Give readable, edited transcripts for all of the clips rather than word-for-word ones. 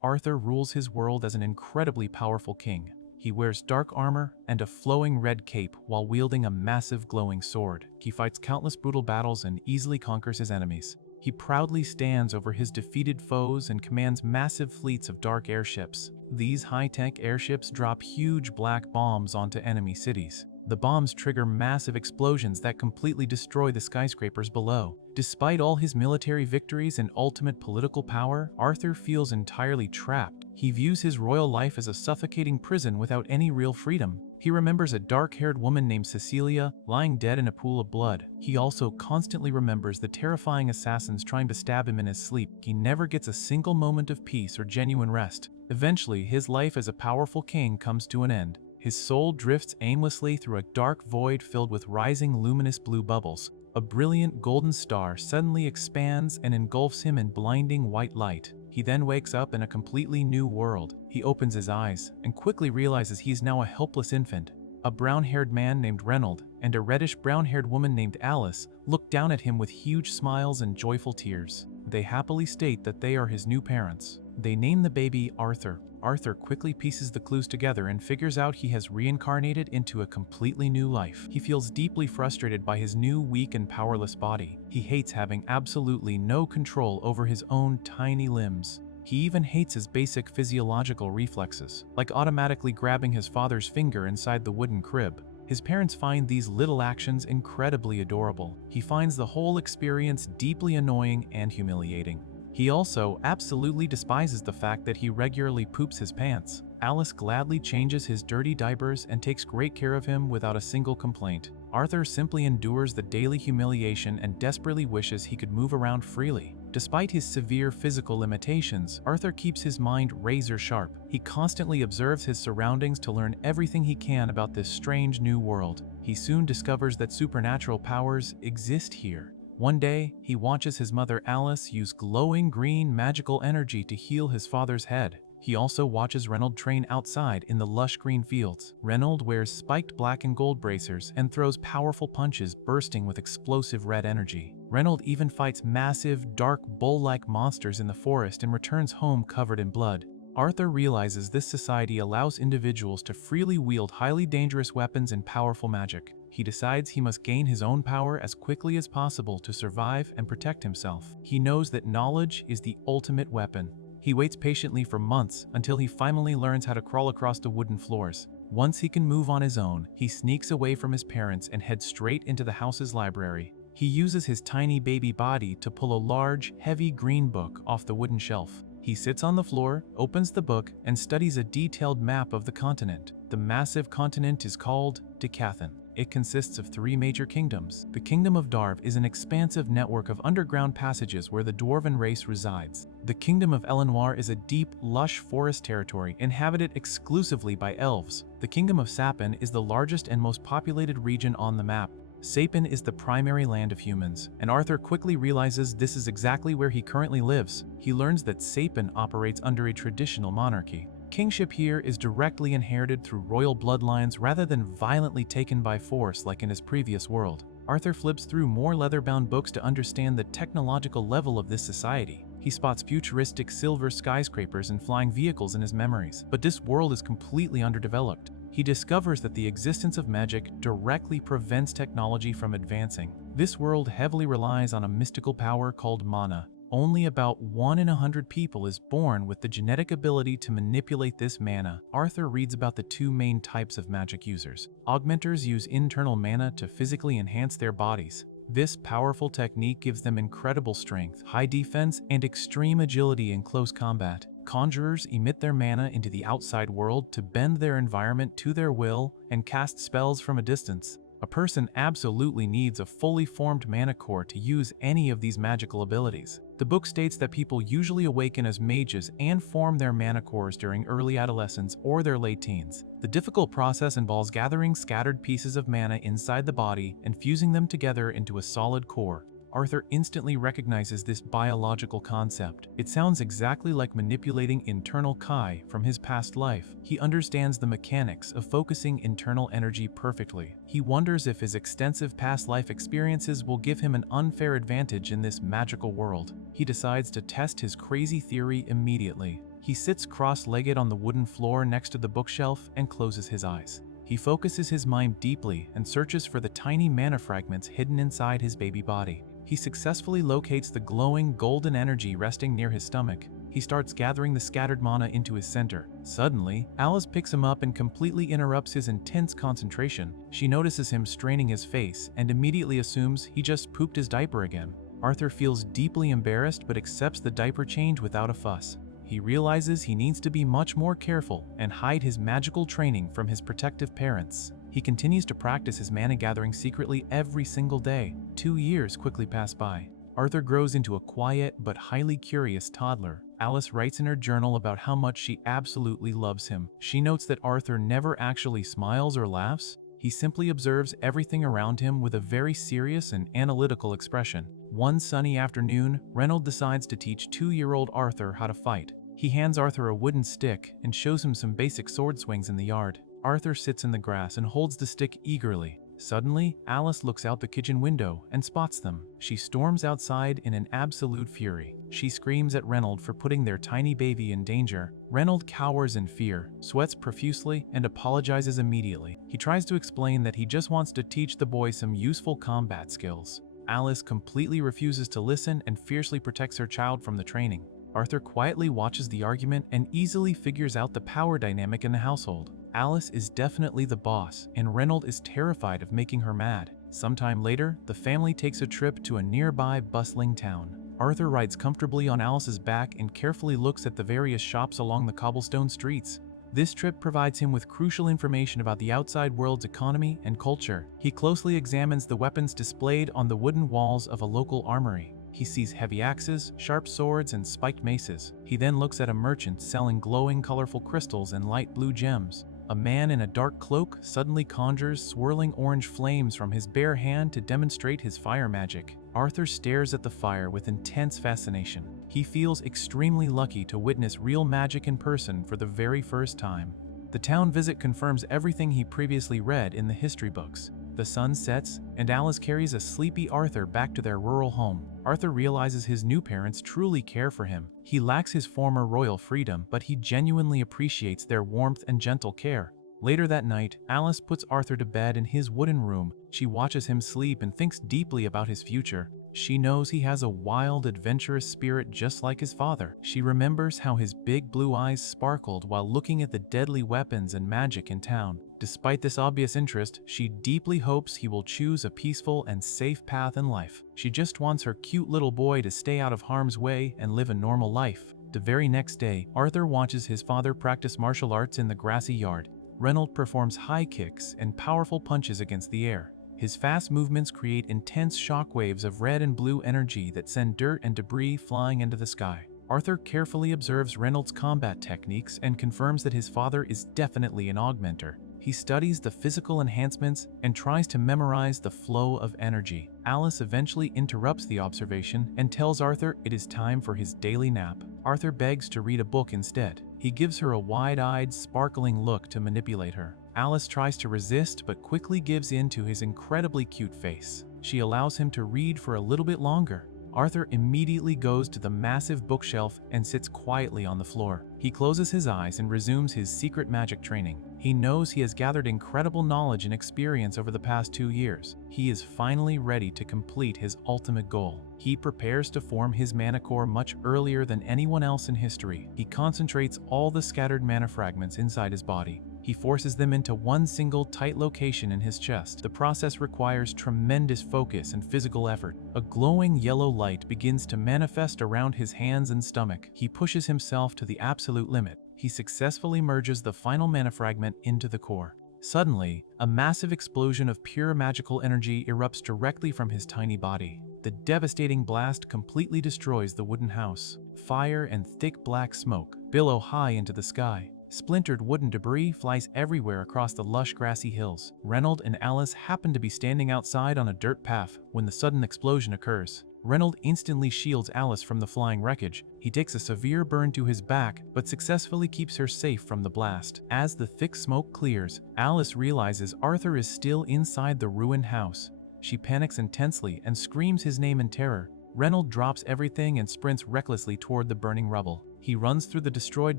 Arthur rules his world as an incredibly powerful king. He wears dark armor and a flowing red cape while wielding a massive glowing sword. He fights countless brutal battles and easily conquers his enemies. He proudly stands over his defeated foes and commands massive fleets of dark airships. These high-tech airships drop huge black bombs onto enemy cities. The bombs trigger massive explosions that completely destroy the skyscrapers below. Despite all his military victories and ultimate political power, Arthur feels entirely trapped. He views his royal life as a suffocating prison without any real freedom. He remembers a dark-haired woman named Cecilia lying dead in a pool of blood. He also constantly remembers the terrifying assassins trying to stab him in his sleep. He never gets a single moment of peace or genuine rest. Eventually, his life as a powerful king comes to an end. His soul drifts aimlessly through a dark void filled with rising luminous blue bubbles. A brilliant golden star suddenly expands and engulfs him in blinding white light. He then wakes up in a completely new world. He opens his eyes and quickly realizes he is now a helpless infant. A brown-haired man named Reynold and a reddish-brown-haired woman named Alice look down at him with huge smiles and joyful tears. They happily state that they are his new parents. They name the baby Arthur. Arthur quickly pieces the clues together and figures out he has reincarnated into a completely new life. He feels deeply frustrated by his new, weak and powerless body. He hates having absolutely no control over his own tiny limbs. He even hates his basic physiological reflexes, like automatically grabbing his father's finger inside the wooden crib. His parents find these little actions incredibly adorable. He finds the whole experience deeply annoying and humiliating. He also absolutely despises the fact that he regularly poops his pants. Alice gladly changes his dirty diapers and takes great care of him without a single complaint. Arthur simply endures the daily humiliation and desperately wishes he could move around freely. Despite his severe physical limitations, Arthur keeps his mind razor sharp. He constantly observes his surroundings to learn everything he can about this strange new world. He soon discovers that supernatural powers exist here. One day, he watches his mother Alice use glowing green magical energy to heal his father's head. He also watches Reynold train outside in the lush green fields. Reynold wears spiked black and gold bracers and throws powerful punches bursting with explosive red energy. Reynold even fights massive, dark, bull-like monsters in the forest and returns home covered in blood. Arthur realizes this society allows individuals to freely wield highly dangerous weapons and powerful magic. He decides he must gain his own power as quickly as possible to survive and protect himself. He knows that knowledge is the ultimate weapon. He waits patiently for months until he finally learns how to crawl across the wooden floors. Once he can move on his own, he sneaks away from his parents and heads straight into the house's library. He uses his tiny baby body to pull a large, heavy green book off the wooden shelf. He sits on the floor, opens the book, and studies a detailed map of the continent. The massive continent is called Decathlon. It consists of 3 major kingdoms. The Kingdom of Darv is an expansive network of underground passages where the Dwarven race resides. The Kingdom of Elenoir is a deep, lush forest territory inhabited exclusively by elves. The Kingdom of Sapin is the largest and most populated region on the map. Sapin is the primary land of humans, and Arthur quickly realizes this is exactly where he currently lives. He learns that Sapin operates under a traditional monarchy. Kingship here is directly inherited through royal bloodlines rather than violently taken by force like in his previous world. Arthur flips through more leather-bound books to understand the technological level of this society. He spots futuristic silver skyscrapers and flying vehicles in his memories, but this world is completely underdeveloped. He discovers that the existence of magic directly prevents technology from advancing. This world heavily relies on a mystical power called mana. Only about 1 in 100 people is born with the genetic ability to manipulate this mana. Arthur reads about the 2 main types of magic users. Augmenters use internal mana to physically enhance their bodies. This powerful technique gives them incredible strength, high defense, and extreme agility in close combat. Conjurers emit their mana into the outside world to bend their environment to their will and cast spells from a distance. A person absolutely needs a fully formed mana core to use any of these magical abilities. The book states that people usually awaken as mages and form their mana cores during early adolescence or their late teens. The difficult process involves gathering scattered pieces of mana inside the body and fusing them together into a solid core. Arthur instantly recognizes this biological concept. It sounds exactly like manipulating internal chi from his past life. He understands the mechanics of focusing internal energy perfectly. He wonders if his extensive past life experiences will give him an unfair advantage in this magical world. He decides to test his crazy theory immediately. He sits cross-legged on the wooden floor next to the bookshelf and closes his eyes. He focuses his mind deeply and searches for the tiny mana fragments hidden inside his baby body. He successfully locates the glowing golden energy resting near his stomach. He starts gathering the scattered mana into his center. Suddenly, Alice picks him up and completely interrupts his intense concentration. She notices him straining his face and immediately assumes he just pooped his diaper again. Arthur feels deeply embarrassed but accepts the diaper change without a fuss. He realizes he needs to be much more careful and hide his magical training from his protective parents. He continues to practice his mana gathering secretly every single day. 2 years quickly pass by. Arthur grows into a quiet but highly curious toddler. Alice writes in her journal about how much she absolutely loves him. She notes that Arthur never actually smiles or laughs. He simply observes everything around him with a very serious and analytical expression. One sunny afternoon, Reynolds decides to teach 2-year-old Arthur how to fight. He hands Arthur a wooden stick and shows him some basic sword swings in the yard. Arthur sits in the grass and holds the stick eagerly. Suddenly, Alice looks out the kitchen window and spots them. She storms outside in an absolute fury. She screams at Reynolds for putting their tiny baby in danger. Reynolds cowers in fear, sweats profusely, and apologizes immediately. He tries to explain that he just wants to teach the boy some useful combat skills. Alice completely refuses to listen and fiercely protects her child from the training. Arthur quietly watches the argument and easily figures out the power dynamic in the household. Alice is definitely the boss, and Reynolds is terrified of making her mad. Sometime later, the family takes a trip to a nearby bustling town. Arthur rides comfortably on Alice's back and carefully looks at the various shops along the cobblestone streets. This trip provides him with crucial information about the outside world's economy and culture. He closely examines the weapons displayed on the wooden walls of a local armory. He sees heavy axes, sharp swords, and spiked maces. He then looks at a merchant selling glowing, colorful crystals and light blue gems. A man in a dark cloak suddenly conjures swirling orange flames from his bare hand to demonstrate his fire magic. Arthur stares at the fire with intense fascination. He feels extremely lucky to witness real magic in person for the very first time. The town visit confirms everything he previously read in the history books. The sun sets, and Alice carries a sleepy Arthur back to their rural home. Arthur realizes his new parents truly care for him. He lacks his former royal freedom, but he genuinely appreciates their warmth and gentle care. Later that night, Alice puts Arthur to bed in his wooden room. She watches him sleep and thinks deeply about his future. She knows he has a wild, adventurous spirit just like his father. She remembers how his big blue eyes sparkled while looking at the deadly weapons and magic in town. Despite this obvious interest, she deeply hopes he will choose a peaceful and safe path in life. She just wants her cute little boy to stay out of harm's way and live a normal life. The very next day, Arthur watches his father practice martial arts in the grassy yard. Reynolds performs high kicks and powerful punches against the air. His fast movements create intense shockwaves of red and blue energy that send dirt and debris flying into the sky. Arthur carefully observes Reynolds' combat techniques and confirms that his father is definitely an augmenter. He studies the physical enhancements and tries to memorize the flow of energy. Alice eventually interrupts the observation and tells Arthur it is time for his daily nap. Arthur begs to read a book instead. He gives her a wide-eyed, sparkling look to manipulate her. Alice tries to resist but quickly gives in to his incredibly cute face. She allows him to read for a little bit longer. Arthur immediately goes to the massive bookshelf and sits quietly on the floor. He closes his eyes and resumes his secret magic training. He knows he has gathered incredible knowledge and experience over the past 2 years. He is finally ready to complete his ultimate goal. He prepares to form his mana core much earlier than anyone else in history. He concentrates all the scattered mana fragments inside his body. He forces them into one single tight location in his chest. The process requires tremendous focus and physical effort. A glowing yellow light begins to manifest around his hands and stomach. He pushes himself to the absolute limit. He successfully merges the final mana fragment into the core. Suddenly, a massive explosion of pure magical energy erupts directly from his tiny body. The devastating blast completely destroys the wooden house. Fire and thick black smoke billow high into the sky. Splintered wooden debris flies everywhere across the lush grassy hills. Reynolds and Alice happen to be standing outside on a dirt path when the sudden explosion occurs. Reynolds instantly shields Alice from the flying wreckage. He takes a severe burn to his back, but successfully keeps her safe from the blast. As the thick smoke clears, Alice realizes Arthur is still inside the ruined house. She panics intensely and screams his name in terror. Reynolds drops everything and sprints recklessly toward the burning rubble. He runs through the destroyed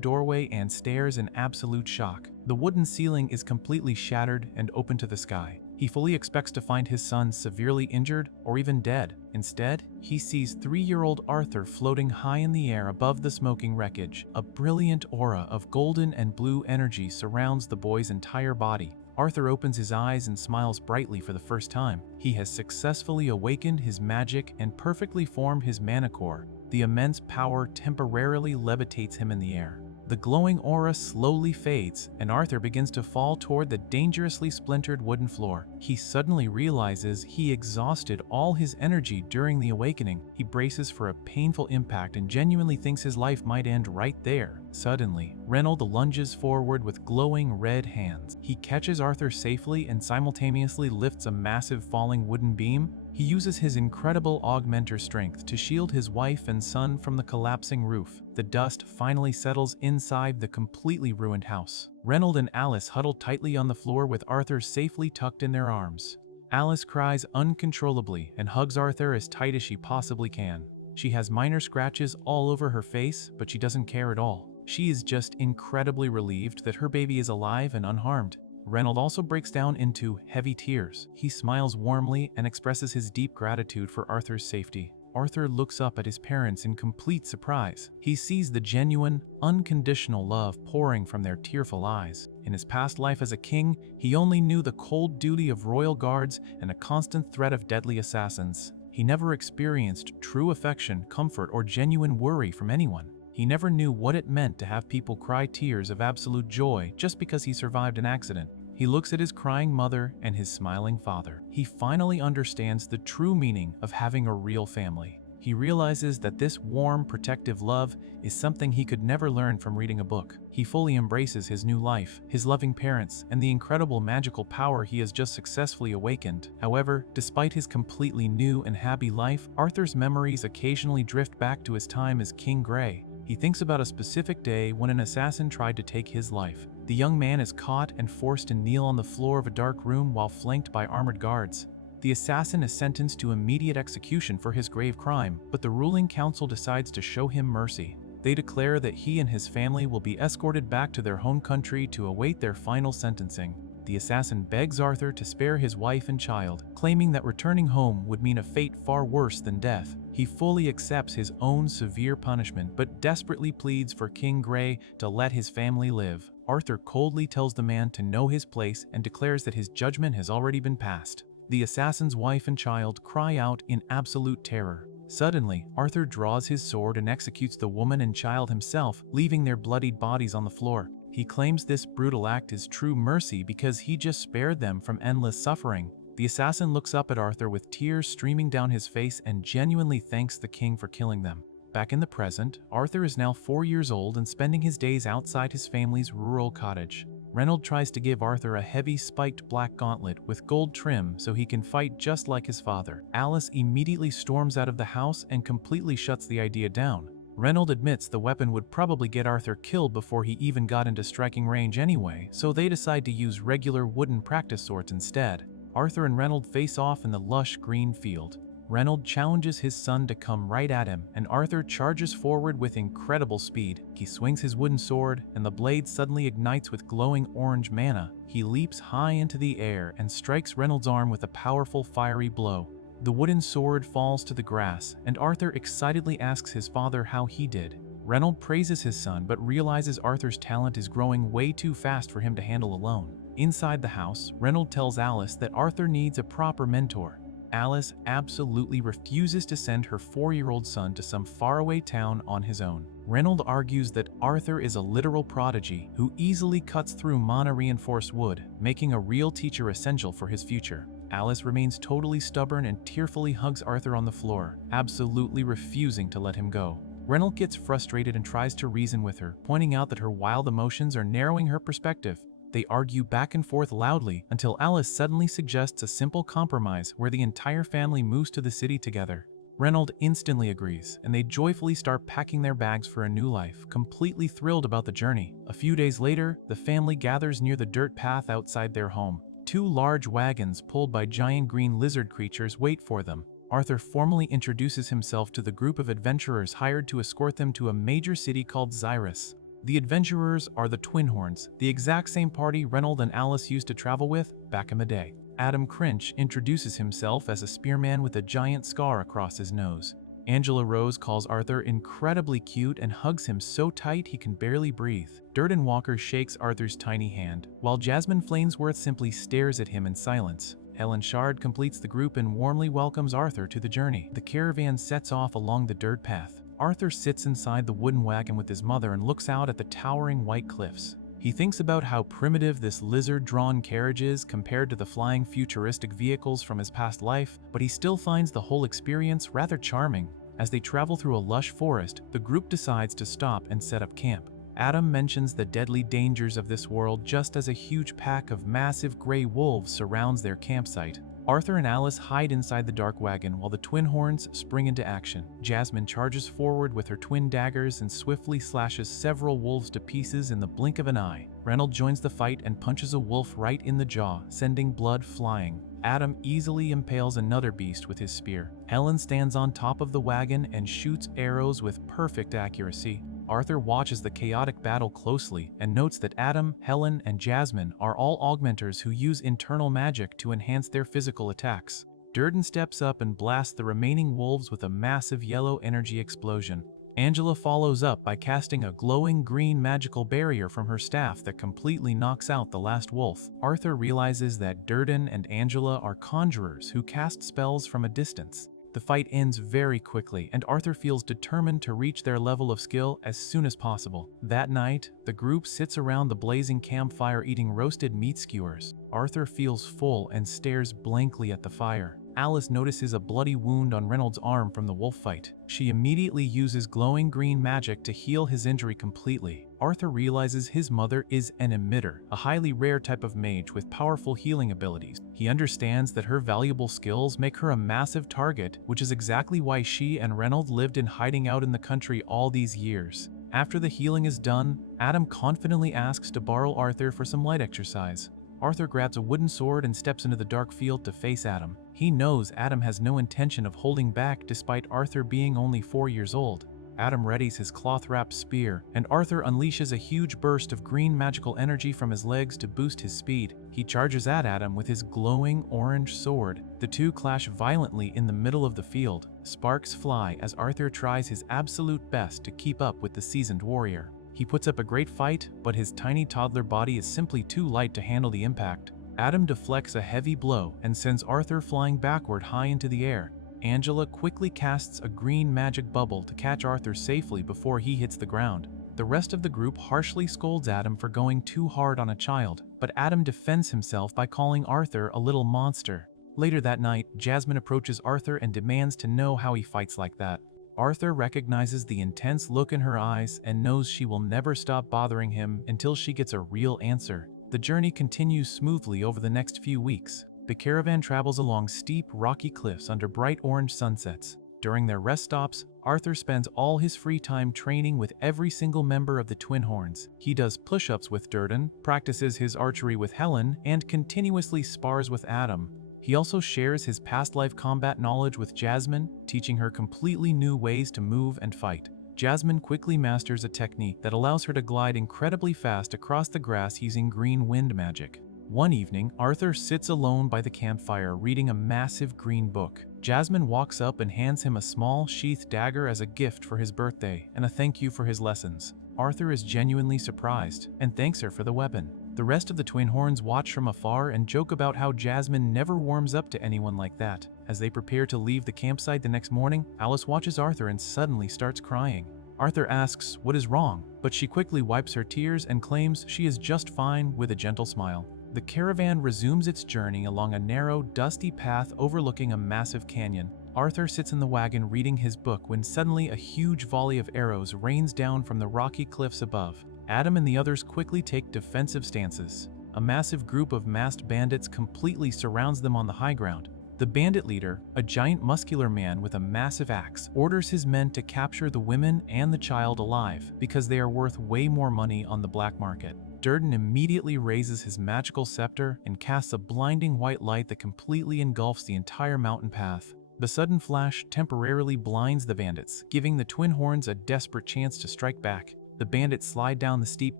doorway and stares in absolute shock. The wooden ceiling is completely shattered and open to the sky. He fully expects to find his son severely injured or even dead. Instead, he sees 3-year-old Arthur floating high in the air above the smoking wreckage. A brilliant aura of golden and blue energy surrounds the boy's entire body. Arthur opens his eyes and smiles brightly for the first time. He has successfully awakened his magic and perfectly formed his mana core. The immense power temporarily levitates him in the air. The glowing aura slowly fades, and Arthur begins to fall toward the dangerously splintered wooden floor. He suddenly realizes he exhausted all his energy during the awakening. He braces for a painful impact and genuinely thinks his life might end right there. Suddenly, Reynold lunges forward with glowing red hands. He catches Arthur safely and simultaneously lifts a massive falling wooden beam. He uses his incredible augmenter strength to shield his wife and son from the collapsing roof. The dust finally settles inside the completely ruined house. Reynold and Alice huddle tightly on the floor with Arthur safely tucked in their arms. Alice cries uncontrollably and hugs Arthur as tight as she possibly can. She has minor scratches all over her face, but she doesn't care at all. She is just incredibly relieved that her baby is alive and unharmed. Reynold also breaks down into heavy tears. He smiles warmly and expresses his deep gratitude for Arthur's safety. Arthur looks up at his parents in complete surprise. He sees the genuine, unconditional love pouring from their tearful eyes. In his past life as a king, he only knew the cold duty of royal guards and a constant threat of deadly assassins. He never experienced true affection, comfort, or genuine worry from anyone. He never knew what it meant to have people cry tears of absolute joy just because he survived an accident. He looks at his crying mother and his smiling father. He finally understands the true meaning of having a real family. He realizes that this warm, protective love is something he could never learn from reading a book. He fully embraces his new life, his loving parents, and the incredible magical power he has just successfully awakened. However, despite his completely new and happy life, Arthur's memories occasionally drift back to his time as King Grey. He thinks about a specific day when an assassin tried to take his life. The young man is caught and forced to kneel on the floor of a dark room while flanked by armored guards. The assassin is sentenced to immediate execution for his grave crime, but the ruling council decides to show him mercy. They declare that he and his family will be escorted back to their home country to await their final sentencing. The assassin begs Arthur to spare his wife and child, claiming that returning home would mean a fate far worse than death. He fully accepts his own severe punishment, but desperately pleads for King Grey to let his family live. Arthur coldly tells the man to know his place and declares that his judgment has already been passed. The assassin's wife and child cry out in absolute terror. Suddenly, Arthur draws his sword and executes the woman and child himself, leaving their bloodied bodies on the floor. He claims this brutal act is true mercy because he just spared them from endless suffering. The assassin looks up at Arthur with tears streaming down his face and genuinely thanks the king for killing them. Back in the present, Arthur is now 4 years old and spending his days outside his family's rural cottage. Reynold tries to give Arthur a heavy spiked black gauntlet with gold trim so he can fight just like his father. Alice immediately storms out of the house and completely shuts the idea down. Reynold admits the weapon would probably get Arthur killed before he even got into striking range anyway, so they decide to use regular wooden practice swords instead. Arthur and Reynold face off in the lush green field. Reynold challenges his son to come right at him, and Arthur charges forward with incredible speed. He swings his wooden sword, and the blade suddenly ignites with glowing orange mana. He leaps high into the air and strikes Reynold's arm with a powerful fiery blow. The wooden sword falls to the grass, and Arthur excitedly asks his father how he did. Reynold praises his son but realizes Arthur's talent is growing way too fast for him to handle alone. Inside the house, Reynold tells Alice that Arthur needs a proper mentor. Alice absolutely refuses to send her 4-year-old son to some faraway town on his own. Reynold argues that Arthur is a literal prodigy who easily cuts through mana-reinforced wood, making a real teacher essential for his future. Alice remains totally stubborn and tearfully hugs Arthur on the floor, absolutely refusing to let him go. Reynold gets frustrated and tries to reason with her, pointing out that her wild emotions are narrowing her perspective. They argue back and forth loudly until Alice suddenly suggests a simple compromise where the entire family moves to the city together. Reynold instantly agrees, and they joyfully start packing their bags for a new life, completely thrilled about the journey. A few days later, the family gathers near the dirt path outside their home. 2 large wagons pulled by giant green lizard creatures wait for them. Arthur formally introduces himself to the group of adventurers hired to escort them to a major city called Xyrus. The adventurers are the Twin Horns, the exact same party Reynold and Alice used to travel with back in the day. Adam Crinch introduces himself as a spearman with a giant scar across his nose. Angela Rose calls Arthur incredibly cute and hugs him so tight he can barely breathe. Durden Walker shakes Arthur's tiny hand, while Jasmine Flansworth simply stares at him in silence. Helen Shard completes the group and warmly welcomes Arthur to the journey. The caravan sets off along the dirt path. Arthur sits inside the wooden wagon with his mother and looks out at the towering white cliffs. He thinks about how primitive this lizard-drawn carriage is compared to the flying futuristic vehicles from his past life, but he still finds the whole experience rather charming. As they travel through a lush forest, the group decides to stop and set up camp. Adam mentions the deadly dangers of this world just as a huge pack of massive gray wolves surrounds their campsite. Arthur and Alice hide inside the dark wagon while the Twin Horns spring into action. Jasmine charges forward with her twin daggers and swiftly slashes several wolves to pieces in the blink of an eye. Reynold joins the fight and punches a wolf right in the jaw, sending blood flying. Adam easily impales another beast with his spear. Helen stands on top of the wagon and shoots arrows with perfect accuracy. Arthur watches the chaotic battle closely and notes that Adam, Helen, and Jasmine are all augmenters who use internal magic to enhance their physical attacks. Durden steps up and blasts the remaining wolves with a massive yellow energy explosion. Angela follows up by casting a glowing green magical barrier from her staff that completely knocks out the last wolf. Arthur realizes that Durden and Angela are conjurers who cast spells from a distance. The fight ends very quickly, and Arthur feels determined to reach their level of skill as soon as possible. That night, the group sits around the blazing campfire eating roasted meat skewers. Arthur feels full and stares blankly at the fire. Alice notices a bloody wound on Reynold's arm from the wolf fight. She immediately uses glowing green magic to heal his injury completely. Arthur realizes his mother is an emitter, a highly rare type of mage with powerful healing abilities. He understands that her valuable skills make her a massive target, which is exactly why she and Reynold lived in hiding out in the country all these years. After the healing is done, Adam confidently asks to borrow Arthur for some light exercise. Arthur grabs a wooden sword and steps into the dark field to face Adam. He knows Adam has no intention of holding back despite Arthur being only 4 years old. Adam readies his cloth-wrapped spear, and Arthur unleashes a huge burst of green magical energy from his legs to boost his speed. He charges at Adam with his glowing orange sword. The two clash violently in the middle of the field. Sparks fly as Arthur tries his absolute best to keep up with the seasoned warrior. He puts up a great fight, but his tiny toddler body is simply too light to handle the impact. Adam deflects a heavy blow and sends Arthur flying backward high into the air. Angela quickly casts a green magic bubble to catch Arthur safely before he hits the ground. The rest of the group harshly scolds Adam for going too hard on a child, but Adam defends himself by calling Arthur a little monster. Later that night, Jasmine approaches Arthur and demands to know how he fights like that. Arthur recognizes the intense look in her eyes and knows she will never stop bothering him until she gets a real answer. The journey continues smoothly over the next few weeks. The caravan travels along steep, rocky cliffs under bright orange sunsets. During their rest stops, Arthur spends all his free time training with every single member of the Twin Horns. He does push-ups with Durden, practices his archery with Helen, and continuously spars with Adam. He also shares his past life combat knowledge with Jasmine, teaching her completely new ways to move and fight. Jasmine quickly masters a technique that allows her to glide incredibly fast across the grass using green wind magic. One evening, Arthur sits alone by the campfire reading a massive green book. Jasmine walks up and hands him a small sheathed dagger as a gift for his birthday and a thank you for his lessons. Arthur is genuinely surprised and thanks her for the weapon. The rest of the Twin Horns watch from afar and joke about how Jasmine never warms up to anyone like that. As they prepare to leave the campsite the next morning, Alice watches Arthur and suddenly starts crying. Arthur asks what is wrong, but she quickly wipes her tears and claims she is just fine with a gentle smile. The caravan resumes its journey along a narrow, dusty path overlooking a massive canyon. Arthur sits in the wagon reading his book when suddenly a huge volley of arrows rains down from the rocky cliffs above. Adam and the others quickly take defensive stances. A massive group of masked bandits completely surrounds them on the high ground. The bandit leader, a giant muscular man with a massive axe, orders his men to capture the women and the child alive because they are worth way more money on the black market. Durden immediately raises his magical scepter and casts a blinding white light that completely engulfs the entire mountain path. The sudden flash temporarily blinds the bandits, giving the twin horns a desperate chance to strike back. The bandits slide down the steep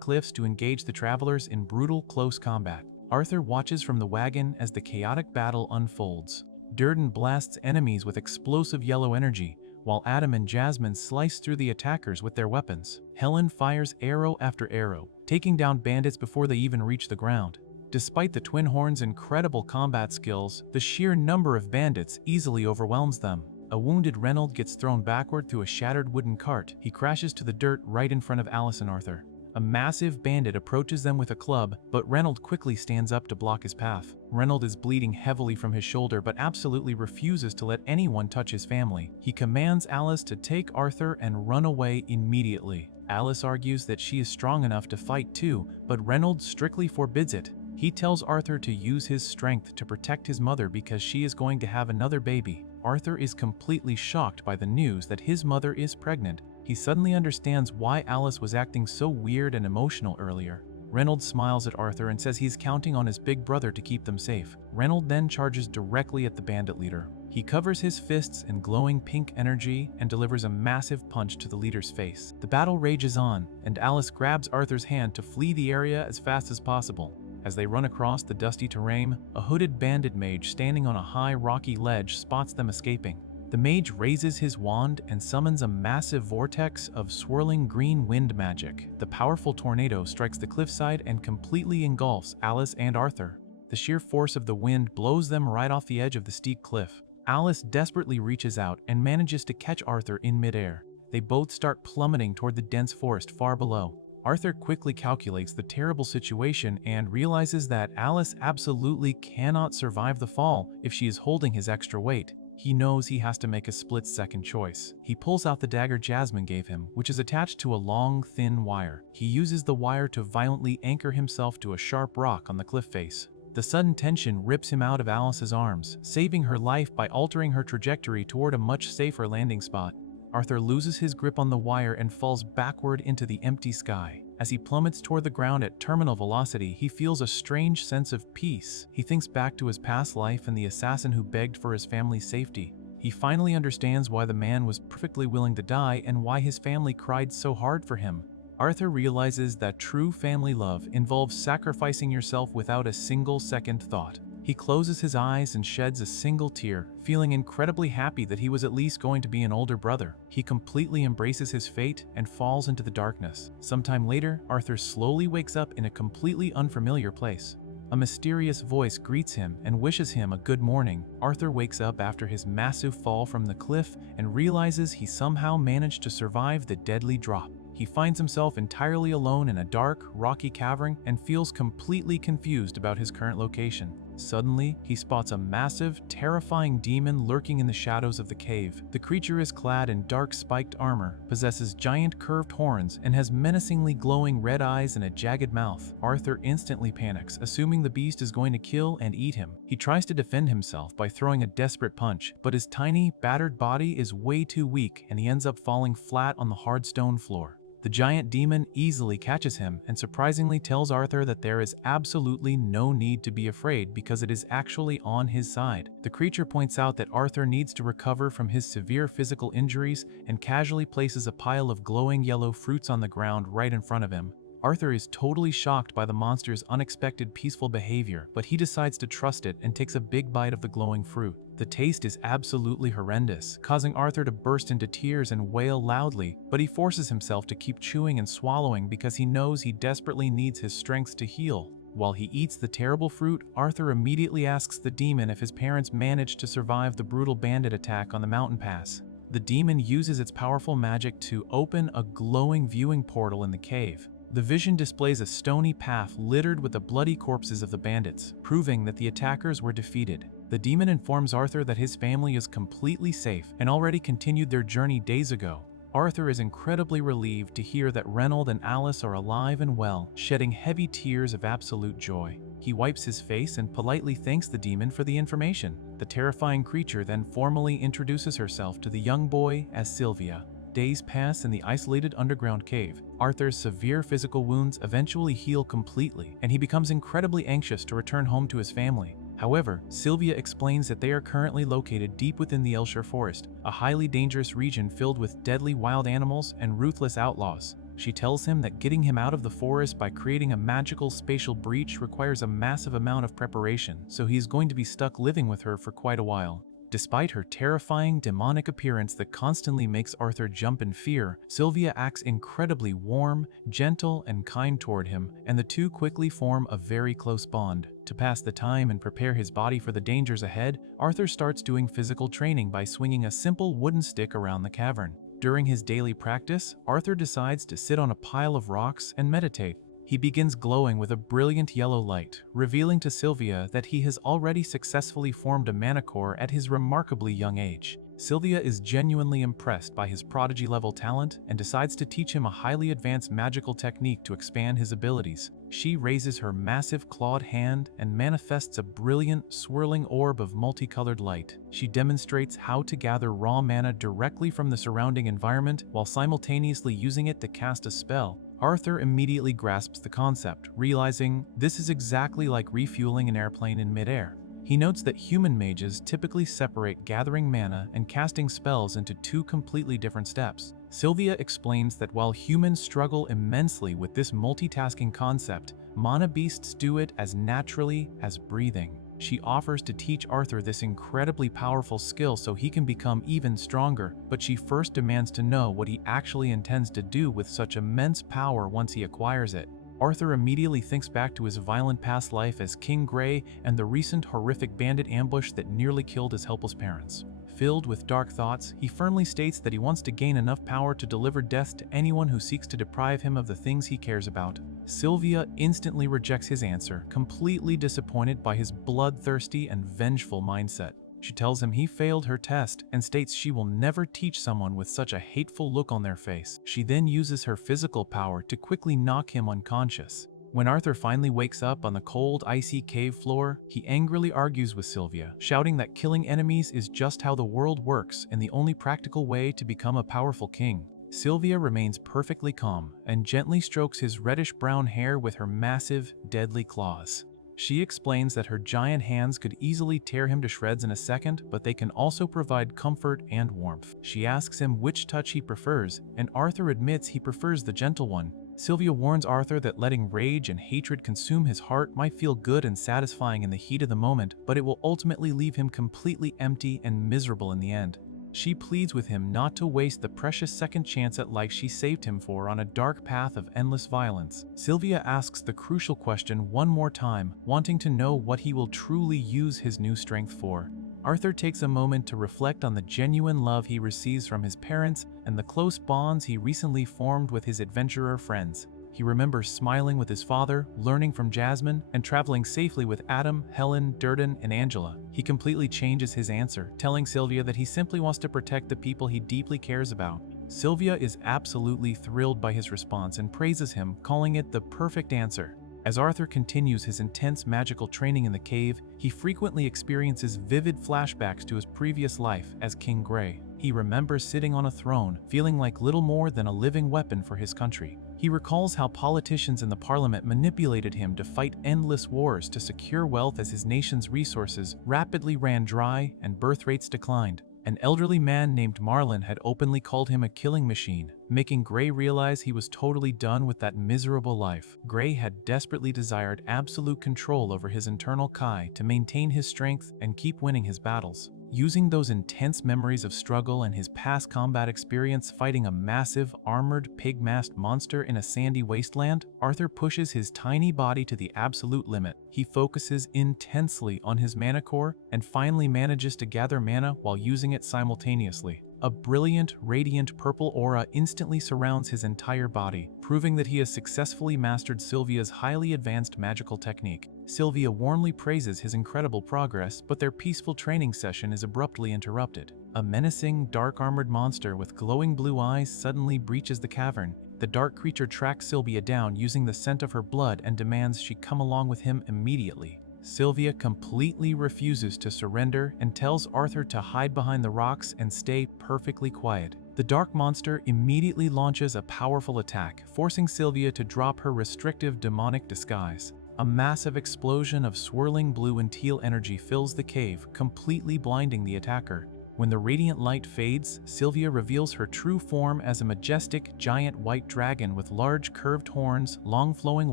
cliffs to engage the travelers in brutal close combat. Arthur watches from the wagon as the chaotic battle unfolds. Durden blasts enemies with explosive yellow energy, while Adam and Jasmine slice through the attackers with their weapons. Helen fires arrow after arrow, taking down bandits before they even reach the ground. Despite the twin horns' incredible combat skills, the sheer number of bandits easily overwhelms them. A wounded Reynold gets thrown backward through a shattered wooden cart. He crashes to the dirt right in front of Alice and Arthur. A massive bandit approaches them with a club, but Reynold quickly stands up to block his path. Reynold is bleeding heavily from his shoulder but absolutely refuses to let anyone touch his family. He commands Alice to take Arthur and run away immediately. Alice argues that she is strong enough to fight too, but Reynold strictly forbids it. He tells Arthur to use his strength to protect his mother because she is going to have another baby. Arthur is completely shocked by the news that his mother is pregnant. He suddenly understands why Alice was acting so weird and emotional earlier. Reynold smiles at Arthur and says he's counting on his big brother to keep them safe. Reynold then charges directly at the bandit leader. He covers his fists in glowing pink energy and delivers a massive punch to the leader's face. The battle rages on, and Alice grabs Arthur's hand to flee the area as fast as possible. As they run across the dusty terrain, a hooded bandit mage standing on a high rocky ledge spots them escaping. The mage raises his wand and summons a massive vortex of swirling green wind magic. The powerful tornado strikes the cliffside and completely engulfs Alice and Arthur. The sheer force of the wind blows them right off the edge of the steep cliff. Alice desperately reaches out and manages to catch Arthur in midair. They both start plummeting toward the dense forest far below. Arthur quickly calculates the terrible situation and realizes that Alice absolutely cannot survive the fall if she is holding his extra weight. He knows he has to make a split-second choice. He pulls out the dagger Jasmine gave him, which is attached to a long, thin wire. He uses the wire to violently anchor himself to a sharp rock on the cliff face. The sudden tension rips him out of Alice's arms, saving her life by altering her trajectory toward a much safer landing spot. Arthur loses his grip on the wire and falls backward into the empty sky. As he plummets toward the ground at terminal velocity, he feels a strange sense of peace. He thinks back to his past life and the assassin who begged for his family's safety. He finally understands why the man was perfectly willing to die and why his family cried so hard for him. Arthur realizes that true family love involves sacrificing yourself without a single second thought. He closes his eyes and sheds a single tear, feeling incredibly happy that he was at least going to be an older brother. He completely embraces his fate and falls into the darkness. Sometime later, Arthur slowly wakes up in a completely unfamiliar place. A mysterious voice greets him and wishes him a good morning. Arthur wakes up after his massive fall from the cliff and realizes he somehow managed to survive the deadly drop. He finds himself entirely alone in a dark, rocky cavern and feels completely confused about his current location. Suddenly, he spots a massive, terrifying demon lurking in the shadows of the cave. The creature is clad in dark spiked armor, possesses giant curved horns, and has menacingly glowing red eyes and a jagged mouth. Arthur instantly panics, assuming the beast is going to kill and eat him. He tries to defend himself by throwing a desperate punch, but his tiny, battered body is way too weak and he ends up falling flat on the hard stone floor. The giant demon easily catches him and surprisingly tells Arthur that there is absolutely no need to be afraid because it is actually on his side. The creature points out that Arthur needs to recover from his severe physical injuries and casually places a pile of glowing yellow fruits on the ground right in front of him. Arthur is totally shocked by the monster's unexpected peaceful behavior, but he decides to trust it and takes a big bite of the glowing fruit. The taste is absolutely horrendous, causing Arthur to burst into tears and wail loudly, but he forces himself to keep chewing and swallowing because he knows he desperately needs his strength to heal. While he eats the terrible fruit, Arthur immediately asks the demon if his parents managed to survive the brutal bandit attack on the mountain pass. The demon uses its powerful magic to open a glowing viewing portal in the cave. The vision displays a stony path littered with the bloody corpses of the bandits, proving that the attackers were defeated. The demon informs Arthur that his family is completely safe and already continued their journey days ago. Arthur is incredibly relieved to hear that Reynold and Alice are alive and well, shedding heavy tears of absolute joy. He wipes his face and politely thanks the demon for the information. The terrifying creature then formally introduces herself to the young boy as Sylvia. Days pass in the isolated underground cave. Arthur's severe physical wounds eventually heal completely, and he becomes incredibly anxious to return home to his family. However, Sylvia explains that they are currently located deep within the Elshire Forest, a highly dangerous region filled with deadly wild animals and ruthless outlaws. She tells him that getting him out of the forest by creating a magical spatial breach requires a massive amount of preparation, so he is going to be stuck living with her for quite a while. Despite her terrifying demonic appearance that constantly makes Arthur jump in fear, Sylvia acts incredibly warm, gentle, and kind toward him, and the two quickly form a very close bond. To pass the time and prepare his body for the dangers ahead, Arthur starts doing physical training by swinging a simple wooden stick around the cavern. During his daily practice, Arthur decides to sit on a pile of rocks and meditate. He begins glowing with a brilliant yellow light, revealing to Sylvia that he has already successfully formed a manicore at his remarkably young age. Sylvia is genuinely impressed by his prodigy-level talent and decides to teach him a highly advanced magical technique to expand his abilities. She raises her massive clawed hand and manifests a brilliant, swirling orb of multicolored light. She demonstrates how to gather raw mana directly from the surrounding environment while simultaneously using it to cast a spell. Arthur immediately grasps the concept, realizing this is exactly like refueling an airplane in midair. He notes that human mages typically separate gathering mana and casting spells into two completely different steps. Sylvia explains that while humans struggle immensely with this multitasking concept, mana beasts do it as naturally as breathing. She offers to teach Arthur this incredibly powerful skill so he can become even stronger, but she first demands to know what he actually intends to do with such immense power once he acquires it. Arthur immediately thinks back to his violent past life as King Grey and the recent horrific bandit ambush that nearly killed his helpless parents. Filled with dark thoughts, he firmly states that he wants to gain enough power to deliver death to anyone who seeks to deprive him of the things he cares about. Sylvia instantly rejects his answer, completely disappointed by his bloodthirsty and vengeful mindset. She tells him he failed her test and states she will never teach someone with such a hateful look on their face. She then uses her physical power to quickly knock him unconscious. When Arthur finally wakes up on the cold, icy cave floor, he angrily argues with Sylvia, shouting that killing enemies is just how the world works and the only practical way to become a powerful king. Sylvia remains perfectly calm and gently strokes his reddish-brown hair with her massive, deadly claws. She explains that her giant hands could easily tear him to shreds in a second, but they can also provide comfort and warmth. She asks him which touch he prefers, and Arthur admits he prefers the gentle one. Sylvia warns Arthur that letting rage and hatred consume his heart might feel good and satisfying in the heat of the moment, but it will ultimately leave him completely empty and miserable in the end. She pleads with him not to waste the precious second chance at life she saved him for on a dark path of endless violence. Sylvia asks the crucial question one more time, wanting to know what he will truly use his new strength for. Arthur takes a moment to reflect on the genuine love he receives from his parents and the close bonds he recently formed with his adventurer friends. He remembers smiling with his father, learning from Jasmine, and traveling safely with Adam, Helen, Durden, and Angela. He completely changes his answer, telling Sylvia that he simply wants to protect the people he deeply cares about. Sylvia is absolutely thrilled by his response and praises him, calling it the perfect answer. As Arthur continues his intense magical training in the cave, he frequently experiences vivid flashbacks to his previous life as King Grey. He remembers sitting on a throne, feeling like little more than a living weapon for his country. He recalls how politicians in the parliament manipulated him to fight endless wars to secure wealth as his nation's resources rapidly ran dry and birth rates declined. An elderly man named Marlin had openly called him a killing machine, making Grey realize he was totally done with that miserable life. Grey had desperately desired absolute control over his internal Kai to maintain his strength and keep winning his battles. Using those intense memories of struggle and his past combat experience fighting a massive, armored, pig-masked monster in a sandy wasteland, Arthur pushes his tiny body to the absolute limit. He focuses intensely on his mana core and finally manages to gather mana while using it simultaneously. A brilliant, radiant purple aura instantly surrounds his entire body, proving that he has successfully mastered Sylvia's highly advanced magical technique. Sylvia warmly praises his incredible progress, but their peaceful training session is abruptly interrupted. A menacing, dark-armored monster with glowing blue eyes suddenly breaches the cavern. The dark creature tracks Sylvia down using the scent of her blood and demands she come along with him immediately. Sylvia completely refuses to surrender and tells Arthur to hide behind the rocks and stay perfectly quiet. The dark monster immediately launches a powerful attack, forcing Sylvia to drop her restrictive demonic disguise. a massive explosion of swirling blue and teal energy fills the cave, completely blinding the attacker. When the radiant light fades, Sylvia reveals her true form as a majestic, giant white dragon with large curved horns, long flowing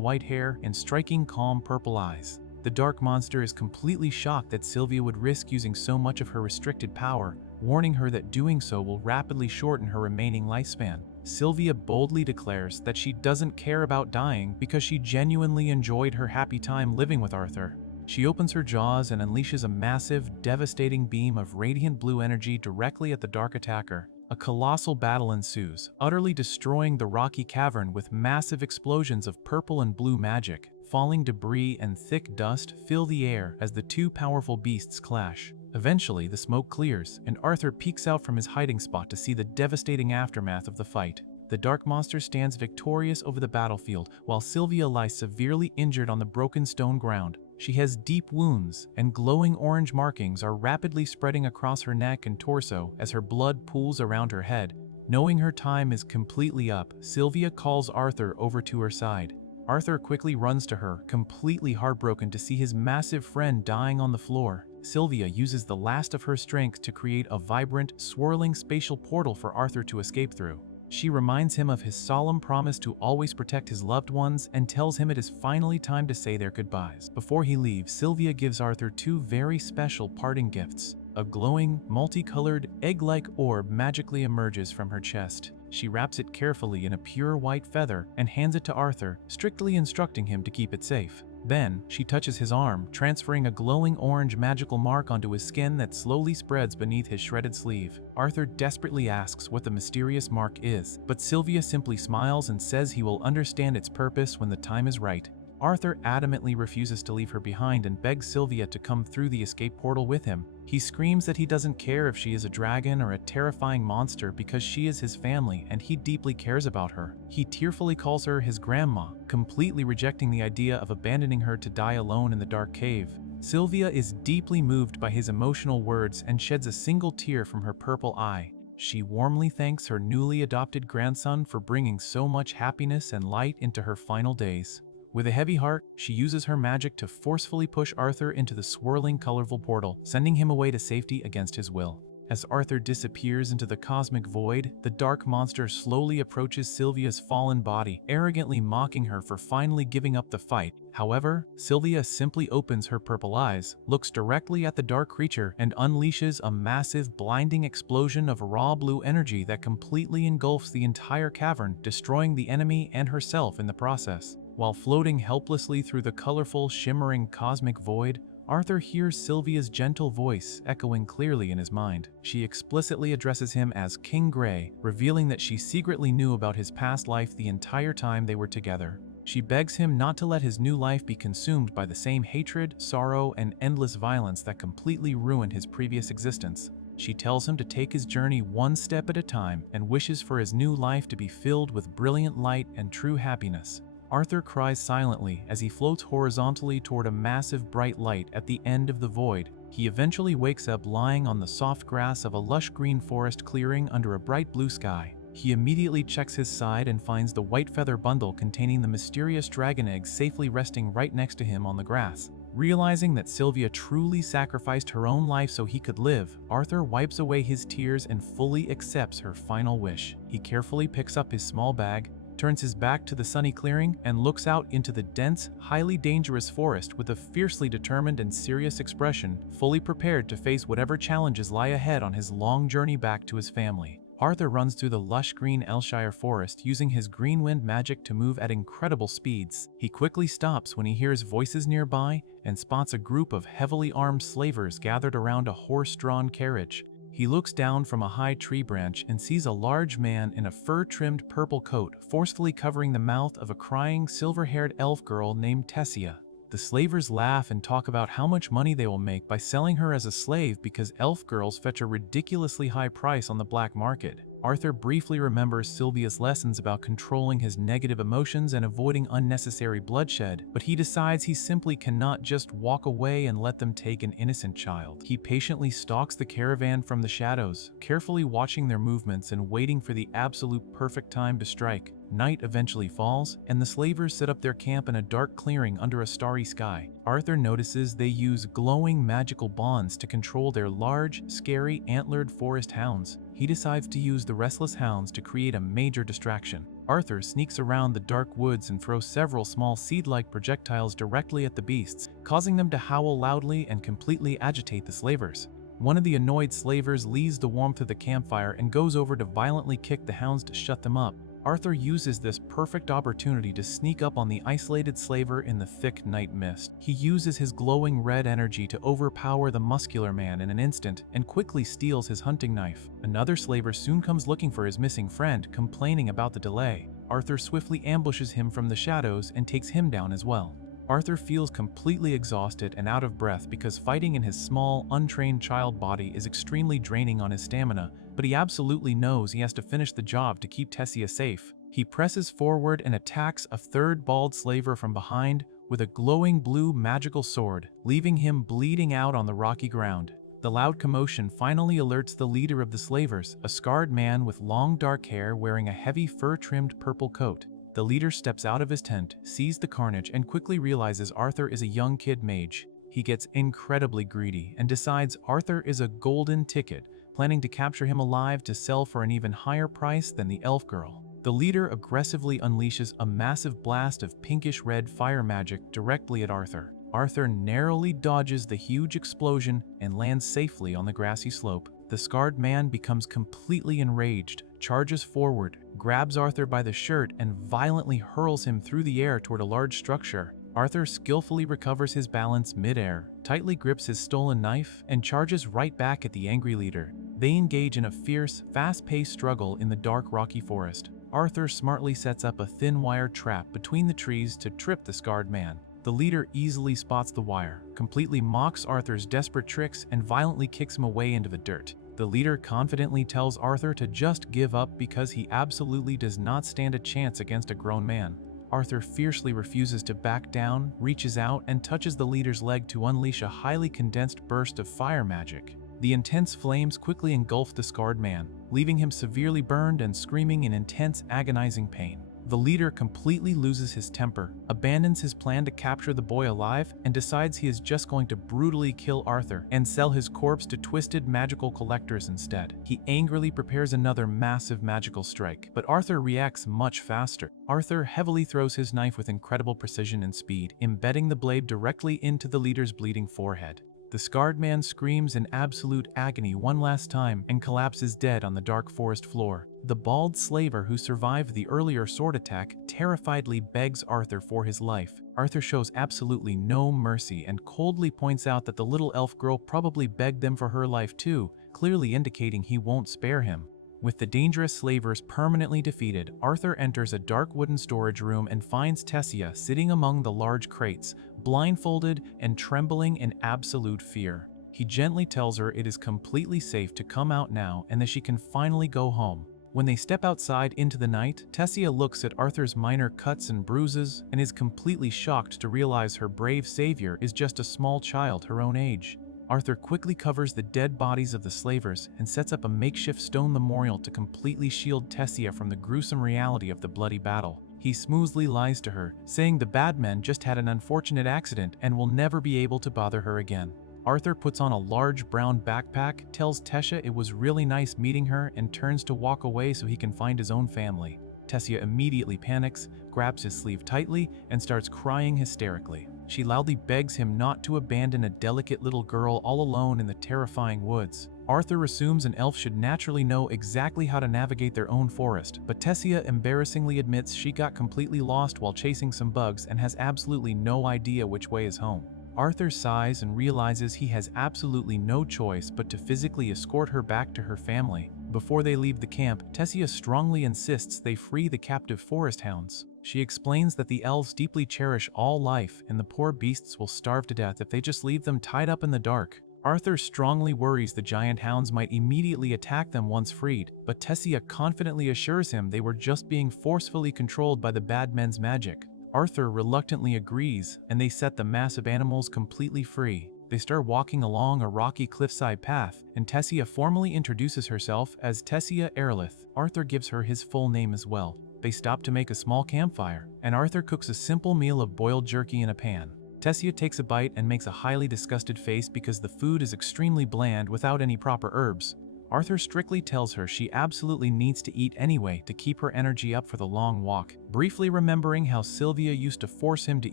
white hair, and striking calm purple eyes. The dark monster is completely shocked that Sylvia would risk using so much of her restricted power, warning her that doing so will rapidly shorten her remaining lifespan. Sylvia boldly declares that she doesn't care about dying because she genuinely enjoyed her happy time living with Arthur. She opens her jaws and unleashes a massive, devastating beam of radiant blue energy directly at the dark attacker. A colossal battle ensues, utterly destroying the rocky cavern with massive explosions of purple and blue magic. Falling debris and thick dust fill the air as the two powerful beasts clash. Eventually, the smoke clears, and Arthur peeks out from his hiding spot to see the devastating aftermath of the fight. The dark monster stands victorious over the battlefield, while Sylvia lies severely injured on the broken stone ground. She has deep wounds, and glowing orange markings are rapidly spreading across her neck and torso as her blood pools around her head. Knowing her time is completely up, Sylvia calls Arthur over to her side. Arthur quickly runs to her, completely heartbroken to see his massive friend dying on the floor. Sylvia uses the last of her strength to create a vibrant, swirling spatial portal for Arthur to escape through. She reminds him of his solemn promise to always protect his loved ones and tells him it is finally time to say their goodbyes. Before he leaves, Sylvia gives Arthur two very special parting gifts. A glowing, multicolored, egg-like orb magically emerges from her chest. She wraps it carefully in a pure white feather and hands it to Arthur, strictly instructing him to keep it safe. Then, she touches his arm, transferring a glowing orange magical mark onto his skin that slowly spreads beneath his shredded sleeve. Arthur desperately asks what the mysterious mark is, but Sylvia simply smiles and says he will understand its purpose when the time is right. Arthur adamantly refuses to leave her behind and begs Sylvia to come through the escape portal with him. He screams that he doesn't care if she is a dragon or a terrifying monster because she is his family and he deeply cares about her. He tearfully calls her his grandma, completely rejecting the idea of abandoning her to die alone in the dark cave. Sylvia is deeply moved by his emotional words and sheds a single tear from her purple eye. She warmly thanks her newly adopted grandson for bringing so much happiness and light into her final days. With a heavy heart, she uses her magic to forcefully push Arthur into the swirling, colorful portal, sending him away to safety against his will. As Arthur disappears into the cosmic void, the dark monster slowly approaches Sylvia's fallen body, arrogantly mocking her for finally giving up the fight. However, Sylvia simply opens her purple eyes, looks directly at the dark creature, and unleashes a massive, blinding explosion of raw blue energy that completely engulfs the entire cavern, destroying the enemy and herself in the process. While floating helplessly through the colorful, shimmering cosmic void, Arthur hears Sylvia's gentle voice echoing clearly in his mind. She explicitly addresses him as King Grey, revealing that she secretly knew about his past life the entire time they were together. She begs him not to let his new life be consumed by the same hatred, sorrow, and endless violence that completely ruined his previous existence. She tells him to take his journey one step at a time and wishes for his new life to be filled with brilliant light and true happiness. Arthur cries silently as he floats horizontally toward a massive bright light at the end of the void. He eventually wakes up lying on the soft grass of a lush green forest clearing under a bright blue sky. He immediately checks his side and finds the white feather bundle containing the mysterious dragon eggs safely resting right next to him on the grass. Realizing that Sylvia truly sacrificed her own life so he could live, Arthur wipes away his tears and fully accepts her final wish. He carefully picks up his small bag, turns his back to the sunny clearing, and looks out into the dense, highly dangerous forest with a fiercely determined and serious expression, fully prepared to face whatever challenges lie ahead on his long journey back to his family. Arthur runs through the lush green Elshire forest using his green wind magic to move at incredible speeds. He quickly stops when he hears voices nearby and spots a group of heavily armed slavers gathered around a horse-drawn carriage. He looks down from a high tree branch and sees a large man in a fur-trimmed purple coat forcefully covering the mouth of a crying, silver-haired elf girl named Tessia. The slavers laugh and talk about how much money they will make by selling her as a slave because elf girls fetch a ridiculously high price on the black market. Arthur briefly remembers Sylvia's lessons about controlling his negative emotions and avoiding unnecessary bloodshed, but he decides he simply cannot just walk away and let them take an innocent child. He patiently stalks the caravan from the shadows, carefully watching their movements and waiting for the absolute perfect time to strike. Night eventually falls, and the slavers set up their camp in a dark clearing under a starry sky. Arthur notices they use glowing magical bonds to control their large, scary, antlered forest hounds. He decides to use the restless hounds to create a major distraction. Arthur sneaks around the dark woods and throws several small seed-like projectiles directly at the beasts, causing them to howl loudly and completely agitate the slavers. One of the annoyed slavers leaves the warmth of the campfire and goes over to violently kick the hounds to shut them up. Arthur uses this perfect opportunity to sneak up on the isolated slaver in the thick night mist. He uses his glowing red energy to overpower the muscular man in an instant and quickly steals his hunting knife. Another slaver soon comes looking for his missing friend, complaining about the delay. Arthur swiftly ambushes him from the shadows and takes him down as well. Arthur feels completely exhausted and out of breath because fighting in his small, untrained child body is extremely draining on his stamina, but he absolutely knows he has to finish the job to keep Tessia safe. He presses forward and attacks a third bald slaver from behind with a glowing blue magical sword, leaving him bleeding out on the rocky ground. The loud commotion finally alerts the leader of the slavers, a scarred man with long dark hair wearing a heavy fur-trimmed purple coat. The leader steps out of his tent, sees the carnage, and quickly realizes Arthur is a young kid mage. He gets incredibly greedy and decides Arthur is a golden ticket, planning to capture him alive to sell for an even higher price than the elf girl. The leader aggressively unleashes a massive blast of pinkish-red fire magic directly at Arthur. Arthur narrowly dodges the huge explosion and lands safely on the grassy slope. The scarred man becomes completely enraged, charges forward, grabs Arthur by the shirt, and violently hurls him through the air toward a large structure. Arthur skillfully recovers his balance mid-air, tightly grips his stolen knife, and charges right back at the angry leader. They engage in a fierce, fast-paced struggle in the dark, rocky forest. Arthur smartly sets up a thin wire trap between the trees to trip the scarred man. The leader easily spots the wire, completely mocks Arthur's desperate tricks, and violently kicks him away into the dirt. The leader confidently tells Arthur to just give up because he absolutely does not stand a chance against a grown man. Arthur fiercely refuses to back down, reaches out, and touches the leader's leg to unleash a highly condensed burst of fire magic. The intense flames quickly engulf the scarred man, leaving him severely burned and screaming in intense, agonizing pain. The leader completely loses his temper, abandons his plan to capture the boy alive, and decides he is just going to brutally kill Arthur and sell his corpse to twisted magical collectors instead. He angrily prepares another massive magical strike, but Arthur reacts much faster. Arthur heavily throws his knife with incredible precision and speed, embedding the blade directly into the leader's bleeding forehead. The scarred man screams in absolute agony one last time and collapses dead on the dark forest floor. The bald slaver who survived the earlier sword attack terrifiedly begs Arthur for his life. Arthur shows absolutely no mercy and coldly points out that the little elf girl probably begged them for her life too, clearly indicating he won't spare him. With the dangerous slavers permanently defeated, Arthur enters a dark wooden storage room and finds Tessia sitting among the large crates, blindfolded and trembling in absolute fear. He gently tells her it is completely safe to come out now and that she can finally go home. When they step outside into the night, Tessia looks at Arthur's minor cuts and bruises and is completely shocked to realize her brave savior is just a small child her own age. Arthur quickly covers the dead bodies of the slavers and sets up a makeshift stone memorial to completely shield Tessia from the gruesome reality of the bloody battle. He smoothly lies to her, saying the bad men just had an unfortunate accident and will never be able to bother her again. Arthur puts on a large brown backpack, tells Tessia it was really nice meeting her, and turns to walk away so he can find his own family. Tessia immediately panics, grabs his sleeve tightly, and starts crying hysterically. She loudly begs him not to abandon a delicate little girl all alone in the terrifying woods. Arthur assumes an elf should naturally know exactly how to navigate their own forest, but Tessia embarrassingly admits she got completely lost while chasing some bugs and has absolutely no idea which way is home. Arthur sighs and realizes he has absolutely no choice but to physically escort her back to her family. Before they leave the camp, Tessia strongly insists they free the captive forest hounds. She explains that the elves deeply cherish all life and the poor beasts will starve to death if they just leave them tied up in the dark. Arthur strongly worries the giant hounds might immediately attack them once freed, but Tessia confidently assures him they were just being forcefully controlled by the bad men's magic. Arthur reluctantly agrees, and they set the massive animals completely free. They start walking along a rocky cliffside path, and Tessia formally introduces herself as Tessia Erlith. Arthur gives her his full name as well. They stop to make a small campfire, and Arthur cooks a simple meal of boiled jerky in a pan. Tessia takes a bite and makes a highly disgusted face because the food is extremely bland without any proper herbs. Arthur strictly tells her she absolutely needs to eat anyway to keep her energy up for the long walk, briefly remembering how Sylvia used to force him to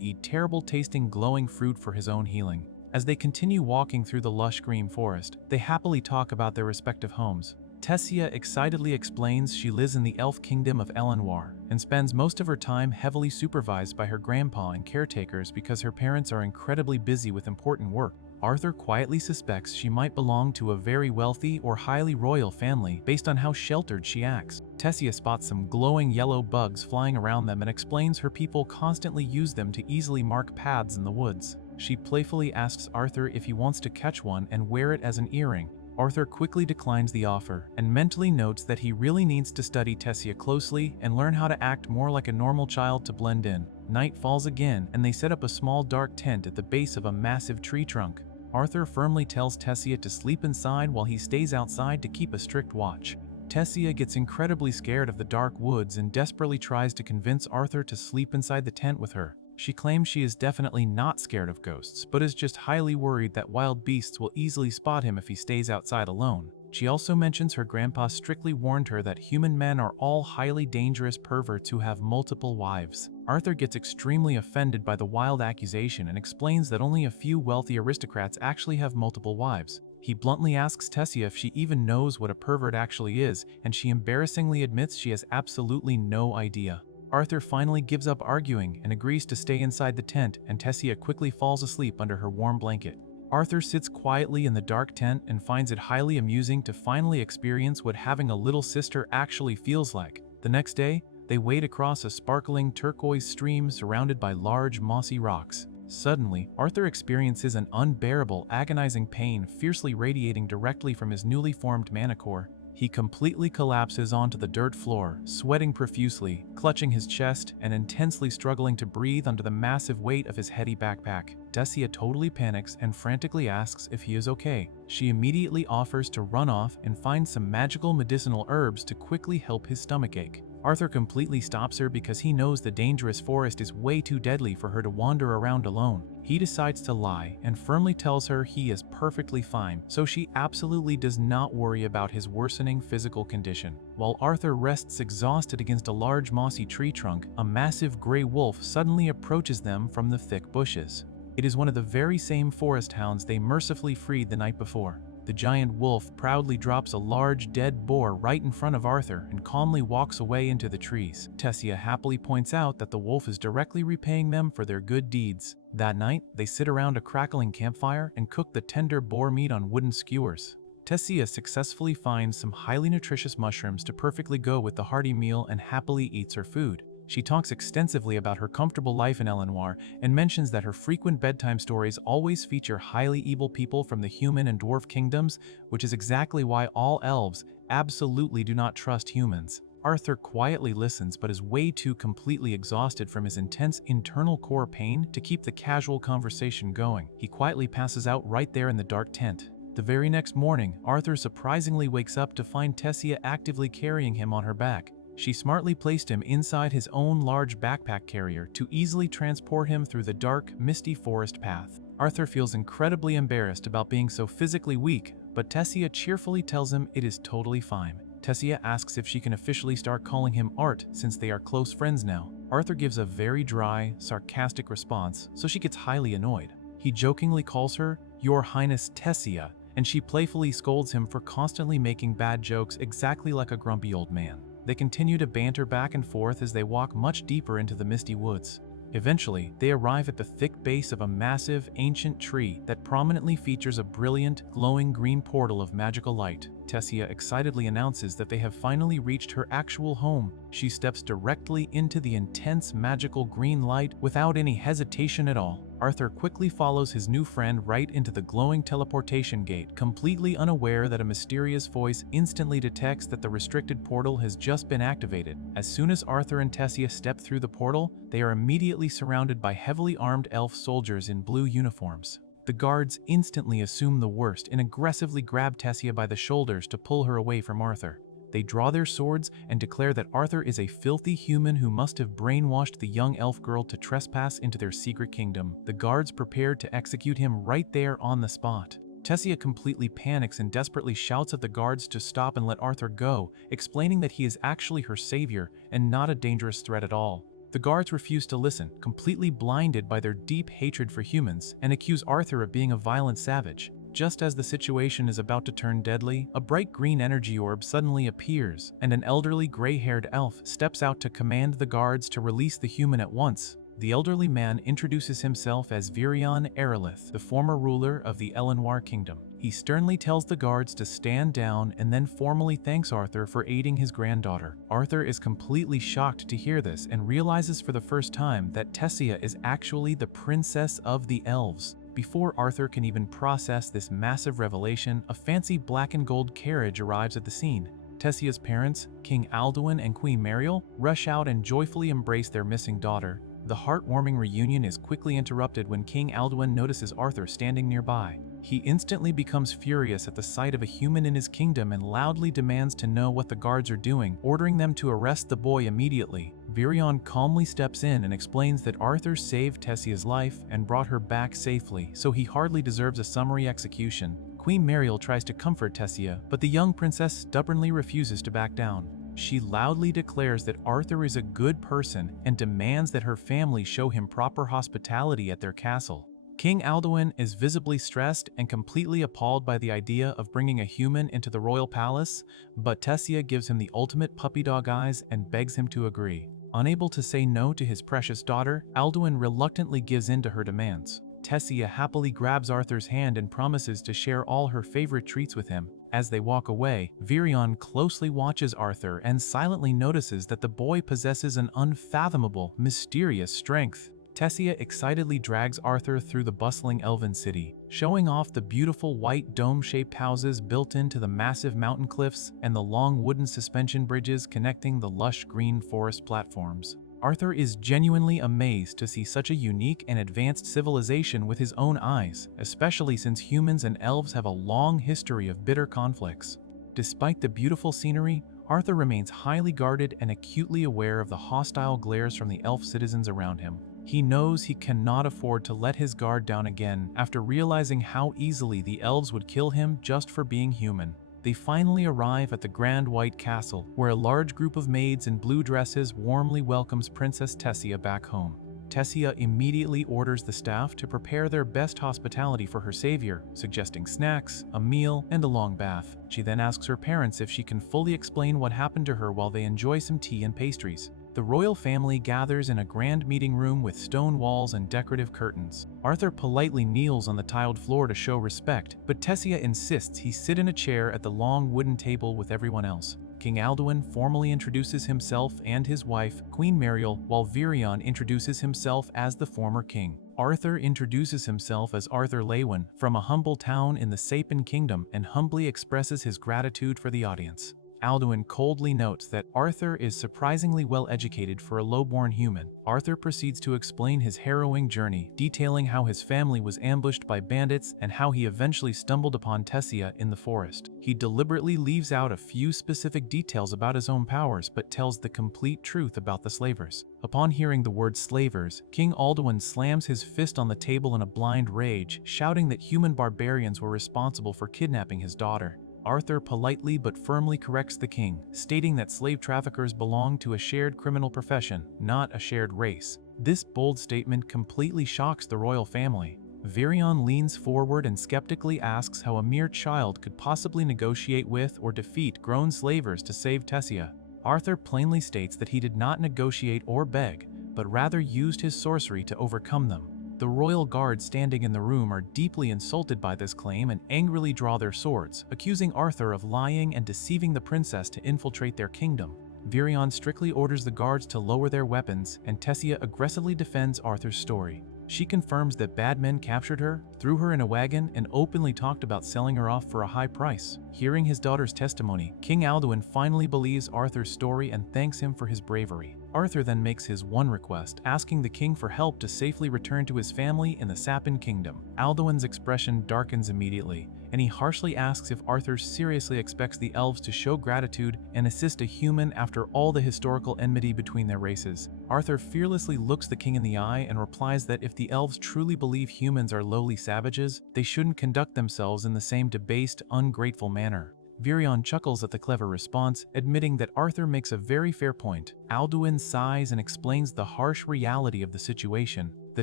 eat terrible-tasting glowing fruit for his own healing. As they continue walking through the lush green forest, they happily talk about their respective homes. Tessia excitedly explains she lives in the elf kingdom of Elenoir and spends most of her time heavily supervised by her grandpa and caretakers because her parents are incredibly busy with important work. Arthur quietly suspects she might belong to a very wealthy or highly royal family based on how sheltered she acts. Tessia spots some glowing yellow bugs flying around them and explains her people constantly use them to easily mark paths in the woods. She playfully asks Arthur if he wants to catch one and wear it as an earring. Arthur quickly declines the offer and mentally notes that he really needs to study Tessia closely and learn how to act more like a normal child to blend in. Night falls again, and they set up a small dark tent at the base of a massive tree trunk. Arthur firmly tells Tessia to sleep inside while he stays outside to keep a strict watch. Tessia gets incredibly scared of the dark woods and desperately tries to convince Arthur to sleep inside the tent with her. She claims she is definitely not scared of ghosts, but is just highly worried that wild beasts will easily spot him if he stays outside alone. She also mentions her grandpa strictly warned her that human men are all highly dangerous perverts who have multiple wives. Arthur gets extremely offended by the wild accusation and explains that only a few wealthy aristocrats actually have multiple wives. He bluntly asks Tessia if she even knows what a pervert actually is, and she embarrassingly admits she has absolutely no idea. Arthur finally gives up arguing and agrees to stay inside the tent, and Tessia quickly falls asleep under her warm blanket. Arthur sits quietly in the dark tent and finds it highly amusing to finally experience what having a little sister actually feels like. The next day, they wade across a sparkling turquoise stream surrounded by large mossy rocks. Suddenly, Arthur experiences an unbearable, agonizing pain fiercely radiating directly from his newly formed manicore. He completely collapses onto the dirt floor, sweating profusely, clutching his chest, and intensely struggling to breathe under the massive weight of his heady backpack. Tessia totally panics and frantically asks if he is okay. She immediately offers to run off and find some magical medicinal herbs to quickly help his stomachache. Arthur completely stops her because he knows the dangerous forest is way too deadly for her to wander around alone. He decides to lie and firmly tells her he is perfectly fine, so she absolutely does not worry about his worsening physical condition. While Arthur rests exhausted against a large mossy tree trunk, a massive gray wolf suddenly approaches them from the thick bushes. It is one of the very same forest hounds they mercifully freed the night before. The giant wolf proudly drops a large dead boar right in front of Arthur and calmly walks away into the trees. Tessia happily points out that the wolf is directly repaying them for their good deeds. That night, they sit around a crackling campfire and cook the tender boar meat on wooden skewers. Tessia successfully finds some highly nutritious mushrooms to perfectly go with the hearty meal and happily eats her food. She talks extensively about her comfortable life in Elenoir and mentions that her frequent bedtime stories always feature highly evil people from the human and dwarf kingdoms, which is exactly why all elves absolutely do not trust humans. Arthur quietly listens but is way too completely exhausted from his intense internal core pain to keep the casual conversation going. He quietly passes out right there in the dark tent. The very next morning, Arthur surprisingly wakes up to find Tessia actively carrying him on her back. She smartly placed him inside his own large backpack carrier to easily transport him through the dark, misty forest path. Arthur feels incredibly embarrassed about being so physically weak, but Tessia cheerfully tells him it is totally fine. Tessia asks if she can officially start calling him Art since they are close friends now. Arthur gives a very dry, sarcastic response, so she gets highly annoyed. He jokingly calls her Your Highness Tessia, and she playfully scolds him for constantly making bad jokes exactly like a grumpy old man. They continue to banter back and forth as they walk much deeper into the misty woods. Eventually, they arrive at the thick base of a massive, ancient tree that prominently features a brilliant, glowing green portal of magical light. Tessia excitedly announces that they have finally reached her actual home. She steps directly into the intense magical green light without any hesitation at all. Arthur quickly follows his new friend right into the glowing teleportation gate, completely unaware that a mysterious voice instantly detects that the restricted portal has just been activated. As soon as Arthur and Tessia step through the portal, they are immediately surrounded by heavily armed elf soldiers in blue uniforms. The guards instantly assume the worst and aggressively grab Tessia by the shoulders to pull her away from Arthur. They draw their swords and declare that Arthur is a filthy human who must have brainwashed the young elf girl to trespass into their secret kingdom. The guards prepare to execute him right there on the spot. Tessia completely panics and desperately shouts at the guards to stop and let Arthur go, explaining that he is actually her savior and not a dangerous threat at all. The guards refuse to listen, completely blinded by their deep hatred for humans, and accuse Arthur of being a violent savage. Just as the situation is about to turn deadly, a bright green energy orb suddenly appears, and an elderly gray-haired elf steps out to command the guards to release the human at once. The elderly man introduces himself as Virion Erilith, the former ruler of the Elenwar kingdom. He sternly tells the guards to stand down and then formally thanks Arthur for aiding his granddaughter. Arthur is completely shocked to hear this and realizes for the first time that Tessia is actually the princess of the elves. Before Arthur can even process this massive revelation, a fancy black and gold carriage arrives at the scene. Tessia's parents, King Alduin and Queen Mariel, rush out and joyfully embrace their missing daughter. The heartwarming reunion is quickly interrupted when King Alduin notices Arthur standing nearby. He instantly becomes furious at the sight of a human in his kingdom and loudly demands to know what the guards are doing, ordering them to arrest the boy immediately. Virion calmly steps in and explains that Arthur saved Tessia's life and brought her back safely, so he hardly deserves a summary execution. Queen Mariel tries to comfort Tessia, but the young princess stubbornly refuses to back down. She loudly declares that Arthur is a good person and demands that her family show him proper hospitality at their castle. King Alduin is visibly stressed and completely appalled by the idea of bringing a human into the royal palace, but Tessia gives him the ultimate puppy dog eyes and begs him to agree. Unable to say no to his precious daughter, Alduin reluctantly gives in to her demands. Tessia happily grabs Arthur's hand and promises to share all her favorite treats with him. As they walk away, Virion closely watches Arthur and silently notices that the boy possesses an unfathomable, mysterious strength. Tessia excitedly drags Arthur through the bustling elven city, showing off the beautiful white dome-shaped houses built into the massive mountain cliffs and the long wooden suspension bridges connecting the lush green forest platforms. Arthur is genuinely amazed to see such a unique and advanced civilization with his own eyes, especially since humans and elves have a long history of bitter conflicts. Despite the beautiful scenery, Arthur remains highly guarded and acutely aware of the hostile glares from the elf citizens around him. He knows he cannot afford to let his guard down again after realizing how easily the elves would kill him just for being human. They finally arrive at the Grand White Castle, where a large group of maids in blue dresses warmly welcomes Princess Tessia back home. Tessia immediately orders the staff to prepare their best hospitality for her savior, suggesting snacks, a meal, and a long bath. She then asks her parents if she can fully explain what happened to her while they enjoy some tea and pastries. The royal family gathers in a grand meeting room with stone walls and decorative curtains. Arthur politely kneels on the tiled floor to show respect, but Tessia insists he sit in a chair at the long wooden table with everyone else. King Alduin formally introduces himself and his wife, Queen Mariel, while Virion introduces himself as the former king. Arthur introduces himself as Arthur Lewin from a humble town in the Sapin Kingdom and humbly expresses his gratitude for the audience. Alduin coldly notes that Arthur is surprisingly well educated for a low-born human. Arthur proceeds to explain his harrowing journey, detailing how his family was ambushed by bandits and how he eventually stumbled upon Tessia in the forest. He deliberately leaves out a few specific details about his own powers, but tells the complete truth about the slavers. Upon hearing the word slavers, King Alduin slams his fist on the table in a blind rage, shouting that human barbarians were responsible for kidnapping his daughter. Arthur politely but firmly corrects the king, stating that slave traffickers belong to a shared criminal profession, not a shared race. This bold statement completely shocks the royal family. Virion leans forward and skeptically asks how a mere child could possibly negotiate with or defeat grown slavers to save Tessia. Arthur plainly states that he did not negotiate or beg, but rather used his sorcery to overcome them. The royal guards standing in the room are deeply insulted by this claim and angrily draw their swords, accusing Arthur of lying and deceiving the princess to infiltrate their kingdom. Virion strictly orders the guards to lower their weapons, and Tessia aggressively defends Arthur's story. She confirms that bad men captured her, threw her in a wagon, and openly talked about selling her off for a high price. Hearing his daughter's testimony, King Alduin finally believes Arthur's story and thanks him for his bravery. Arthur then makes his one request, asking the king for help to safely return to his family in the Sapin Kingdom. Alduin's expression darkens immediately, and he harshly asks if Arthur seriously expects the elves to show gratitude and assist a human after all the historical enmity between their races. Arthur fearlessly looks the king in the eye and replies that if the elves truly believe humans are lowly savages, they shouldn't conduct themselves in the same debased, ungrateful manner. Virion chuckles at the clever response, admitting that Arthur makes a very fair point. Alduin sighs and explains the harsh reality of the situation. The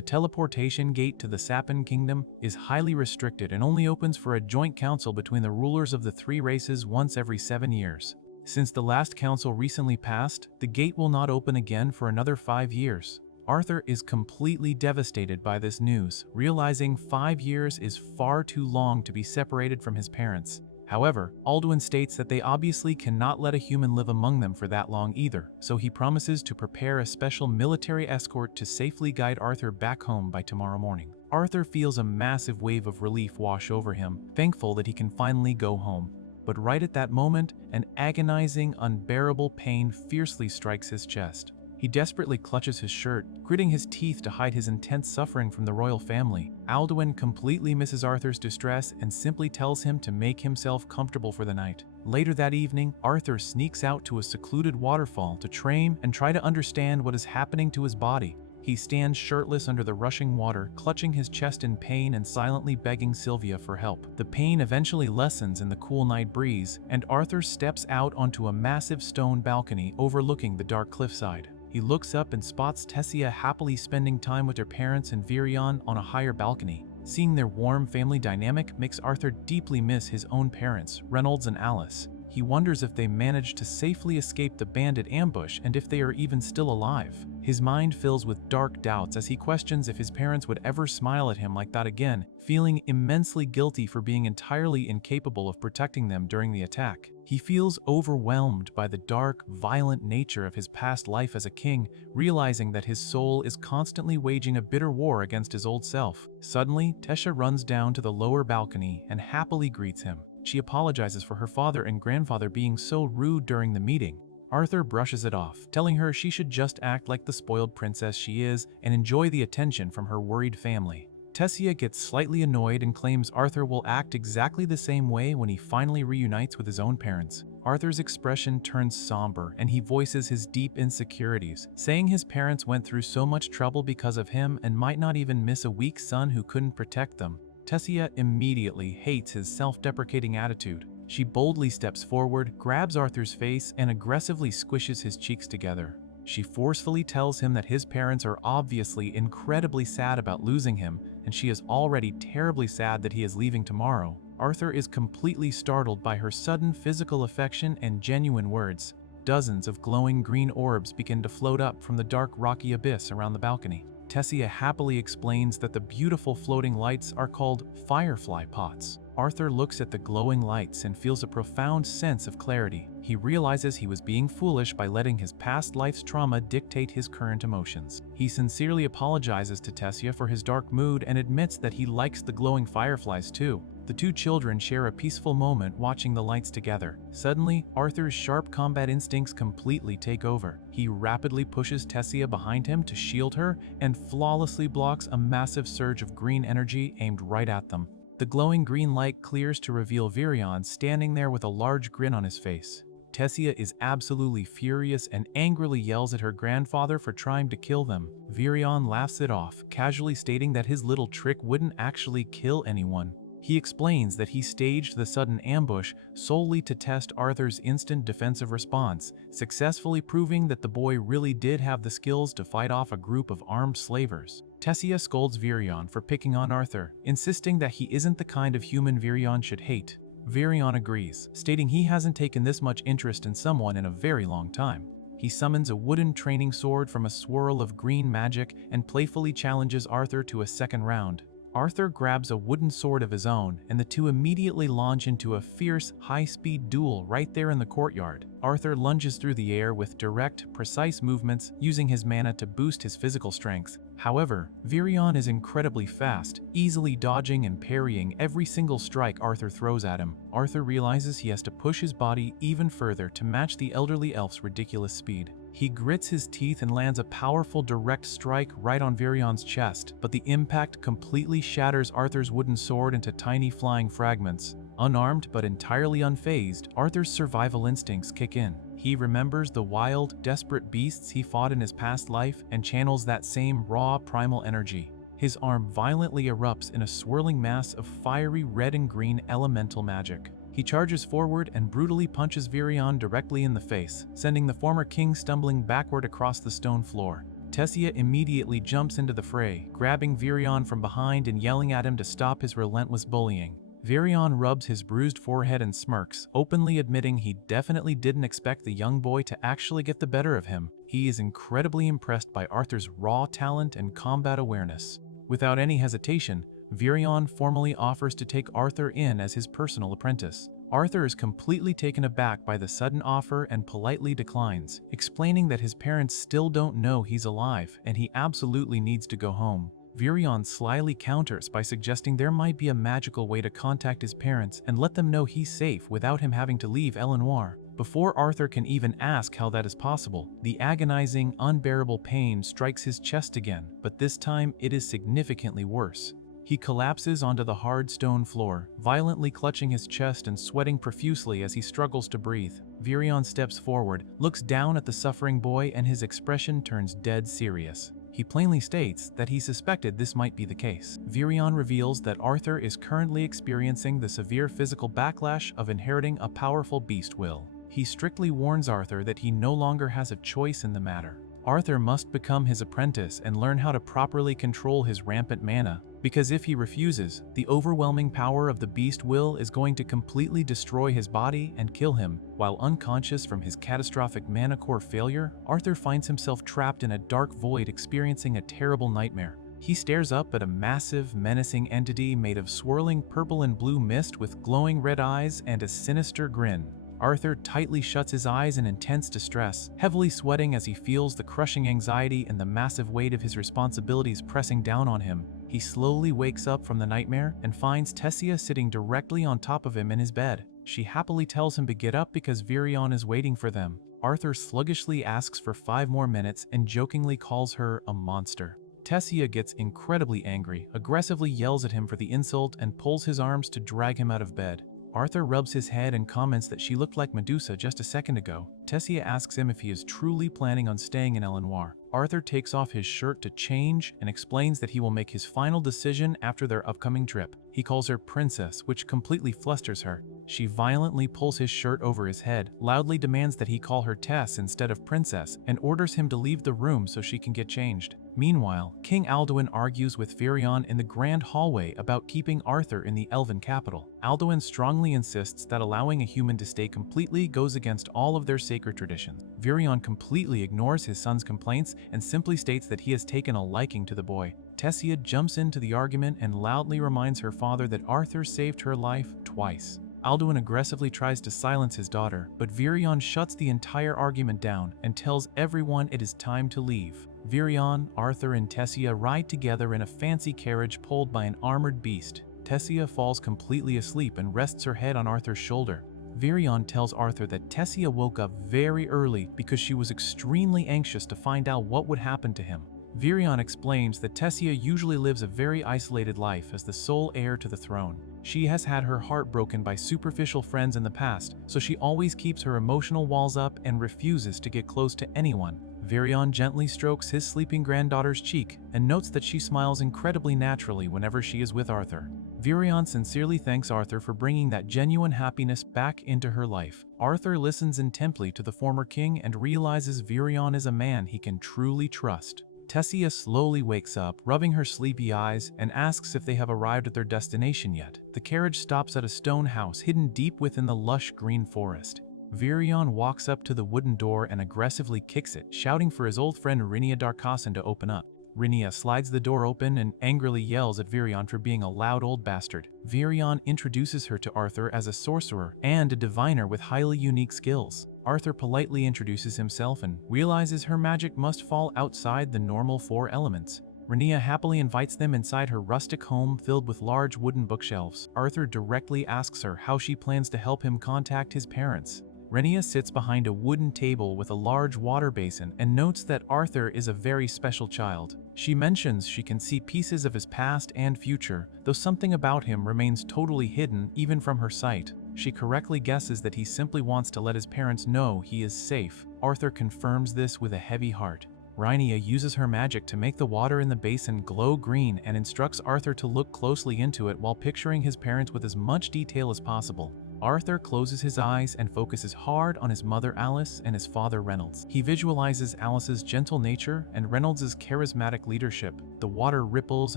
teleportation gate to the Sapin Kingdom is highly restricted and only opens for a joint council between the rulers of the three races once every 7 years. Since the last council recently passed, the gate will not open again for another 5 years. Arthur is completely devastated by this news, realizing 5 years is far too long to be separated from his parents. However, Alduin states that they obviously cannot let a human live among them for that long either, so he promises to prepare a special military escort to safely guide Arthur back home by tomorrow morning. Arthur feels a massive wave of relief wash over him, thankful that he can finally go home. But right at that moment, an agonizing, unbearable pain fiercely strikes his chest. He desperately clutches his shirt, gritting his teeth to hide his intense suffering from the royal family. Alduin completely misses Arthur's distress and simply tells him to make himself comfortable for the night. Later that evening, Arthur sneaks out to a secluded waterfall to train and try to understand what is happening to his body. He stands shirtless under the rushing water, clutching his chest in pain and silently begging Sylvia for help. The pain eventually lessens in the cool night breeze, and Arthur steps out onto a massive stone balcony overlooking the dark cliffside. He looks up and spots Tessia happily spending time with her parents and Virion on a higher balcony. Seeing their warm family dynamic makes Arthur deeply miss his own parents, Reynolds and Alice. He wonders if they managed to safely escape the bandit ambush and if they are even still alive. His mind fills with dark doubts as he questions if his parents would ever smile at him like that again, feeling immensely guilty for being entirely incapable of protecting them during the attack. He feels overwhelmed by the dark, violent nature of his past life as a king, realizing that his soul is constantly waging a bitter war against his old self. Suddenly, Tessia runs down to the lower balcony and happily greets him. She apologizes for her father and grandfather being so rude during the meeting. Arthur brushes it off, telling her she should just act like the spoiled princess she is and enjoy the attention from her worried family. Tessia gets slightly annoyed and claims Arthur will act exactly the same way when he finally reunites with his own parents. Arthur's expression turns somber and he voices his deep insecurities, saying his parents went through so much trouble because of him and might not even miss a weak son who couldn't protect them. Tessia immediately hates his self-deprecating attitude. She boldly steps forward, grabs Arthur's face, and aggressively squishes his cheeks together. She forcefully tells him that his parents are obviously incredibly sad about losing him, and she is already terribly sad that he is leaving tomorrow. Arthur is completely startled by her sudden physical affection and genuine words. Dozens of glowing green orbs begin to float up from the dark rocky abyss around the balcony. Tessia happily explains that the beautiful floating lights are called firefly pots. Arthur looks at the glowing lights and feels a profound sense of clarity. He realizes he was being foolish by letting his past life's trauma dictate his current emotions. He sincerely apologizes to Tessia for his dark mood and admits that he likes the glowing fireflies too. The two children share a peaceful moment watching the lights together. Suddenly, Arthur's sharp combat instincts completely take over. He rapidly pushes Tessia behind him to shield her and flawlessly blocks a massive surge of green energy aimed right at them. The glowing green light clears to reveal Virion standing there with a large grin on his face. Tessia is absolutely furious and angrily yells at her grandfather for trying to kill them. Virion laughs it off, casually stating that his little trick wouldn't actually kill anyone. He explains that he staged the sudden ambush solely to test Arthur's instant defensive response, successfully proving that the boy really did have the skills to fight off a group of armed slavers. Tessia scolds Virion for picking on Arthur, insisting that he isn't the kind of human Virion should hate. Virion agrees, stating he hasn't taken this much interest in someone in a very long time. He summons a wooden training sword from a swirl of green magic and playfully challenges Arthur to a second round. Arthur grabs a wooden sword of his own, and the two immediately launch into a fierce, high-speed duel right there in the courtyard. Arthur lunges through the air with direct, precise movements, using his mana to boost his physical strength. However, Virion is incredibly fast, easily dodging and parrying every single strike Arthur throws at him. Arthur realizes he has to push his body even further to match the elderly elf's ridiculous speed. He grits his teeth and lands a powerful direct strike right on Virion's chest, but the impact completely shatters Arthur's wooden sword into tiny flying fragments. Unarmed but entirely unfazed, Arthur's survival instincts kick in. He remembers the wild, desperate beasts he fought in his past life and channels that same raw, primal energy. His arm violently erupts in a swirling mass of fiery red and green elemental magic. He charges forward and brutally punches Virion directly in the face, sending the former king stumbling backward across the stone floor. Tessia immediately jumps into the fray, grabbing Virion from behind and yelling at him to stop his relentless bullying. Virion rubs his bruised forehead and smirks, openly admitting he definitely didn't expect the young boy to actually get the better of him. He is incredibly impressed by Arthur's raw talent and combat awareness. Without any hesitation, Virion formally offers to take Arthur in as his personal apprentice. Arthur is completely taken aback by the sudden offer and politely declines, explaining that his parents still don't know he's alive and he absolutely needs to go home. Virion slyly counters by suggesting there might be a magical way to contact his parents and let them know he's safe without him having to leave Elenoir. Before Arthur can even ask how that is possible, the agonizing, unbearable pain strikes his chest again, but this time it is significantly worse. He collapses onto the hard stone floor, violently clutching his chest and sweating profusely as he struggles to breathe. Virion steps forward, looks down at the suffering boy, and his expression turns dead serious. He plainly states that he suspected this might be the case. Virion reveals that Arthur is currently experiencing the severe physical backlash of inheriting a powerful beast will. He strictly warns Arthur that he no longer has a choice in the matter. Arthur must become his apprentice and learn how to properly control his rampant mana, because if he refuses, the overwhelming power of the beast will is going to completely destroy his body and kill him. While unconscious from his catastrophic mana core failure, Arthur finds himself trapped in a dark void experiencing a terrible nightmare. He stares up at a massive, menacing entity made of swirling purple and blue mist with glowing red eyes and a sinister grin. Arthur tightly shuts his eyes in intense distress, heavily sweating as he feels the crushing anxiety and the massive weight of his responsibilities pressing down on him. He slowly wakes up from the nightmare and finds Tessia sitting directly on top of him in his bed. She happily tells him to get up because Virion is waiting for them. Arthur sluggishly asks for 5 more minutes and jokingly calls her a monster. Tessia gets incredibly angry, aggressively yells at him for the insult, and pulls his arms to drag him out of bed. Arthur rubs his head and comments that she looked like Medusa just a second ago. Tessia asks him if he is truly planning on staying in Elenoir. Arthur takes off his shirt to change and explains that he will make his final decision after their upcoming trip. He calls her princess, which completely flusters her. She violently pulls his shirt over his head, loudly demands that he call her Tess instead of princess, and orders him to leave the room so she can get changed. Meanwhile, King Alduin argues with Virion in the grand hallway about keeping Arthur in the elven capital. Alduin strongly insists that allowing a human to stay completely goes against all of their sacred traditions. Virion completely ignores his son's complaints and simply states that he has taken a liking to the boy. Tessia jumps into the argument and loudly reminds her father that Arthur saved her life twice. Alduin aggressively tries to silence his daughter, but Virion shuts the entire argument down and tells everyone it is time to leave. Virion, Arthur, and Tessia ride together in a fancy carriage pulled by an armored beast. Tessia falls completely asleep and rests her head on Arthur's shoulder. Virion tells Arthur that Tessia woke up very early because she was extremely anxious to find out what would happen to him. Virion explains that Tessia usually lives a very isolated life as the sole heir to the throne. She has had her heart broken by superficial friends in the past, so she always keeps her emotional walls up and refuses to get close to anyone. Virion gently strokes his sleeping granddaughter's cheek and notes that she smiles incredibly naturally whenever she is with Arthur. Virion sincerely thanks Arthur for bringing that genuine happiness back into her life. Arthur listens intently to the former king and realizes Virion is a man he can truly trust. Tessia slowly wakes up, rubbing her sleepy eyes, and asks if they have arrived at their destination yet. The carriage stops at a stone house hidden deep within the lush green forest. Virion walks up to the wooden door and aggressively kicks it, shouting for his old friend Rhenia Darkassan to open up. Rhenia slides the door open and angrily yells at Virion for being a loud old bastard. Virion introduces her to Arthur as a sorcerer and a diviner with highly unique skills. Arthur politely introduces himself and realizes her magic must fall outside the normal 4 elements. Rhenia happily invites them inside her rustic home filled with large wooden bookshelves. Arthur directly asks her how she plans to help him contact his parents. Rhenia sits behind a wooden table with a large water basin and notes that Arthur is a very special child. She mentions she can see pieces of his past and future, though something about him remains totally hidden even from her sight. She correctly guesses that he simply wants to let his parents know he is safe. Arthur confirms this with a heavy heart. Rhenia uses her magic to make the water in the basin glow green and instructs Arthur to look closely into it while picturing his parents with as much detail as possible. Arthur closes his eyes and focuses hard on his mother Alice and his father Reynolds. He visualizes Alice's gentle nature and Reynolds' charismatic leadership. The water ripples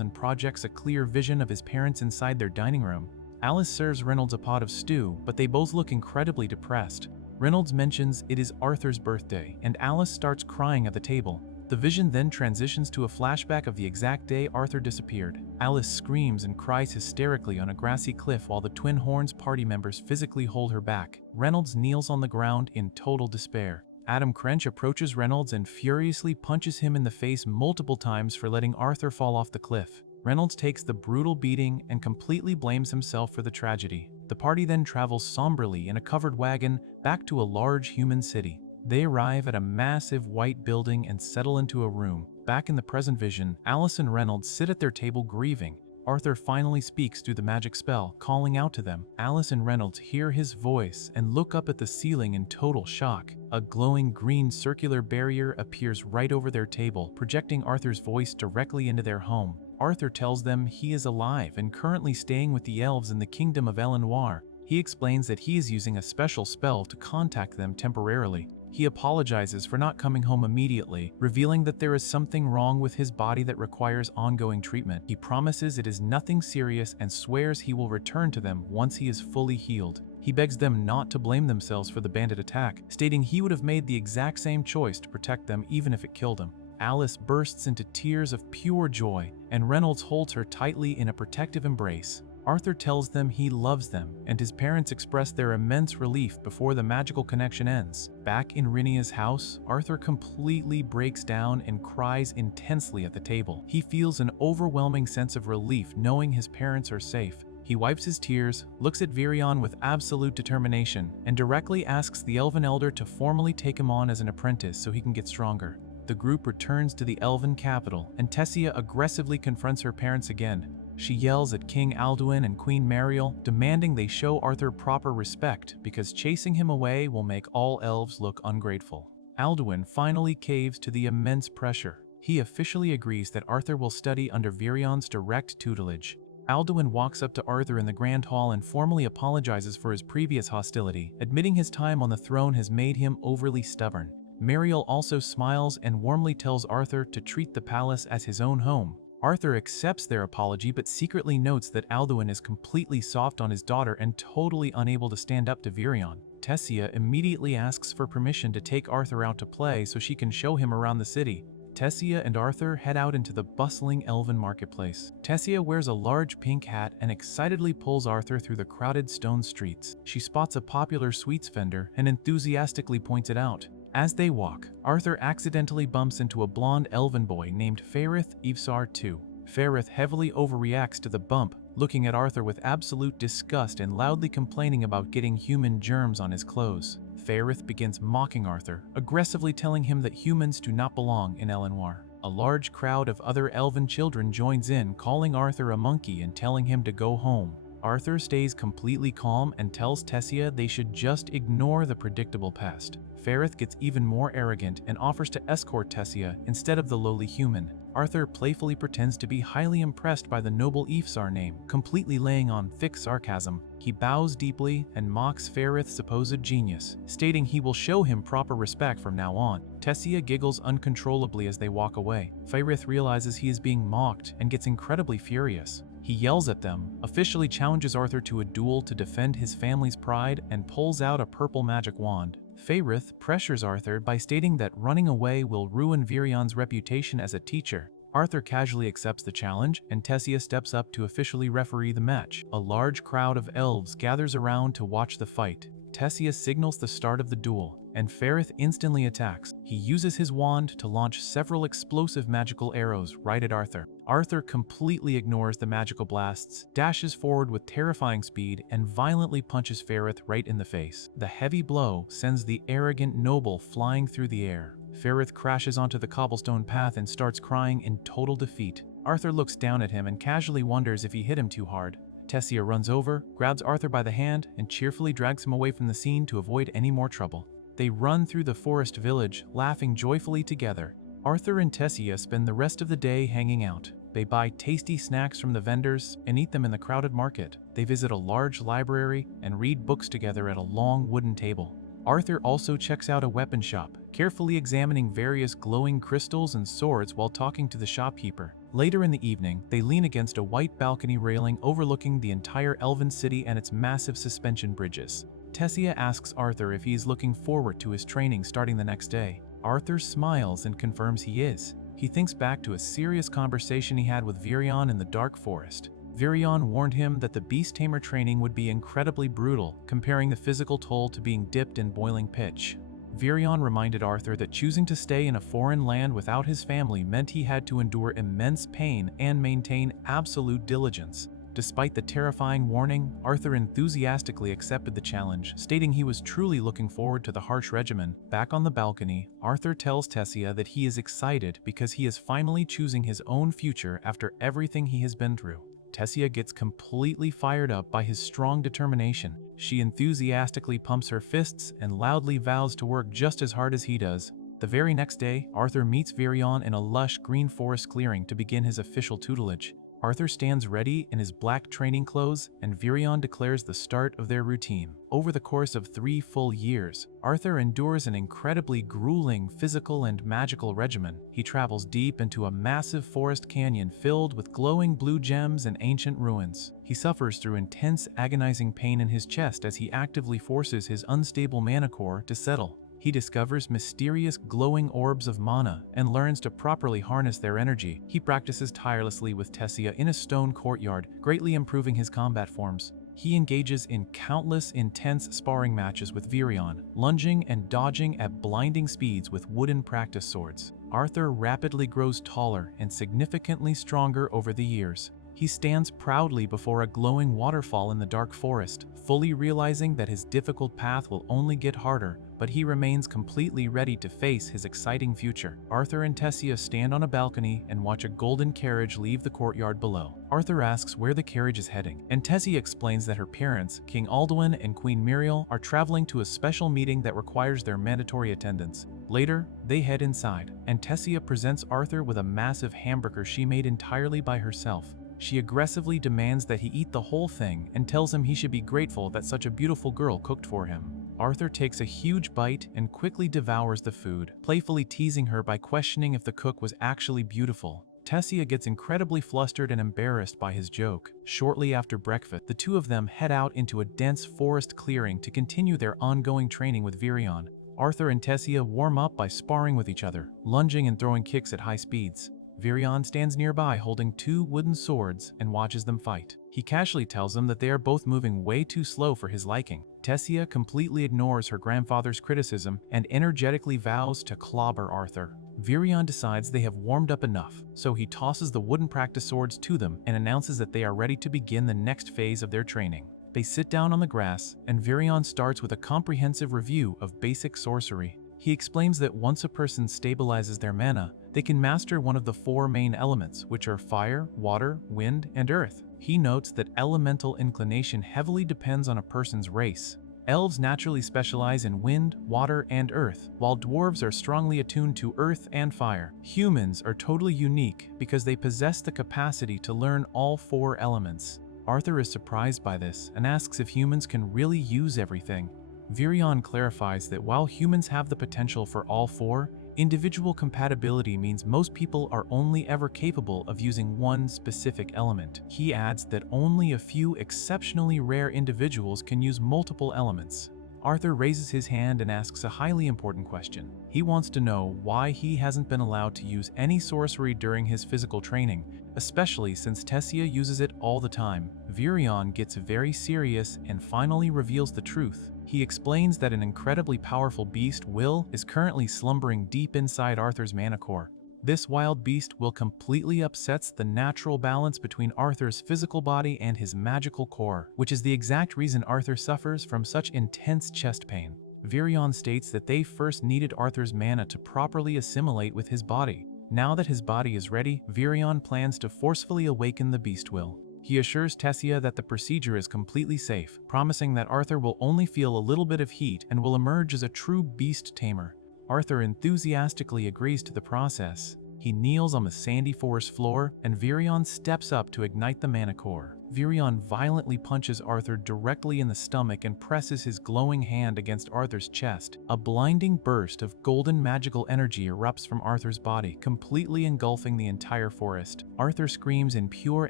and projects a clear vision of his parents inside their dining room. Alice serves Reynolds a pot of stew, but they both look incredibly depressed. Reynolds mentions it is Arthur's birthday, and Alice starts crying at the table. The vision then transitions to a flashback of the exact day Arthur disappeared. Alice screams and cries hysterically on a grassy cliff while the Twin Horns party members physically hold her back. Reynolds kneels on the ground in total despair. Adam Crench approaches Reynolds and furiously punches him in the face multiple times for letting Arthur fall off the cliff. Reynolds takes the brutal beating and completely blames himself for the tragedy. The party then travels somberly in a covered wagon back to a large human city. They arrive at a massive white building and settle into a room. Back in the present vision, Alice and Reynolds sit at their table grieving. Arthur finally speaks through the magic spell, calling out to them. Alice and Reynolds hear his voice and look up at the ceiling in total shock. A glowing green circular barrier appears right over their table, projecting Arthur's voice directly into their home. Arthur tells them he is alive and currently staying with the elves in the kingdom of El Noir. He explains that he is using a special spell to contact them temporarily. He apologizes for not coming home immediately, revealing that there is something wrong with his body that requires ongoing treatment. He promises it is nothing serious and swears he will return to them once he is fully healed. He begs them not to blame themselves for the bandit attack, stating he would have made the exact same choice to protect them even if it killed him. Alice bursts into tears of pure joy, and Reynolds holds her tightly in a protective embrace. Arthur tells them he loves them, and his parents express their immense relief before the magical connection ends. Back in Rhenia's house, Arthur completely breaks down and cries intensely at the table. He feels an overwhelming sense of relief knowing his parents are safe. He wipes his tears, looks at Virion with absolute determination, and directly asks the Elven Elder to formally take him on as an apprentice so he can get stronger. The group returns to the Elven capital, and Tessia aggressively confronts her parents again. She yells at King Alduin and Queen Mariel, demanding they show Arthur proper respect because chasing him away will make all elves look ungrateful. Alduin finally caves to the immense pressure. He officially agrees that Arthur will study under Virion's direct tutelage. Alduin walks up to Arthur in the Grand Hall and formally apologizes for his previous hostility, admitting his time on the throne has made him overly stubborn. Mariel also smiles and warmly tells Arthur to treat the palace as his own home. Arthur accepts their apology but secretly notes that Alduin is completely soft on his daughter and totally unable to stand up to Virion. Tessia immediately asks for permission to take Arthur out to play so she can show him around the city. Tessia and Arthur head out into the bustling elven marketplace. Tessia wears a large pink hat and excitedly pulls Arthur through the crowded stone streets. She spots a popular sweets vendor and enthusiastically points it out. As they walk, Arthur accidentally bumps into a blonde elven boy named Faerith Ivsar II. Faerith heavily overreacts to the bump, looking at Arthur with absolute disgust and loudly complaining about getting human germs on his clothes. Faerith begins mocking Arthur, aggressively telling him that humans do not belong in El Noir. A large crowd of other elven children joins in, calling Arthur a monkey and telling him to go home. Arthur stays completely calm and tells Tessia they should just ignore the predictable pest. Faerith gets even more arrogant and offers to escort Tessia instead of the lowly human. Arthur playfully pretends to be highly impressed by the noble Ifsar name, completely laying on thick sarcasm. He bows deeply and mocks Ferrith's supposed genius, stating he will show him proper respect from now on. Tessia giggles uncontrollably as they walk away. Ferrith realizes he is being mocked and gets incredibly furious. He yells at them, officially challenges Arthur to a duel to defend his family's pride, and pulls out a purple magic wand. Ferrith pressures Arthur by stating that running away will ruin Virion's reputation as a teacher. Arthur casually accepts the challenge, and Tessia steps up to officially referee the match. A large crowd of elves gathers around to watch the fight. Tessia signals the start of the duel, and Ferrith instantly attacks. He uses his wand to launch several explosive magical arrows right at Arthur. Arthur completely ignores the magical blasts, dashes forward with terrifying speed, and violently punches Ferrith right in the face. The heavy blow sends the arrogant noble flying through the air. Ferrith crashes onto the cobblestone path and starts crying in total defeat. Arthur looks down at him and casually wonders if he hit him too hard. Tessia runs over, grabs Arthur by the hand, and cheerfully drags him away from the scene to avoid any more trouble. They run through the forest village, laughing joyfully together. Arthur and Tessia spend the rest of the day hanging out. They buy tasty snacks from the vendors and eat them in the crowded market. They visit a large library and read books together at a long wooden table. Arthur also checks out a weapon shop, carefully examining various glowing crystals and swords while talking to the shopkeeper. Later in the evening, they lean against a white balcony railing overlooking the entire elven city and its massive suspension bridges. Tessia asks Arthur if he is looking forward to his training starting the next day. Arthur smiles and confirms he is. He thinks back to a serious conversation he had with Virion in the dark forest. Virion warned him that the beast tamer training would be incredibly brutal, comparing the physical toll to being dipped in boiling pitch. Virion reminded Arthur that choosing to stay in a foreign land without his family meant he had to endure immense pain and maintain absolute diligence. Despite the terrifying warning, Arthur enthusiastically accepted the challenge, stating he was truly looking forward to the harsh regimen. Back on the balcony, Arthur tells Tessia that he is excited because he is finally choosing his own future after everything he has been through. Tessia gets completely fired up by his strong determination. She enthusiastically pumps her fists and loudly vows to work just as hard as he does. The very next day, Arthur meets Virion in a lush green forest clearing to begin his official tutelage. Arthur stands ready in his black training clothes, and Virion declares the start of their routine. Over the course of 3 full years, Arthur endures an incredibly grueling physical and magical regimen. He travels deep into a massive forest canyon filled with glowing blue gems and ancient ruins. He suffers through intense, agonizing pain in his chest as he actively forces his unstable mana core to settle. He discovers mysterious glowing orbs of mana and learns to properly harness their energy. He practices tirelessly with Tessia in a stone courtyard, greatly improving his combat forms. He engages in countless intense sparring matches with Virion, lunging and dodging at blinding speeds with wooden practice swords. Arthur rapidly grows taller and significantly stronger over the years. He stands proudly before a glowing waterfall in the dark forest, fully realizing that his difficult path will only get harder, but he remains completely ready to face his exciting future. Arthur and Tessia stand on a balcony and watch a golden carriage leave the courtyard below. Arthur asks where the carriage is heading, and Tessia explains that her parents, King Alduin and Queen Muriel, are traveling to a special meeting that requires their mandatory attendance. Later, they head inside, and Tessia presents Arthur with a massive hamburger she made entirely by herself. She aggressively demands that he eat the whole thing and tells him he should be grateful that such a beautiful girl cooked for him. Arthur takes a huge bite and quickly devours the food, playfully teasing her by questioning if the cook was actually beautiful. Tessia gets incredibly flustered and embarrassed by his joke. Shortly after breakfast, the two of them head out into a dense forest clearing to continue their ongoing training with Virion. Arthur and Tessia warm up by sparring with each other, lunging and throwing kicks at high speeds. Virion stands nearby holding 2 wooden swords and watches them fight. He casually tells them that they are both moving way too slow for his liking. Tessia completely ignores her grandfather's criticism and energetically vows to clobber Arthur. Virion decides they have warmed up enough, so he tosses the wooden practice swords to them and announces that they are ready to begin the next phase of their training. They sit down on the grass, and Virion starts with a comprehensive review of basic sorcery. He explains that once a person stabilizes their mana, they can master one of the 4 main elements, which are fire, water, wind, and earth. He notes that elemental inclination heavily depends on a person's race. Elves naturally specialize in wind, water, and earth, while dwarves are strongly attuned to earth and fire. Humans are totally unique because they possess the capacity to learn all four elements. Arthur is surprised by this and asks if humans can really use everything. Virion clarifies that while humans have the potential for all four, individual compatibility means most people are only ever capable of using one specific element. He adds that only a few exceptionally rare individuals can use multiple elements. Arthur raises his hand and asks a highly important question. He wants to know why he hasn't been allowed to use any sorcery during his physical training, especially since Tessia uses it all the time. Virion gets very serious and finally reveals the truth. He explains that an incredibly powerful beast, Will, is currently slumbering deep inside Arthur's mana core. This wild beast will completely upsets the natural balance between Arthur's physical body and his magical core, which is the exact reason Arthur suffers from such intense chest pain. Virion states that they first needed Arthur's mana to properly assimilate with his body. Now that his body is ready, Virion plans to forcefully awaken the beast Will. He assures Tessia that the procedure is completely safe, promising that Arthur will only feel a little bit of heat and will emerge as a true beast tamer. Arthur enthusiastically agrees to the process. He kneels on the sandy forest floor, and Virion steps up to ignite the mana core. Virion violently punches Arthur directly in the stomach and presses his glowing hand against Arthur's chest. A blinding burst of golden magical energy erupts from Arthur's body, completely engulfing the entire forest. Arthur screams in pure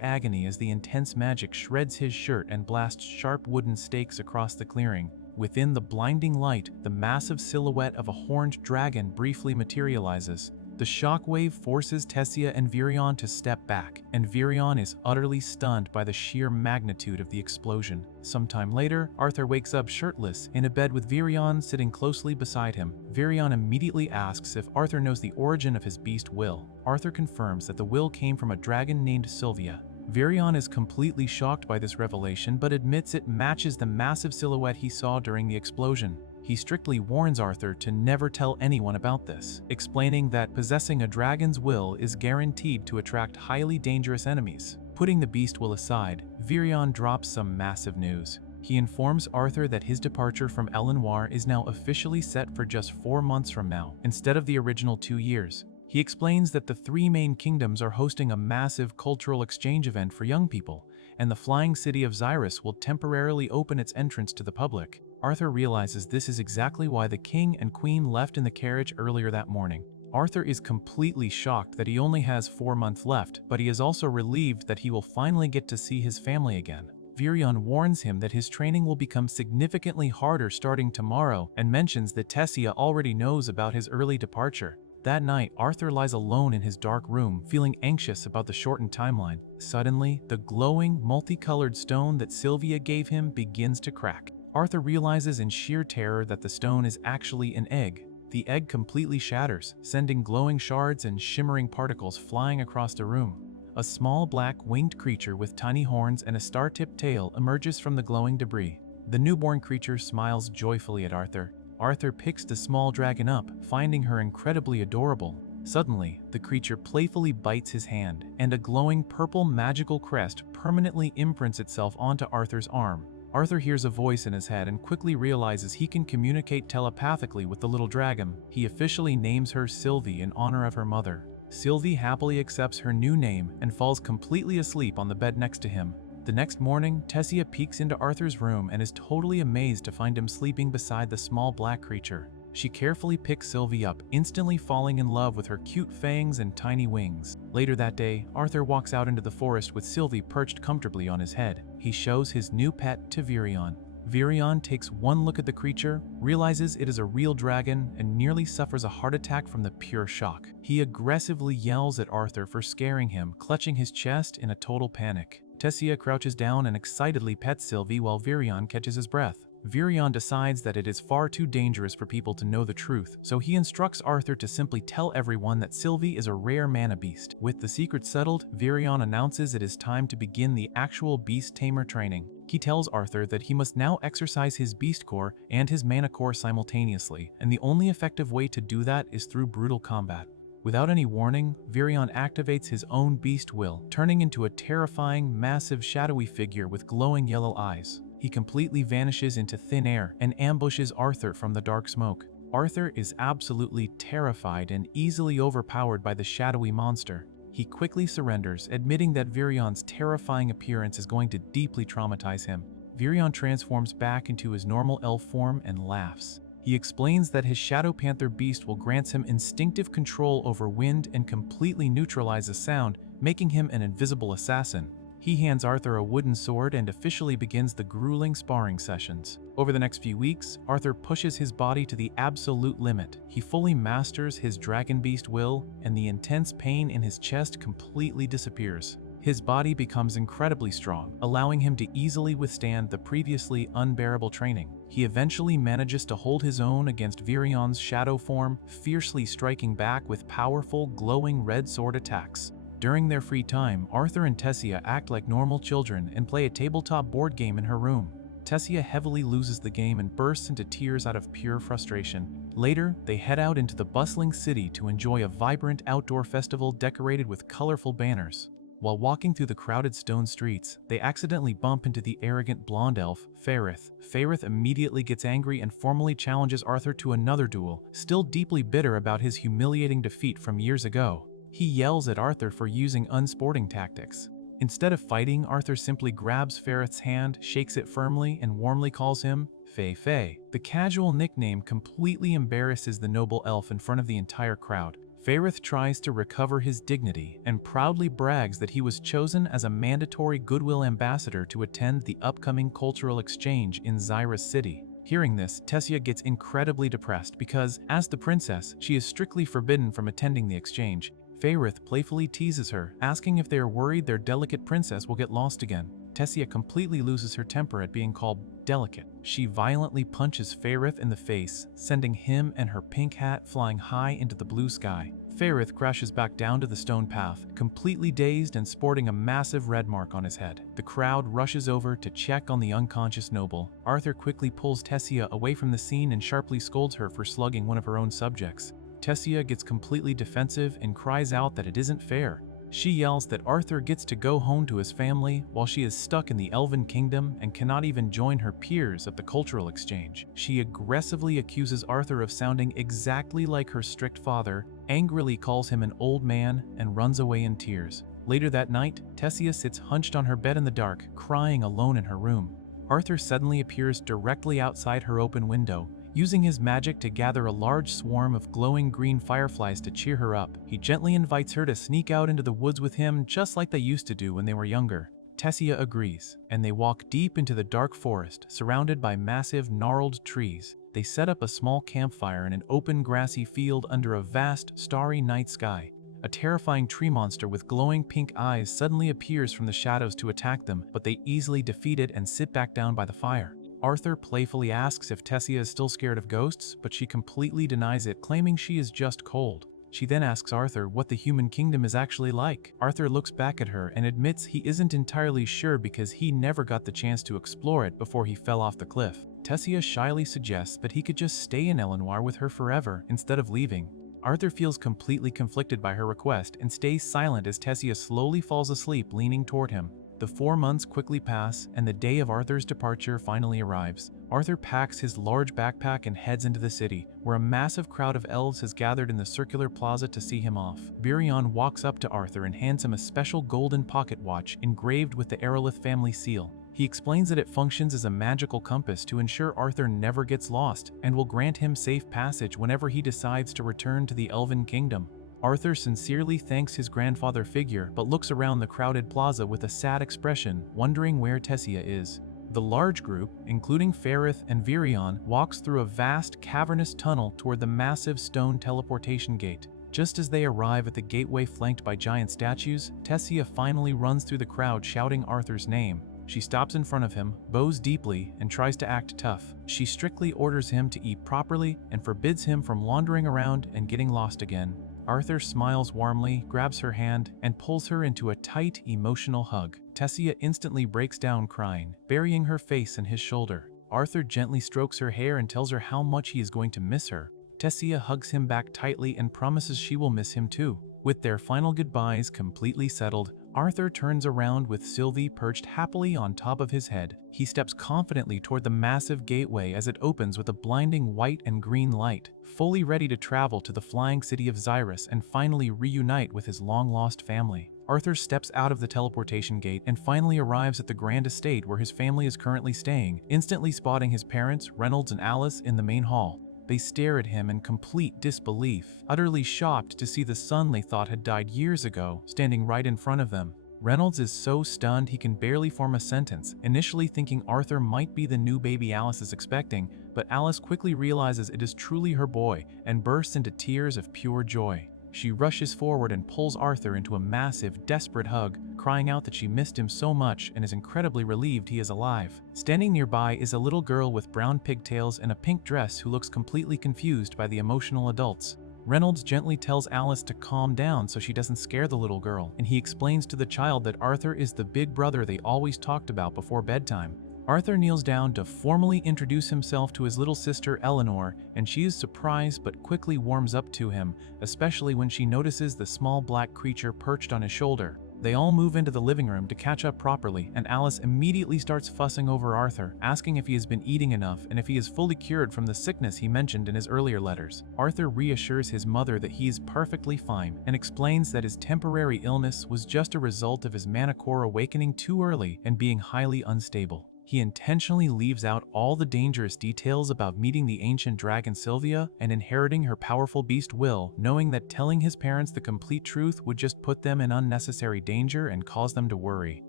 agony as the intense magic shreds his shirt and blasts sharp wooden stakes across the clearing. Within the blinding light, the massive silhouette of a horned dragon briefly materializes. The shockwave forces Tessia and Virion to step back, and Virion is utterly stunned by the sheer magnitude of the explosion. Sometime later, Arthur wakes up shirtless, in a bed with Virion sitting closely beside him. Virion immediately asks if Arthur knows the origin of his beast Will. Arthur confirms that the Will came from a dragon named Sylvia. Virion is completely shocked by this revelation, but admits it matches the massive silhouette he saw during the explosion. He strictly warns Arthur to never tell anyone about this, explaining that possessing a dragon's will is guaranteed to attract highly dangerous enemies. Putting the beast will aside, Virion drops some massive news. He informs Arthur that his departure from Elenoir is now officially set for just 4 months from now, instead of the original 2 years. He explains that the 3 main kingdoms are hosting a massive cultural exchange event for young people, and the flying city of Xyrus will temporarily open its entrance to the public. Arthur realizes this is exactly why the king and queen left in the carriage earlier that morning. Arthur is completely shocked that he only has 4 months left, but he is also relieved that he will finally get to see his family again. Virion warns him that his training will become significantly harder starting tomorrow and mentions that Tessia already knows about his early departure. That night, Arthur lies alone in his dark room, feeling anxious about the shortened timeline. Suddenly, the glowing, multicolored stone that Sylvia gave him begins to crack. Arthur realizes in sheer terror that the stone is actually an egg. The egg completely shatters, sending glowing shards and shimmering particles flying across the room. A small black winged creature with tiny horns and a star-tipped tail emerges from the glowing debris. The newborn creature smiles joyfully at Arthur. Arthur picks the small dragon up, finding her incredibly adorable. Suddenly, the creature playfully bites his hand, and a glowing purple magical crest permanently imprints itself onto Arthur's arm. Arthur hears a voice in his head and quickly realizes he can communicate telepathically with the little dragon. He officially names her Sylvie in honor of her mother. Sylvie happily accepts her new name and falls completely asleep on the bed next to him. The next morning, Tessia peeks into Arthur's room and is totally amazed to find him sleeping beside the small black creature. She carefully picks Sylvie up, instantly falling in love with her cute fangs and tiny wings. Later that day, Arthur walks out into the forest with Sylvie perched comfortably on his head. He shows his new pet to Virion. Virion takes one look at the creature, realizes it is a real dragon, and nearly suffers a heart attack from the pure shock. He aggressively yells at Arthur for scaring him, clutching his chest in a total panic. Tessia crouches down and excitedly pets Sylvie while Virion catches his breath. Virion decides that it is far too dangerous for people to know the truth, so he instructs Arthur to simply tell everyone that Sylvie is a rare mana beast. With the secret settled, Virion announces it is time to begin the actual beast tamer training. He tells Arthur that he must now exercise his beast core and his mana core simultaneously, and the only effective way to do that is through brutal combat. Without any warning, Virion activates his own beast will, turning into a terrifying, massive, shadowy figure with glowing yellow eyes. he completely vanishes into thin air and ambushes Arthur from the dark smoke. Arthur is absolutely terrified and easily overpowered by the shadowy monster. He quickly surrenders, admitting that Virion's terrifying appearance is going to deeply traumatize him. Virion transforms back into his normal elf form and laughs. He explains that his Shadow Panther beast will grant him instinctive control over wind and completely neutralize the sound, making him an invisible assassin. He hands Arthur a wooden sword and officially begins the grueling sparring sessions. Over the next few weeks, Arthur pushes his body to the absolute limit. He fully masters his dragon beast will, and the intense pain in his chest completely disappears. His body becomes incredibly strong, allowing him to easily withstand the previously unbearable training. He eventually manages to hold his own against Virion's shadow form, fiercely striking back with powerful, glowing red sword attacks. During their free time, Arthur and Tessia act like normal children and play a tabletop board game in her room. Tessia heavily loses the game and bursts into tears out of pure frustration. Later, they head out into the bustling city to enjoy a vibrant outdoor festival decorated with colorful banners. While walking through the crowded stone streets, they accidentally bump into the arrogant blonde elf, Faerith. Faerith immediately gets angry and formally challenges Arthur to another duel, still deeply bitter about his humiliating defeat from years ago. He yells at Arthur for using unsporting tactics. Instead of fighting, Arthur simply grabs Faerith's hand, shakes it firmly, and warmly calls him Fei Fei. The casual nickname completely embarrasses the noble elf in front of the entire crowd. Faerith tries to recover his dignity and proudly brags that he was chosen as a mandatory goodwill ambassador to attend the upcoming cultural exchange in Zyra's city. Hearing this, Tessia gets incredibly depressed because, as the princess, she is strictly forbidden from attending the exchange. Faerith playfully teases her, asking if they are worried their delicate princess will get lost again. Tessia completely loses her temper at being called delicate. She violently punches Faerith in the face, sending him and her pink hat flying high into the blue sky. Faerith crashes back down to the stone path, completely dazed and sporting a massive red mark on his head. The crowd rushes over to check on the unconscious noble. Arthur quickly pulls Tessia away from the scene and sharply scolds her for slugging one of her own subjects. Tessia gets completely defensive and cries out that it isn't fair. She yells that Arthur gets to go home to his family while she is stuck in the Elven Kingdom and cannot even join her peers at the cultural exchange. She aggressively accuses Arthur of sounding exactly like her strict father, angrily calls him an old man, and runs away in tears. Later that night, Tessia sits hunched on her bed in the dark, crying alone in her room. Arthur suddenly appears directly outside her open window, using his magic to gather a large swarm of glowing green fireflies to cheer her up. He gently invites her to sneak out into the woods with him just like they used to do when they were younger. Tessia agrees, and they walk deep into the dark forest, surrounded by massive gnarled trees. They set up a small campfire in an open grassy field under a vast, starry night sky. A terrifying tree monster with glowing pink eyes suddenly appears from the shadows to attack them, but they easily defeat it and sit back down by the fire. Arthur playfully asks if Tessia is still scared of ghosts, but she completely denies it, claiming she is just cold. She then asks Arthur what the human kingdom is actually like. Arthur looks back at her and admits he isn't entirely sure because he never got the chance to explore it before he fell off the cliff. Tessia shyly suggests that he could just stay in Elenoir with her forever instead of leaving. Arthur feels completely conflicted by her request and stays silent as Tessia slowly falls asleep, leaning toward him. The 4 months quickly pass, and the day of Arthur's departure finally arrives. Arthur packs his large backpack and heads into the city, where a massive crowd of elves has gathered in the circular plaza to see him off. Virion walks up to Arthur and hands him a special golden pocket watch engraved with the Aerolith family seal. He explains that it functions as a magical compass to ensure Arthur never gets lost, and will grant him safe passage whenever he decides to return to the Elven Kingdom. Arthur sincerely thanks his grandfather figure, but looks around the crowded plaza with a sad expression, wondering where Tessia is. The large group, including Faerith and Virion, walks through a vast, cavernous tunnel toward the massive stone teleportation gate. Just as they arrive at the gateway flanked by giant statues, Tessia finally runs through the crowd shouting Arthur's name. She stops in front of him, bows deeply, and tries to act tough. She strictly orders him to eat properly and forbids him from wandering around and getting lost again. Arthur smiles warmly, grabs her hand, and pulls her into a tight, emotional hug. Tessia instantly breaks down crying, burying her face in his shoulder. Arthur gently strokes her hair and tells her how much he is going to miss her. Tessia hugs him back tightly and promises she will miss him too. With their final goodbyes completely settled, Arthur turns around with Sylvie perched happily on top of his head. He steps confidently toward the massive gateway as it opens with a blinding white and green light, fully ready to travel to the flying city of Xyrus and finally reunite with his long-lost family. Arthur steps out of the teleportation gate and finally arrives at the grand estate where his family is currently staying, instantly spotting his parents, Reynolds and Alice, in the main hall. They stare at him in complete disbelief, utterly shocked to see the son they thought had died years ago standing right in front of them. Reynolds is so stunned he can barely form a sentence, initially thinking Arthur might be the new baby Alice is expecting, but Alice quickly realizes it is truly her boy and bursts into tears of pure joy. She rushes forward and pulls Arthur into a massive, desperate hug, crying out that she missed him so much and is incredibly relieved he is alive. Standing nearby is a little girl with brown pigtails and a pink dress who looks completely confused by the emotional adults. Reynolds gently tells Alice to calm down so she doesn't scare the little girl, and he explains to the child that Arthur is the big brother they always talked about before bedtime. Arthur kneels down to formally introduce himself to his little sister Eleanor, and she is surprised but quickly warms up to him, especially when she notices the small black creature perched on his shoulder. They all move into the living room to catch up properly, and Alice immediately starts fussing over Arthur, asking if he has been eating enough and if he is fully cured from the sickness he mentioned in his earlier letters. Arthur reassures his mother that he is perfectly fine and explains that his temporary illness was just a result of his manicore awakening too early and being highly unstable. He intentionally leaves out all the dangerous details about meeting the ancient dragon Sylvia and inheriting her powerful beast Will, knowing that telling his parents the complete truth would just put them in unnecessary danger and cause them to worry.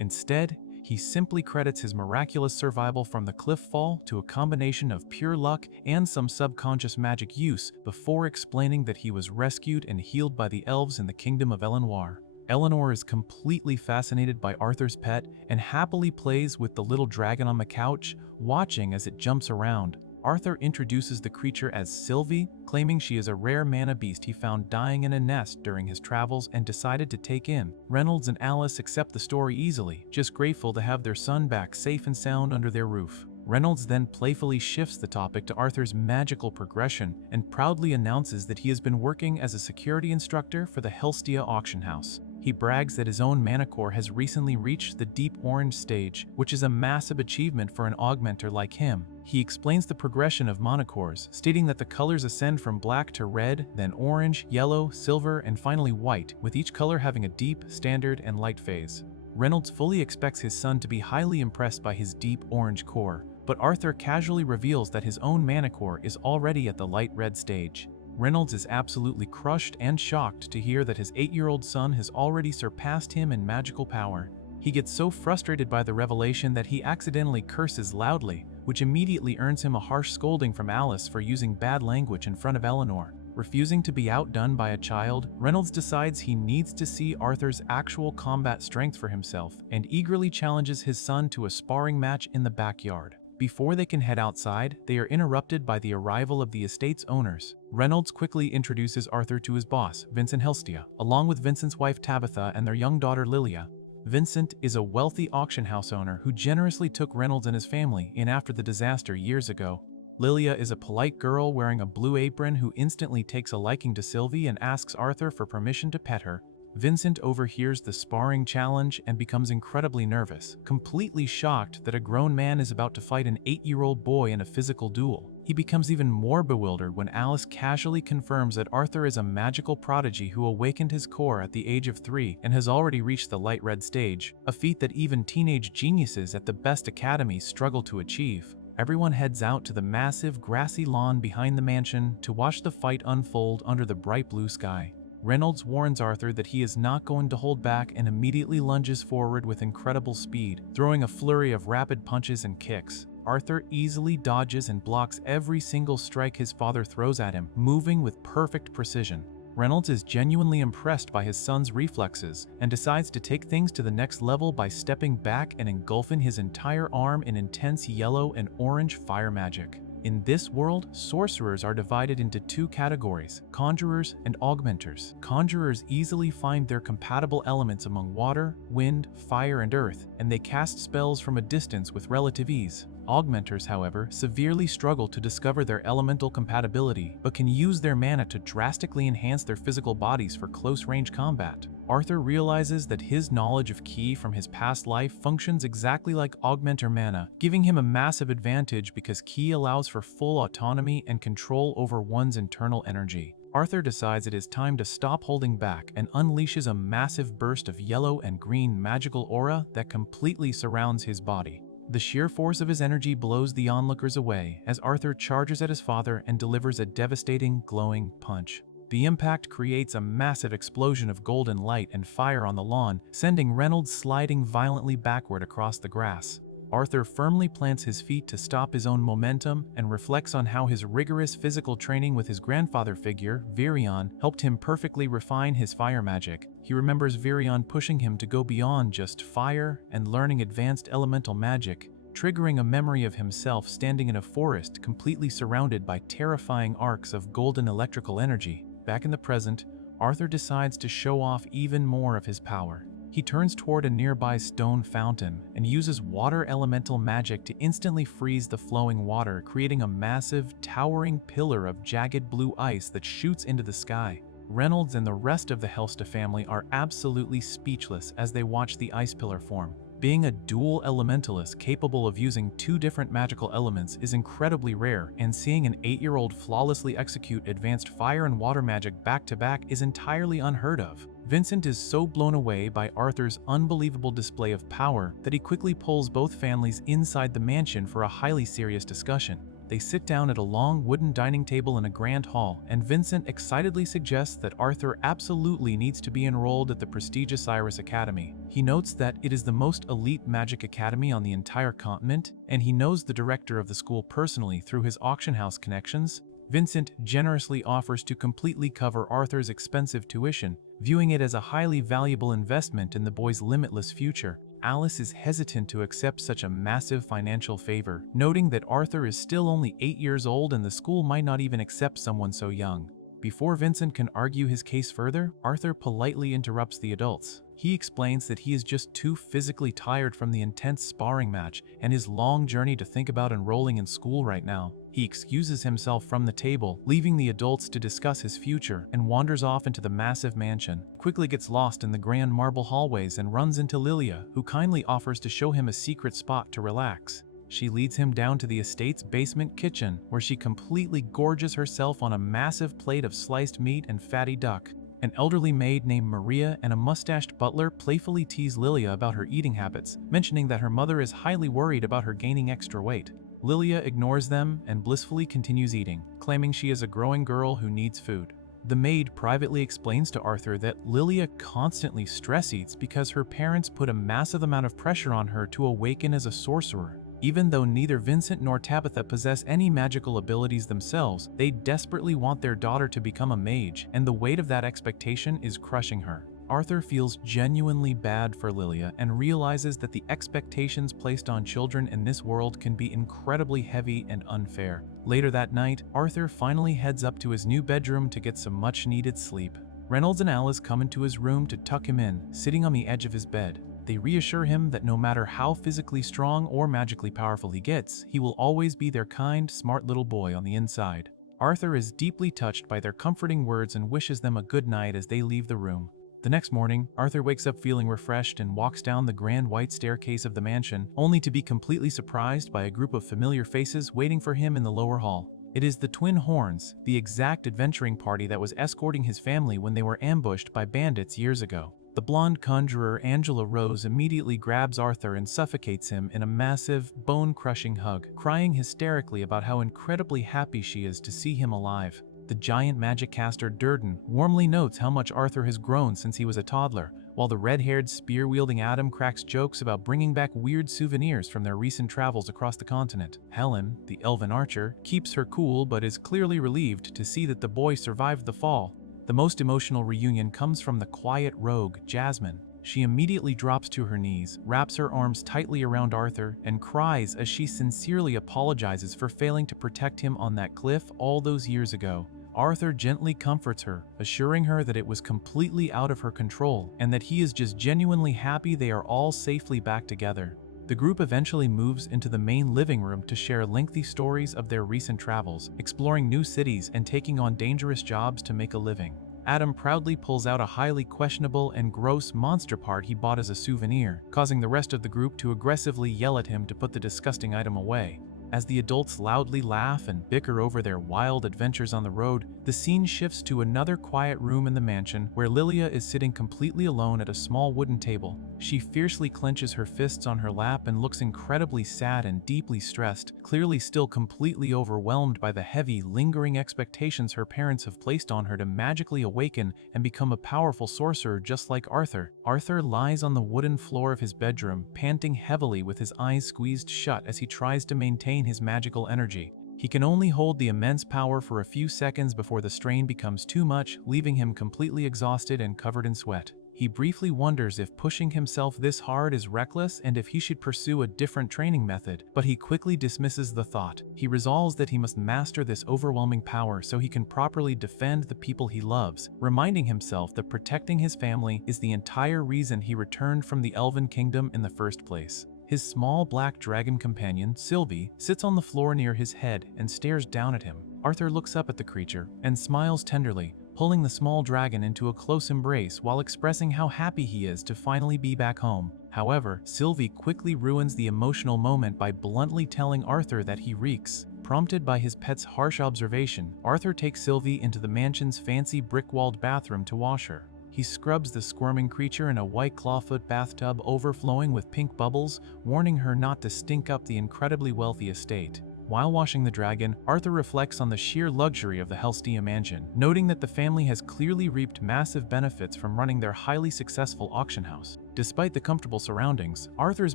Instead, he simply credits his miraculous survival from the cliff fall to a combination of pure luck and some subconscious magic use before explaining that he was rescued and healed by the elves in the kingdom of Eleanor. Eleanor is completely fascinated by Arthur's pet and happily plays with the little dragon on the couch, watching as it jumps around. Arthur introduces the creature as Sylvie, claiming she is a rare mana beast he found dying in a nest during his travels and decided to take in. Reynolds and Alice accept the story easily, just grateful to have their son back safe and sound under their roof. Reynolds then playfully shifts the topic to Arthur's magical progression and proudly announces that he has been working as a security instructor for the Helstia auction house. He brags that his own manicore has recently reached the deep orange stage, which is a massive achievement for an augmenter like him. He explains the progression of manicores, stating that the colors ascend from black to red, then orange, yellow, silver, and finally white, with each color having a deep, standard, and light phase. Reynolds fully expects his son to be highly impressed by his deep orange core, but Arthur casually reveals that his own manicore is already at the light red stage. Reynolds is absolutely crushed and shocked to hear that his 8-year-old son has already surpassed him in magical power. He gets so frustrated by the revelation that he accidentally curses loudly, which immediately earns him a harsh scolding from Alice for using bad language in front of Eleanor. Refusing to be outdone by a child, Reynolds decides he needs to see Arthur's actual combat strength for himself and eagerly challenges his son to a sparring match in the backyard. Before they can head outside, they are interrupted by the arrival of the estate's owners. Reynolds quickly introduces Arthur to his boss, Vincent Helstia, along with Vincent's wife Tabitha and their young daughter Lilia. Vincent is a wealthy auction house owner who generously took Reynolds and his family in after the disaster years ago. Lilia is a polite girl wearing a blue apron who instantly takes a liking to Sylvie and asks Arthur for permission to pet her. Vincent overhears the sparring challenge and becomes incredibly nervous, completely shocked that a grown man is about to fight an 8-year-old boy in a physical duel. He becomes even more bewildered when Alice casually confirms that Arthur is a magical prodigy who awakened his core at the age of 3 and has already reached the light red stage, a feat that even teenage geniuses at the best academies struggle to achieve. Everyone heads out to the massive grassy lawn behind the mansion to watch the fight unfold under the bright blue sky. Reynolds warns Arthur that he is not going to hold back and immediately lunges forward with incredible speed, throwing a flurry of rapid punches and kicks. Arthur easily dodges and blocks every single strike his father throws at him, moving with perfect precision. Reynolds is genuinely impressed by his son's reflexes and decides to take things to the next level by stepping back and engulfing his entire arm in intense yellow and orange fire magic. In this world, sorcerers are divided into 2 categories, conjurers and augmenters. Conjurers easily find their compatible elements among water, wind, fire, and earth, and they cast spells from a distance with relative ease. Augmenters, however, severely struggle to discover their elemental compatibility, but can use their mana to drastically enhance their physical bodies for close-range combat. Arthur realizes that his knowledge of Ki from his past life functions exactly like augmenter mana, giving him a massive advantage because Ki allows for full autonomy and control over one's internal energy. Arthur decides it is time to stop holding back and unleashes a massive burst of yellow and green magical aura that completely surrounds his body. The sheer force of his energy blows the onlookers away as Arthur charges at his father and delivers a devastating, glowing punch. The impact creates a massive explosion of golden light and fire on the lawn, sending Reynolds sliding violently backward across the grass. Arthur firmly plants his feet to stop his own momentum and reflects on how his rigorous physical training with his grandfather figure, Virion, helped him perfectly refine his fire magic. He remembers Virion pushing him to go beyond just fire and learning advanced elemental magic, triggering a memory of himself standing in a forest completely surrounded by terrifying arcs of golden electrical energy. Back in the present, Arthur decides to show off even more of his power. He turns toward a nearby stone fountain and uses water elemental magic to instantly freeze the flowing water, creating a massive, towering pillar of jagged blue ice that shoots into the sky. Reynolds and the rest of the Helsta family are absolutely speechless as they watch the ice pillar form. Being a dual elementalist capable of using two different magical elements is incredibly rare, and seeing an 8-year-old flawlessly execute advanced fire and water magic back-to-back is entirely unheard of. Vincent is so blown away by Arthur's unbelievable display of power that he quickly pulls both families inside the mansion for a highly serious discussion. They sit down at a long wooden dining table in a grand hall, and Vincent excitedly suggests that Arthur absolutely needs to be enrolled at the prestigious Iris Academy. He notes that it is the most elite magic academy on the entire continent, and he knows the director of the school personally through his auction house connections. Vincent generously offers to completely cover Arthur's expensive tuition, viewing it as a highly valuable investment in the boy's limitless future. Alice is hesitant to accept such a massive financial favor, noting that Arthur is still only 8 years old and the school might not even accept someone so young. Before Vincent can argue his case further, Arthur politely interrupts the adults. He explains that he is just too physically tired from the intense sparring match and his long journey to think about enrolling in school right now. He excuses himself from the table, leaving the adults to discuss his future, and wanders off into the massive mansion. Quickly gets lost in the grand marble hallways and runs into Lilia, who kindly offers to show him a secret spot to relax. She leads him down to the estate's basement kitchen, where she completely gorges herself on a massive plate of sliced meat and fatty duck. An elderly maid named Maria and a mustached butler playfully tease Lilia about her eating habits, mentioning that her mother is highly worried about her gaining extra weight. Lilia ignores them and blissfully continues eating, claiming she is a growing girl who needs food. The maid privately explains to Arthur that Lilia constantly stress eats because her parents put a massive amount of pressure on her to awaken as a sorcerer. Even though neither Vincent nor Tabitha possess any magical abilities themselves, they desperately want their daughter to become a mage, and the weight of that expectation is crushing her. Arthur feels genuinely bad for Lilia and realizes that the expectations placed on children in this world can be incredibly heavy and unfair. Later that night, Arthur finally heads up to his new bedroom to get some much-needed sleep. Reynolds and Alice come into his room to tuck him in, sitting on the edge of his bed. They reassure him that no matter how physically strong or magically powerful he gets, he will always be their kind, smart little boy on the inside. Arthur is deeply touched by their comforting words and wishes them a good night as they leave the room. The next morning, Arthur wakes up feeling refreshed and walks down the grand white staircase of the mansion, only to be completely surprised by a group of familiar faces waiting for him in the lower hall. It is the Twin Horns, the exact adventuring party that was escorting his family when they were ambushed by bandits years ago. The blonde conjurer Angela Rose immediately grabs Arthur and suffocates him in a massive, bone-crushing hug, crying hysterically about how incredibly happy she is to see him alive. The giant magic caster Durden warmly notes how much Arthur has grown since he was a toddler, while the red-haired, spear-wielding Adam cracks jokes about bringing back weird souvenirs from their recent travels across the continent. Helen, the elven archer, keeps her cool but is clearly relieved to see that the boy survived the fall. The most emotional reunion comes from the quiet rogue, Jasmine. She immediately drops to her knees, wraps her arms tightly around Arthur, and cries as she sincerely apologizes for failing to protect him on that cliff all those years ago. Arthur gently comforts her, assuring her that it was completely out of her control and that he is just genuinely happy they are all safely back together. The group eventually moves into the main living room to share lengthy stories of their recent travels, exploring new cities and taking on dangerous jobs to make a living. Adam proudly pulls out a highly questionable and gross monster part he bought as a souvenir, causing the rest of the group to aggressively yell at him to put the disgusting item away. As the adults loudly laugh and bicker over their wild adventures on the road, the scene shifts to another quiet room in the mansion where Lilia is sitting completely alone at a small wooden table. She fiercely clenches her fists on her lap and looks incredibly sad and deeply stressed, clearly still completely overwhelmed by the heavy, lingering expectations her parents have placed on her to magically awaken and become a powerful sorcerer just like Arthur. Arthur lies on the wooden floor of his bedroom, panting heavily with his eyes squeezed shut as he tries to maintain his magical energy. He can only hold the immense power for a few seconds before the strain becomes too much, leaving him completely exhausted and covered in sweat. He briefly wonders if pushing himself this hard is reckless and if he should pursue a different training method, but he quickly dismisses the thought. He resolves that he must master this overwhelming power so he can properly defend the people he loves, reminding himself that protecting his family is the entire reason he returned from the Elven Kingdom in the first place. His small black dragon companion, Sylvie, sits on the floor near his head and stares down at him. Arthur looks up at the creature and smiles tenderly, pulling the small dragon into a close embrace while expressing how happy he is to finally be back home. However, Sylvie quickly ruins the emotional moment by bluntly telling Arthur that he reeks. Prompted by his pet's harsh observation, Arthur takes Sylvie into the mansion's fancy brick-walled bathroom to wash her. He scrubs the squirming creature in a white clawfoot bathtub overflowing with pink bubbles, warning her not to stink up the incredibly wealthy estate. While washing the dragon, Arthur reflects on the sheer luxury of the Helstea mansion, noting that the family has clearly reaped massive benefits from running their highly successful auction house. Despite the comfortable surroundings, Arthur's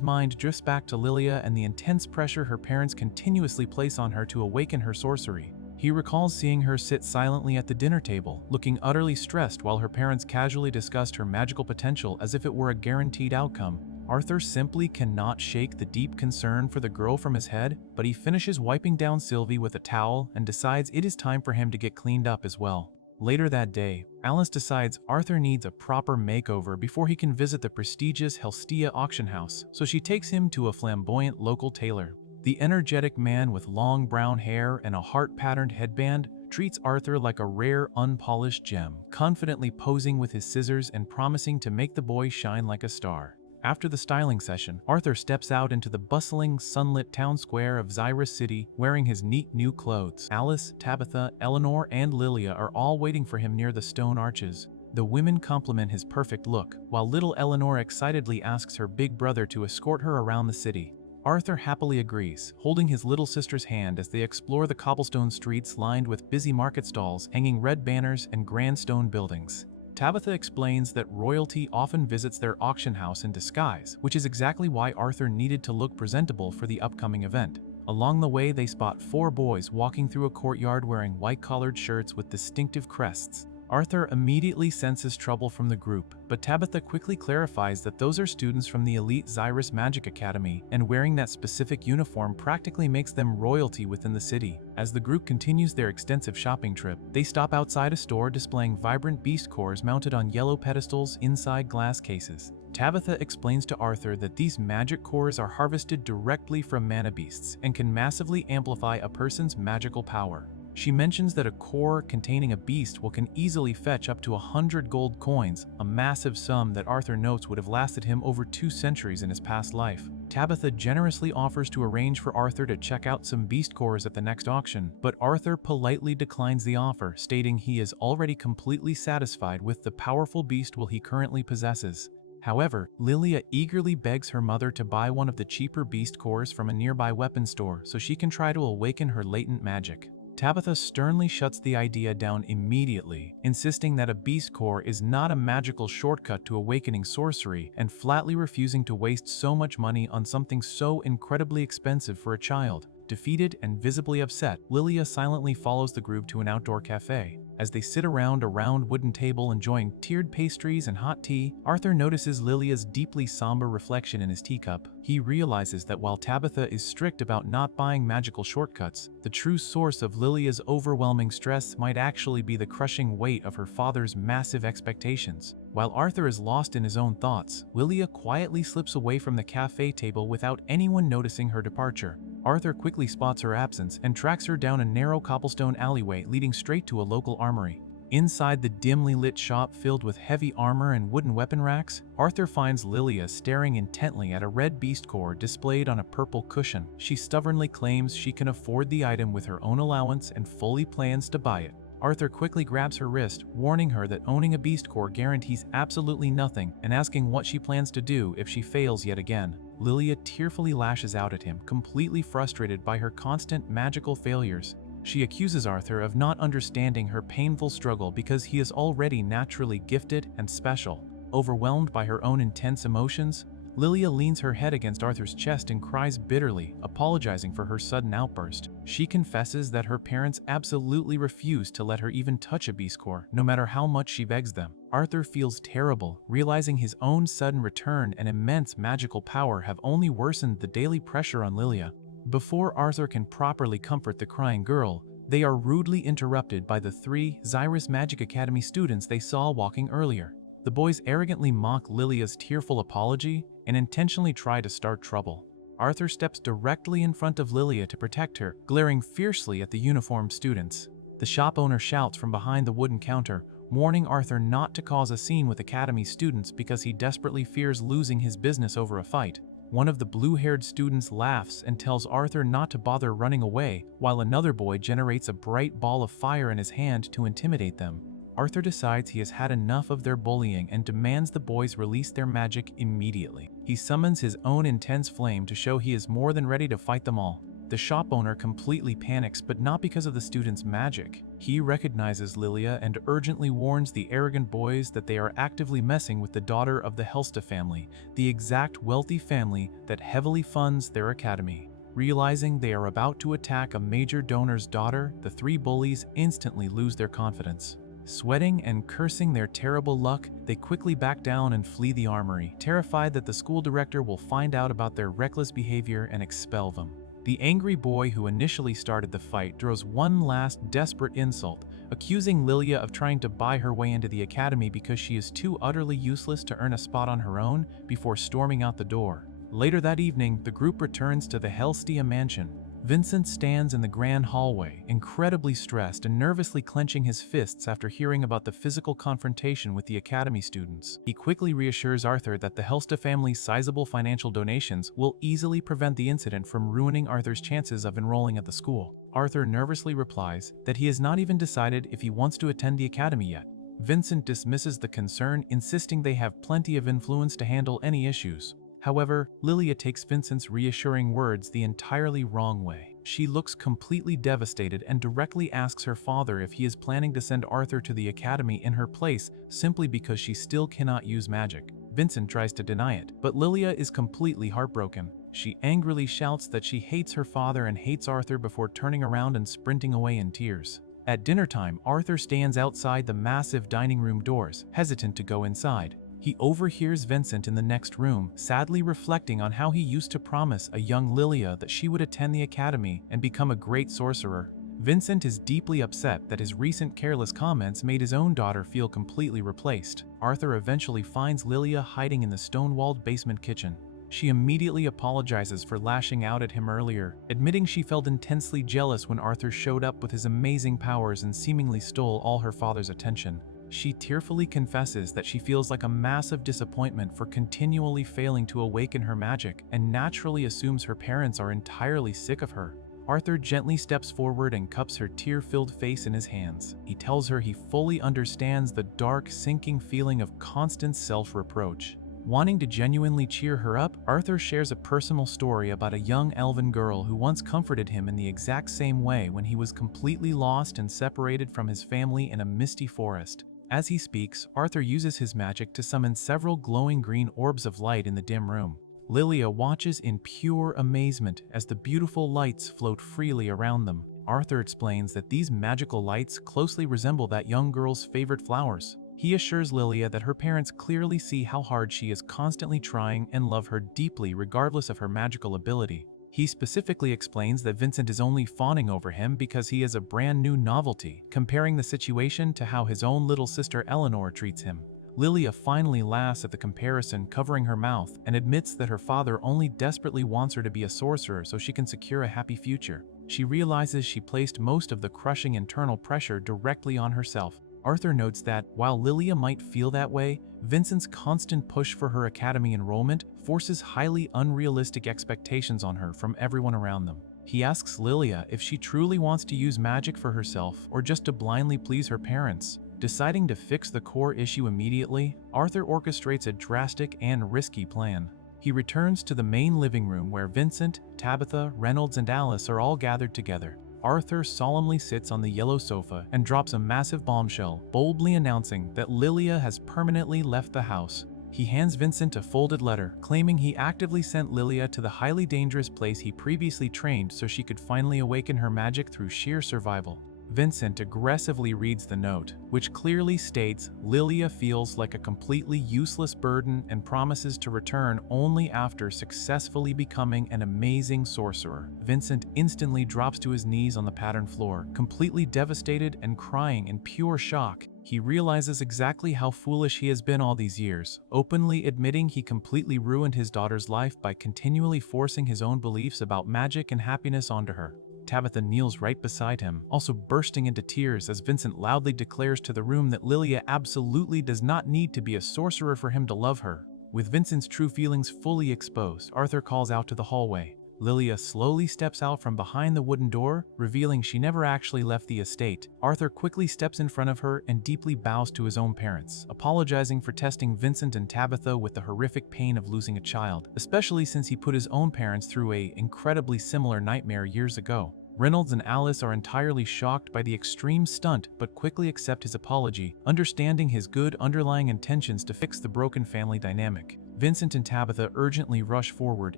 mind drifts back to Lilia and the intense pressure her parents continuously place on her to awaken her sorcery. He recalls seeing her sit silently at the dinner table, looking utterly stressed while her parents casually discussed her magical potential as if it were a guaranteed outcome. Arthur simply cannot shake the deep concern for the girl from his head, but he finishes wiping down Sylvie with a towel and decides it is time for him to get cleaned up as well. Later that day, Alice decides Arthur needs a proper makeover before he can visit the prestigious Helstea auction house, so she takes him to a flamboyant local tailor. The energetic man with long brown hair and a heart-patterned headband treats Arthur like a rare, unpolished gem, confidently posing with his scissors and promising to make the boy shine like a star. After the styling session, Arthur steps out into the bustling, sunlit town square of Xyrus City wearing his neat new clothes. Alice, Tabitha, Eleanor, and Lilia are all waiting for him near the stone arches. The women compliment his perfect look, while little Eleanor excitedly asks her big brother to escort her around the city. Arthur happily agrees, holding his little sister's hand as they explore the cobblestone streets lined with busy market stalls, hanging red banners, and grand stone buildings. Tabitha explains that royalty often visits their auction house in disguise, which is exactly why Arthur needed to look presentable for the upcoming event. Along the way, they spot 4 boys walking through a courtyard wearing white-collared shirts with distinctive crests. Arthur immediately senses trouble from the group, but Tabitha quickly clarifies that those are students from the elite Xyrus Magic Academy, and wearing that specific uniform practically makes them royalty within the city. As the group continues their extensive shopping trip, they stop outside a store displaying vibrant beast cores mounted on yellow pedestals inside glass cases. Tabitha explains to Arthur that these magic cores are harvested directly from mana beasts and can massively amplify a person's magical power. She mentions that a core containing a beast can easily fetch up to 100 gold coins, a massive sum that Arthur notes would have lasted him over 2 centuries in his past life. Tabitha generously offers to arrange for Arthur to check out some beast cores at the next auction, but Arthur politely declines the offer, stating he is already completely satisfied with the powerful beast he currently possesses. However, Lilia eagerly begs her mother to buy one of the cheaper beast cores from a nearby weapon store so she can try to awaken her latent magic. Tabitha sternly shuts the idea down immediately, insisting that a beast core is not a magical shortcut to awakening sorcery and flatly refusing to waste so much money on something so incredibly expensive for a child. Defeated and visibly upset, Lilia silently follows the group to an outdoor cafe. As they sit around a round wooden table enjoying tiered pastries and hot tea, Arthur notices Lilia's deeply somber reflection in his teacup. He realizes that while Tabitha is strict about not buying magical shortcuts, the true source of Lilia's overwhelming stress might actually be the crushing weight of her father's massive expectations. While Arthur is lost in his own thoughts, Lilia quietly slips away from the cafe table without anyone noticing her departure. Arthur quickly spots her absence and tracks her down a narrow cobblestone alleyway leading straight to a local armory. Inside the dimly lit shop filled with heavy armor and wooden weapon racks, Arthur finds Lilia staring intently at a red beast core displayed on a purple cushion. She stubbornly claims she can afford the item with her own allowance and fully plans to buy it. Arthur quickly grabs her wrist, warning her that owning a beast core guarantees absolutely nothing and asking what she plans to do if she fails yet again. Lilia tearfully lashes out at him, completely frustrated by her constant magical failures. She accuses Arthur of not understanding her painful struggle because he is already naturally gifted and special. Overwhelmed by her own intense emotions, Lilia leans her head against Arthur's chest and cries bitterly, apologizing for her sudden outburst. She confesses that her parents absolutely refuse to let her even touch a beast core, no matter how much she begs them. Arthur feels terrible, realizing his own sudden return and immense magical power have only worsened the daily pressure on Lilia. Before Arthur can properly comfort the crying girl, they are rudely interrupted by the 3 Xyrus Magic Academy students they saw walking earlier. The boys arrogantly mock Lilia's tearful apology and intentionally try to start trouble. Arthur steps directly in front of Lilia to protect her, glaring fiercely at the uniformed students. The shop owner shouts from behind the wooden counter, warning Arthur not to cause a scene with Academy students because he desperately fears losing his business over a fight. One of the blue-haired students laughs and tells Arthur not to bother running away, while another boy generates a bright ball of fire in his hand to intimidate them. Arthur decides he has had enough of their bullying and demands the boys release their magic immediately. He summons his own intense flame to show he is more than ready to fight them all. The shop owner completely panics, but not because of the students' magic. He recognizes Lilia and urgently warns the arrogant boys that they are actively messing with the daughter of the Helsta family, the exact wealthy family that heavily funds their academy. Realizing they are about to attack a major donor's daughter, the 3 bullies instantly lose their confidence. Sweating and cursing their terrible luck, they quickly back down and flee the armory, terrified that the school director will find out about their reckless behavior and expel them. The angry boy who initially started the fight throws one last desperate insult, accusing Lilia of trying to buy her way into the academy because she is too utterly useless to earn a spot on her own, before storming out the door. Later that evening, the group returns to the Helstia mansion. Vincent stands in the grand hallway, incredibly stressed and nervously clenching his fists after hearing about the physical confrontation with the academy students. He quickly reassures Arthur that the Helsta family's sizable financial donations will easily prevent the incident from ruining Arthur's chances of enrolling at the school. Arthur nervously replies that he has not even decided if he wants to attend the academy yet. Vincent dismisses the concern, insisting they have plenty of influence to handle any issues. However, Lilia takes Vincent's reassuring words the entirely wrong way. She looks completely devastated and directly asks her father if he is planning to send Arthur to the academy in her place simply because she still cannot use magic. Vincent tries to deny it, but Lilia is completely heartbroken. She angrily shouts that she hates her father and hates Arthur before turning around and sprinting away in tears. At dinner time, Arthur stands outside the massive dining room doors, hesitant to go inside. He overhears Vincent in the next room, sadly reflecting on how he used to promise a young Lilia that she would attend the academy and become a great sorcerer. Vincent is deeply upset that his recent careless comments made his own daughter feel completely replaced. Arthur eventually finds Lilia hiding in the stone-walled basement kitchen. She immediately apologizes for lashing out at him earlier, admitting she felt intensely jealous when Arthur showed up with his amazing powers and seemingly stole all her father's attention. She tearfully confesses that she feels like a massive disappointment for continually failing to awaken her magic, and naturally assumes her parents are entirely sick of her. Arthur gently steps forward and cups her tear-filled face in his hands. He tells her he fully understands the dark, sinking feeling of constant self-reproach. Wanting to genuinely cheer her up, Arthur shares a personal story about a young elven girl who once comforted him in the exact same way when he was completely lost and separated from his family in a misty forest. As he speaks, Arthur uses his magic to summon several glowing green orbs of light in the dim room. Lilia watches in pure amazement as the beautiful lights float freely around them. Arthur explains that these magical lights closely resemble that young girl's favorite flowers. He assures Lilia that her parents clearly see how hard she is constantly trying and love her deeply regardless of her magical ability. He specifically explains that Vincent is only fawning over him because he is a brand new novelty, comparing the situation to how his own little sister Eleanor treats him. Lilia finally laughs at the comparison, covering her mouth, and admits that her father only desperately wants her to be a sorcerer so she can secure a happy future. She realizes she placed most of the crushing internal pressure directly on herself. Arthur notes that, while Lilia might feel that way, Vincent's constant push for her academy enrollment forces highly unrealistic expectations on her from everyone around them. He asks Lilia if she truly wants to use magic for herself or just to blindly please her parents. Deciding to fix the core issue immediately, Arthur orchestrates a drastic and risky plan. He returns to the main living room where Vincent, Tabitha, Reynolds, and Alice are all gathered together. Arthur solemnly sits on the yellow sofa and drops a massive bombshell, boldly announcing that Lilia has permanently left the house. He hands Vincent a folded letter, claiming he actively sent Lilia to the highly dangerous place he previously trained so she could finally awaken her magic through sheer survival. Vincent aggressively reads the note, which clearly states Lilia feels like a completely useless burden and promises to return only after successfully becoming an amazing sorcerer. Vincent instantly drops to his knees on the patterned floor, completely devastated and crying in pure shock. He realizes exactly how foolish he has been all these years, openly admitting he completely ruined his daughter's life by continually forcing his own beliefs about magic and happiness onto her. Tabitha kneels right beside him, also bursting into tears as Vincent loudly declares to the room that Lilia absolutely does not need to be a sorcerer for him to love her. With Vincent's true feelings fully exposed, Arthur calls out to the hallway. Lilia slowly steps out from behind the wooden door, revealing she never actually left the estate. Arthur quickly steps in front of her and deeply bows to his own parents, apologizing for testing Vincent and Tabitha with the horrific pain of losing a child, especially since he put his own parents through an incredibly similar nightmare years ago. Reynolds and Alice are entirely shocked by the extreme stunt but quickly accept his apology, understanding his good underlying intentions to fix the broken family dynamic. Vincent and Tabitha urgently rush forward,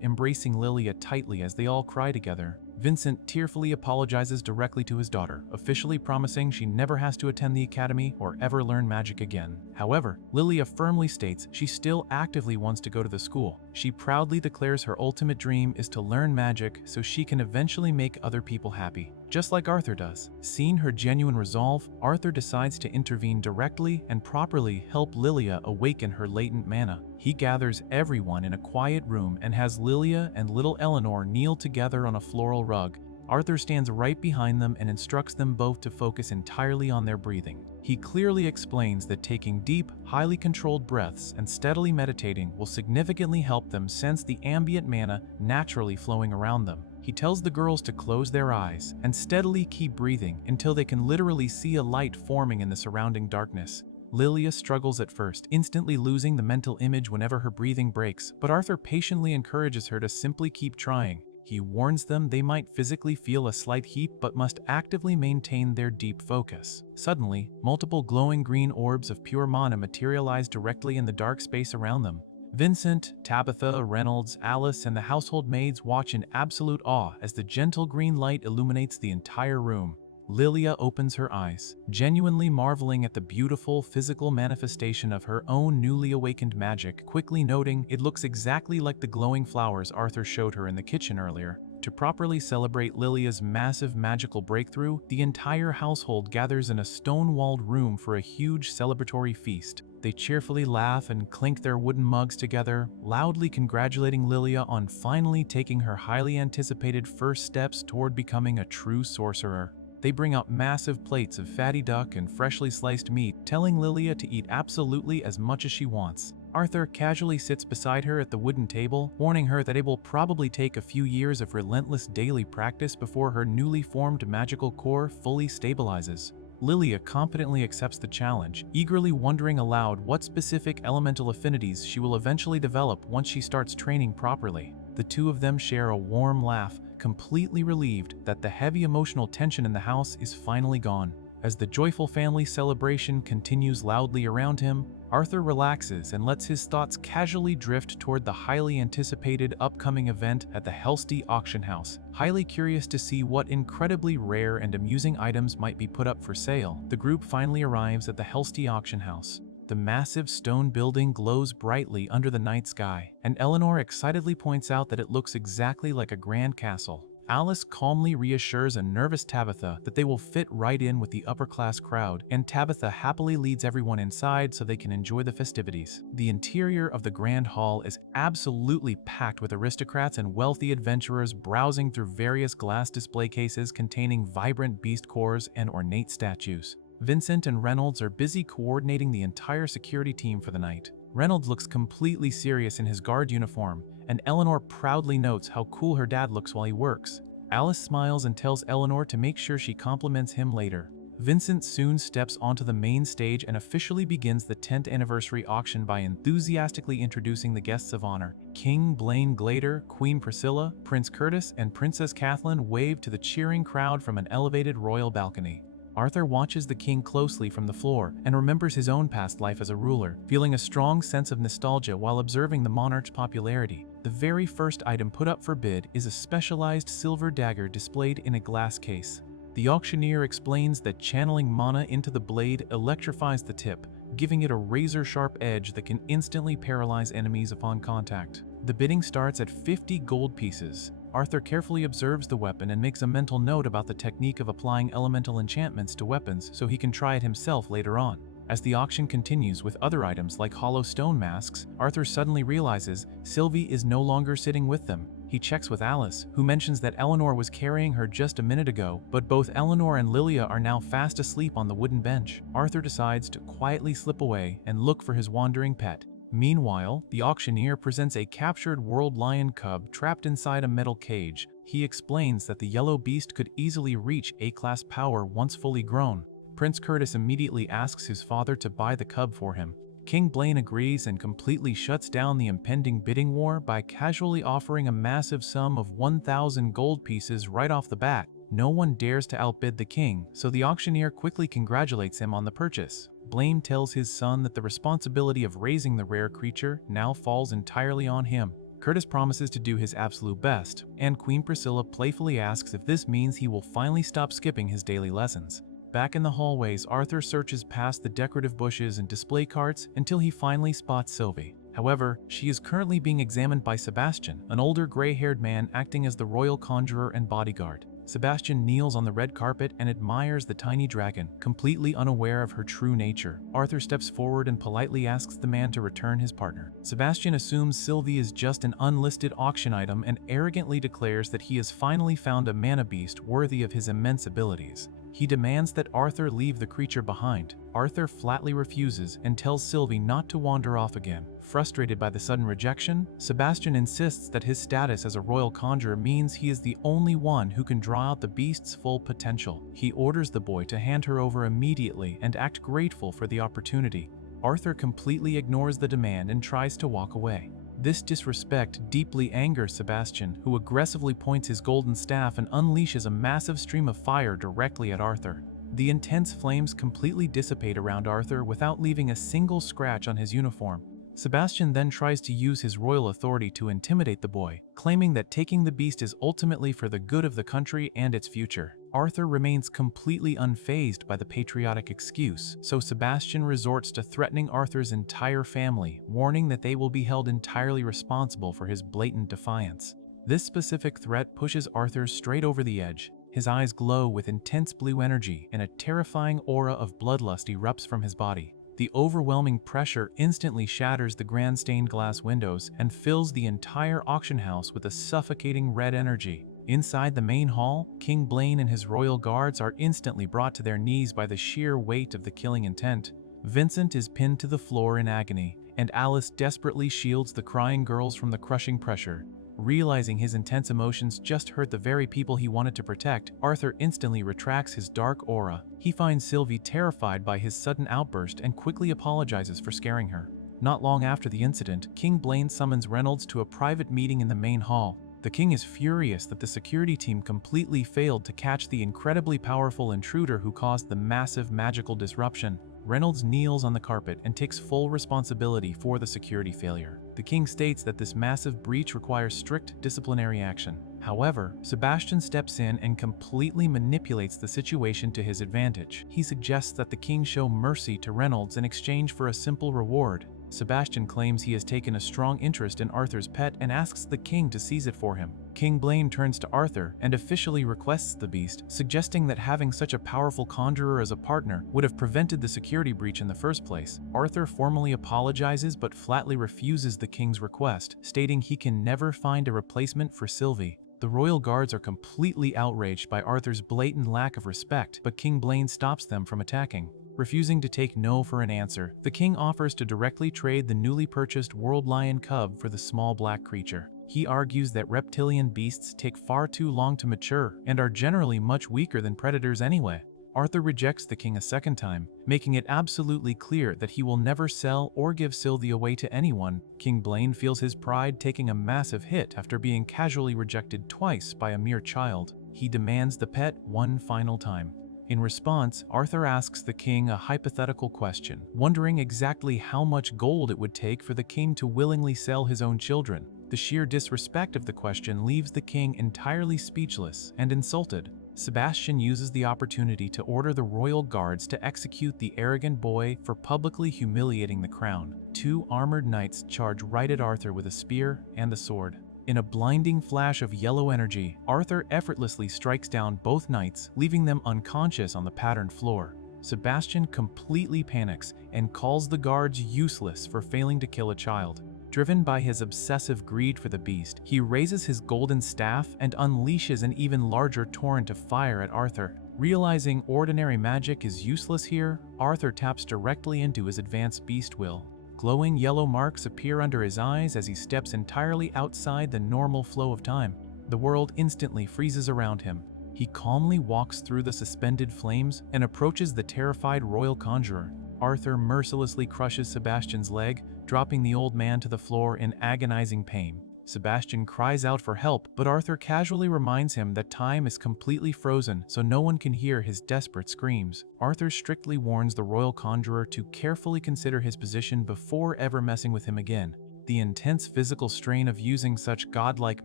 embracing Lilia tightly as they all cry together. Vincent tearfully apologizes directly to his daughter, officially promising she never has to attend the academy or ever learn magic again. However, Lilia firmly states she still actively wants to go to the school. She proudly declares her ultimate dream is to learn magic so she can eventually make other people happy, just like Arthur does. Seeing her genuine resolve, Arthur decides to intervene directly and properly help Lilia awaken her latent mana. He gathers everyone in a quiet room and has Lilia and little Eleanor kneel together on a floral rug. Arthur stands right behind them and instructs them both to focus entirely on their breathing. He clearly explains that taking deep, highly controlled breaths and steadily meditating will significantly help them sense the ambient mana naturally flowing around them. He tells the girls to close their eyes and steadily keep breathing until they can literally see a light forming in the surrounding darkness. Lilia struggles at first, instantly losing the mental image whenever her breathing breaks, but Arthur patiently encourages her to simply keep trying. He warns them they might physically feel a slight heat but must actively maintain their deep focus. Suddenly, multiple glowing green orbs of pure mana materialize directly in the dark space around them. Vincent, Tabitha, Reynolds, Alice, and the household maids watch in absolute awe as the gentle green light illuminates the entire room. Lilia opens her eyes, genuinely marveling at the beautiful physical manifestation of her own newly awakened magic, quickly noting it looks exactly like the glowing flowers Arthur showed her in the kitchen earlier. To properly celebrate Lilia's massive magical breakthrough, the entire household gathers in a stone-walled room for a huge celebratory feast. They cheerfully laugh and clink their wooden mugs together, loudly congratulating Lilia on finally taking her highly anticipated first steps toward becoming a true sorcerer. They bring out massive plates of fatty duck and freshly sliced meat, telling Lilia to eat absolutely as much as she wants. Arthur casually sits beside her at the wooden table, warning her that it will probably take a few years of relentless daily practice before her newly formed magical core fully stabilizes. Lilia confidently accepts the challenge, eagerly wondering aloud what specific elemental affinities she will eventually develop once she starts training properly. The two of them share a warm laugh, completely relieved that the heavy emotional tension in the house is finally gone. As the joyful family celebration continues loudly around him, Arthur relaxes and lets his thoughts casually drift toward the highly anticipated upcoming event at the Helsty auction house. Highly curious to see what incredibly rare and amusing items might be put up for sale, the group finally arrives at the Helsty auction house. The massive stone building glows brightly under the night sky, and Eleanor excitedly points out that it looks exactly like a grand castle. Alice calmly reassures a nervous Tabitha that they will fit right in with the upper-class crowd, and Tabitha happily leads everyone inside so they can enjoy the festivities. The interior of the grand hall is absolutely packed with aristocrats and wealthy adventurers browsing through various glass display cases containing vibrant beast cores and ornate statues. Vincent and Reynolds are busy coordinating the entire security team for the night. Reynolds looks completely serious in his guard uniform, and Eleanor proudly notes how cool her dad looks while he works. Alice smiles and tells Eleanor to make sure she compliments him later. Vincent soon steps onto the main stage and officially begins the 10th anniversary auction by enthusiastically introducing the guests of honor. King Blaine Glader, Queen Priscilla, Prince Curtis, and Princess Kathleen wave to the cheering crowd from an elevated royal balcony. Arthur watches the king closely from the floor and remembers his own past life as a ruler, feeling a strong sense of nostalgia while observing the monarch's popularity. The very first item put up for bid is a specialized silver dagger displayed in a glass case. The auctioneer explains that channeling mana into the blade electrifies the tip, giving it a razor-sharp edge that can instantly paralyze enemies upon contact. The bidding starts at 50 gold pieces. Arthur carefully observes the weapon and makes a mental note about the technique of applying elemental enchantments to weapons so he can try it himself later on. As the auction continues with other items like hollow stone masks, Arthur suddenly realizes Sylvie is no longer sitting with them. He checks with Alice, who mentions that Eleanor was carrying her just a minute ago, but both Eleanor and Lilia are now fast asleep on the wooden bench. Arthur decides to quietly slip away and look for his wandering pet. Meanwhile, the auctioneer presents a captured world lion cub trapped inside a metal cage. He explains that the yellow beast could easily reach A-class power once fully grown. Prince Curtis immediately asks his father to buy the cub for him. King Blaine agrees and completely shuts down the impending bidding war by casually offering a massive sum of 1,000 gold pieces right off the bat. No one dares to outbid the king, so the auctioneer quickly congratulates him on the purchase. Blaine tells his son that the responsibility of raising the rare creature now falls entirely on him. Curtis promises to do his absolute best, and Queen Priscilla playfully asks if this means he will finally stop skipping his daily lessons. Back in the hallways, Arthur searches past the decorative bushes and display carts until he finally spots Sylvie. However, she is currently being examined by Sebastian, an older gray-haired man acting as the royal conjurer and bodyguard. Sebastian kneels on the red carpet and admires the tiny dragon, completely unaware of her true nature. Arthur steps forward and politely asks the man to return his partner. Sebastian assumes Sylvie is just an unlisted auction item and arrogantly declares that he has finally found a mana beast worthy of his immense abilities. He demands that Arthur leave the creature behind. Arthur flatly refuses and tells Sylvie not to wander off again. Frustrated by the sudden rejection, Sebastian insists that his status as a royal conjurer means he is the only one who can draw out the beast's full potential. He orders the boy to hand her over immediately and act grateful for the opportunity. Arthur completely ignores the demand and tries to walk away. This disrespect deeply angers Sebastian, who aggressively points his golden staff and unleashes a massive stream of fire directly at Arthur. The intense flames completely dissipate around Arthur without leaving a single scratch on his uniform. Sebastian then tries to use his royal authority to intimidate the boy, claiming that taking the beast is ultimately for the good of the country and its future. Arthur remains completely unfazed by the patriotic excuse, so Sebastian resorts to threatening Arthur's entire family, warning that they will be held entirely responsible for his blatant defiance. This specific threat pushes Arthur straight over the edge. His eyes glow with intense blue energy, and a terrifying aura of bloodlust erupts from his body. The overwhelming pressure instantly shatters the grand stained glass windows and fills the entire auction house with a suffocating red energy. Inside the main hall, King Blaine and his royal guards are instantly brought to their knees by the sheer weight of the killing intent. Vincent is pinned to the floor in agony, and Alice desperately shields the crying girls from the crushing pressure. Realizing his intense emotions just hurt the very people he wanted to protect, Arthur instantly retracts his dark aura. He finds Sylvie terrified by his sudden outburst and quickly apologizes for scaring her. Not long after the incident, King Blaine summons Reynolds to a private meeting in the main hall. The king is furious that the security team completely failed to catch the incredibly powerful intruder who caused the massive magical disruption. Reynolds kneels on the carpet and takes full responsibility for the security failure. The king states that this massive breach requires strict disciplinary action. However, Sebastian steps in and completely manipulates the situation to his advantage. He suggests that the king show mercy to Reynolds in exchange for a simple reward. Sebastian claims he has taken a strong interest in Arthur's pet and asks the king to seize it for him. King Blaine turns to Arthur and officially requests the beast, suggesting that having such a powerful conjurer as a partner would have prevented the security breach in the first place. Arthur formally apologizes but flatly refuses the king's request, stating he can never find a replacement for Sylvie. The royal guards are completely outraged by Arthur's blatant lack of respect, but King Blaine stops them from attacking. Refusing to take no for an answer, the king offers to directly trade the newly purchased world lion cub for the small black creature. He argues that reptilian beasts take far too long to mature and are generally much weaker than predators anyway. Arthur rejects the king a second time, making it absolutely clear that he will never sell or give Sylvia away to anyone. King Blaine feels his pride taking a massive hit after being casually rejected twice by a mere child. He demands the pet one final time. In response, Arthur asks the king a hypothetical question, wondering exactly how much gold it would take for the king to willingly sell his own children. The sheer disrespect of the question leaves the king entirely speechless and insulted. Sebastian uses the opportunity to order the royal guards to execute the arrogant boy for publicly humiliating the crown. Two armored knights charge right at Arthur with a spear and a sword. In a blinding flash of yellow energy, Arthur effortlessly strikes down both knights, leaving them unconscious on the patterned floor. Sebastian completely panics and calls the guards useless for failing to kill a child. Driven by his obsessive greed for the beast, he raises his golden staff and unleashes an even larger torrent of fire at Arthur. Realizing ordinary magic is useless here, Arthur taps directly into his advanced beast will. Glowing yellow marks appear under his eyes as he steps entirely outside the normal flow of time. The world instantly freezes around him. He calmly walks through the suspended flames and approaches the terrified royal conjurer. Arthur mercilessly crushes Sebastian's leg, dropping the old man to the floor in agonizing pain. Sebastian cries out for help, but Arthur casually reminds him that time is completely frozen, so no one can hear his desperate screams. Arthur strictly warns the royal conjurer to carefully consider his position before ever messing with him again. The intense physical strain of using such godlike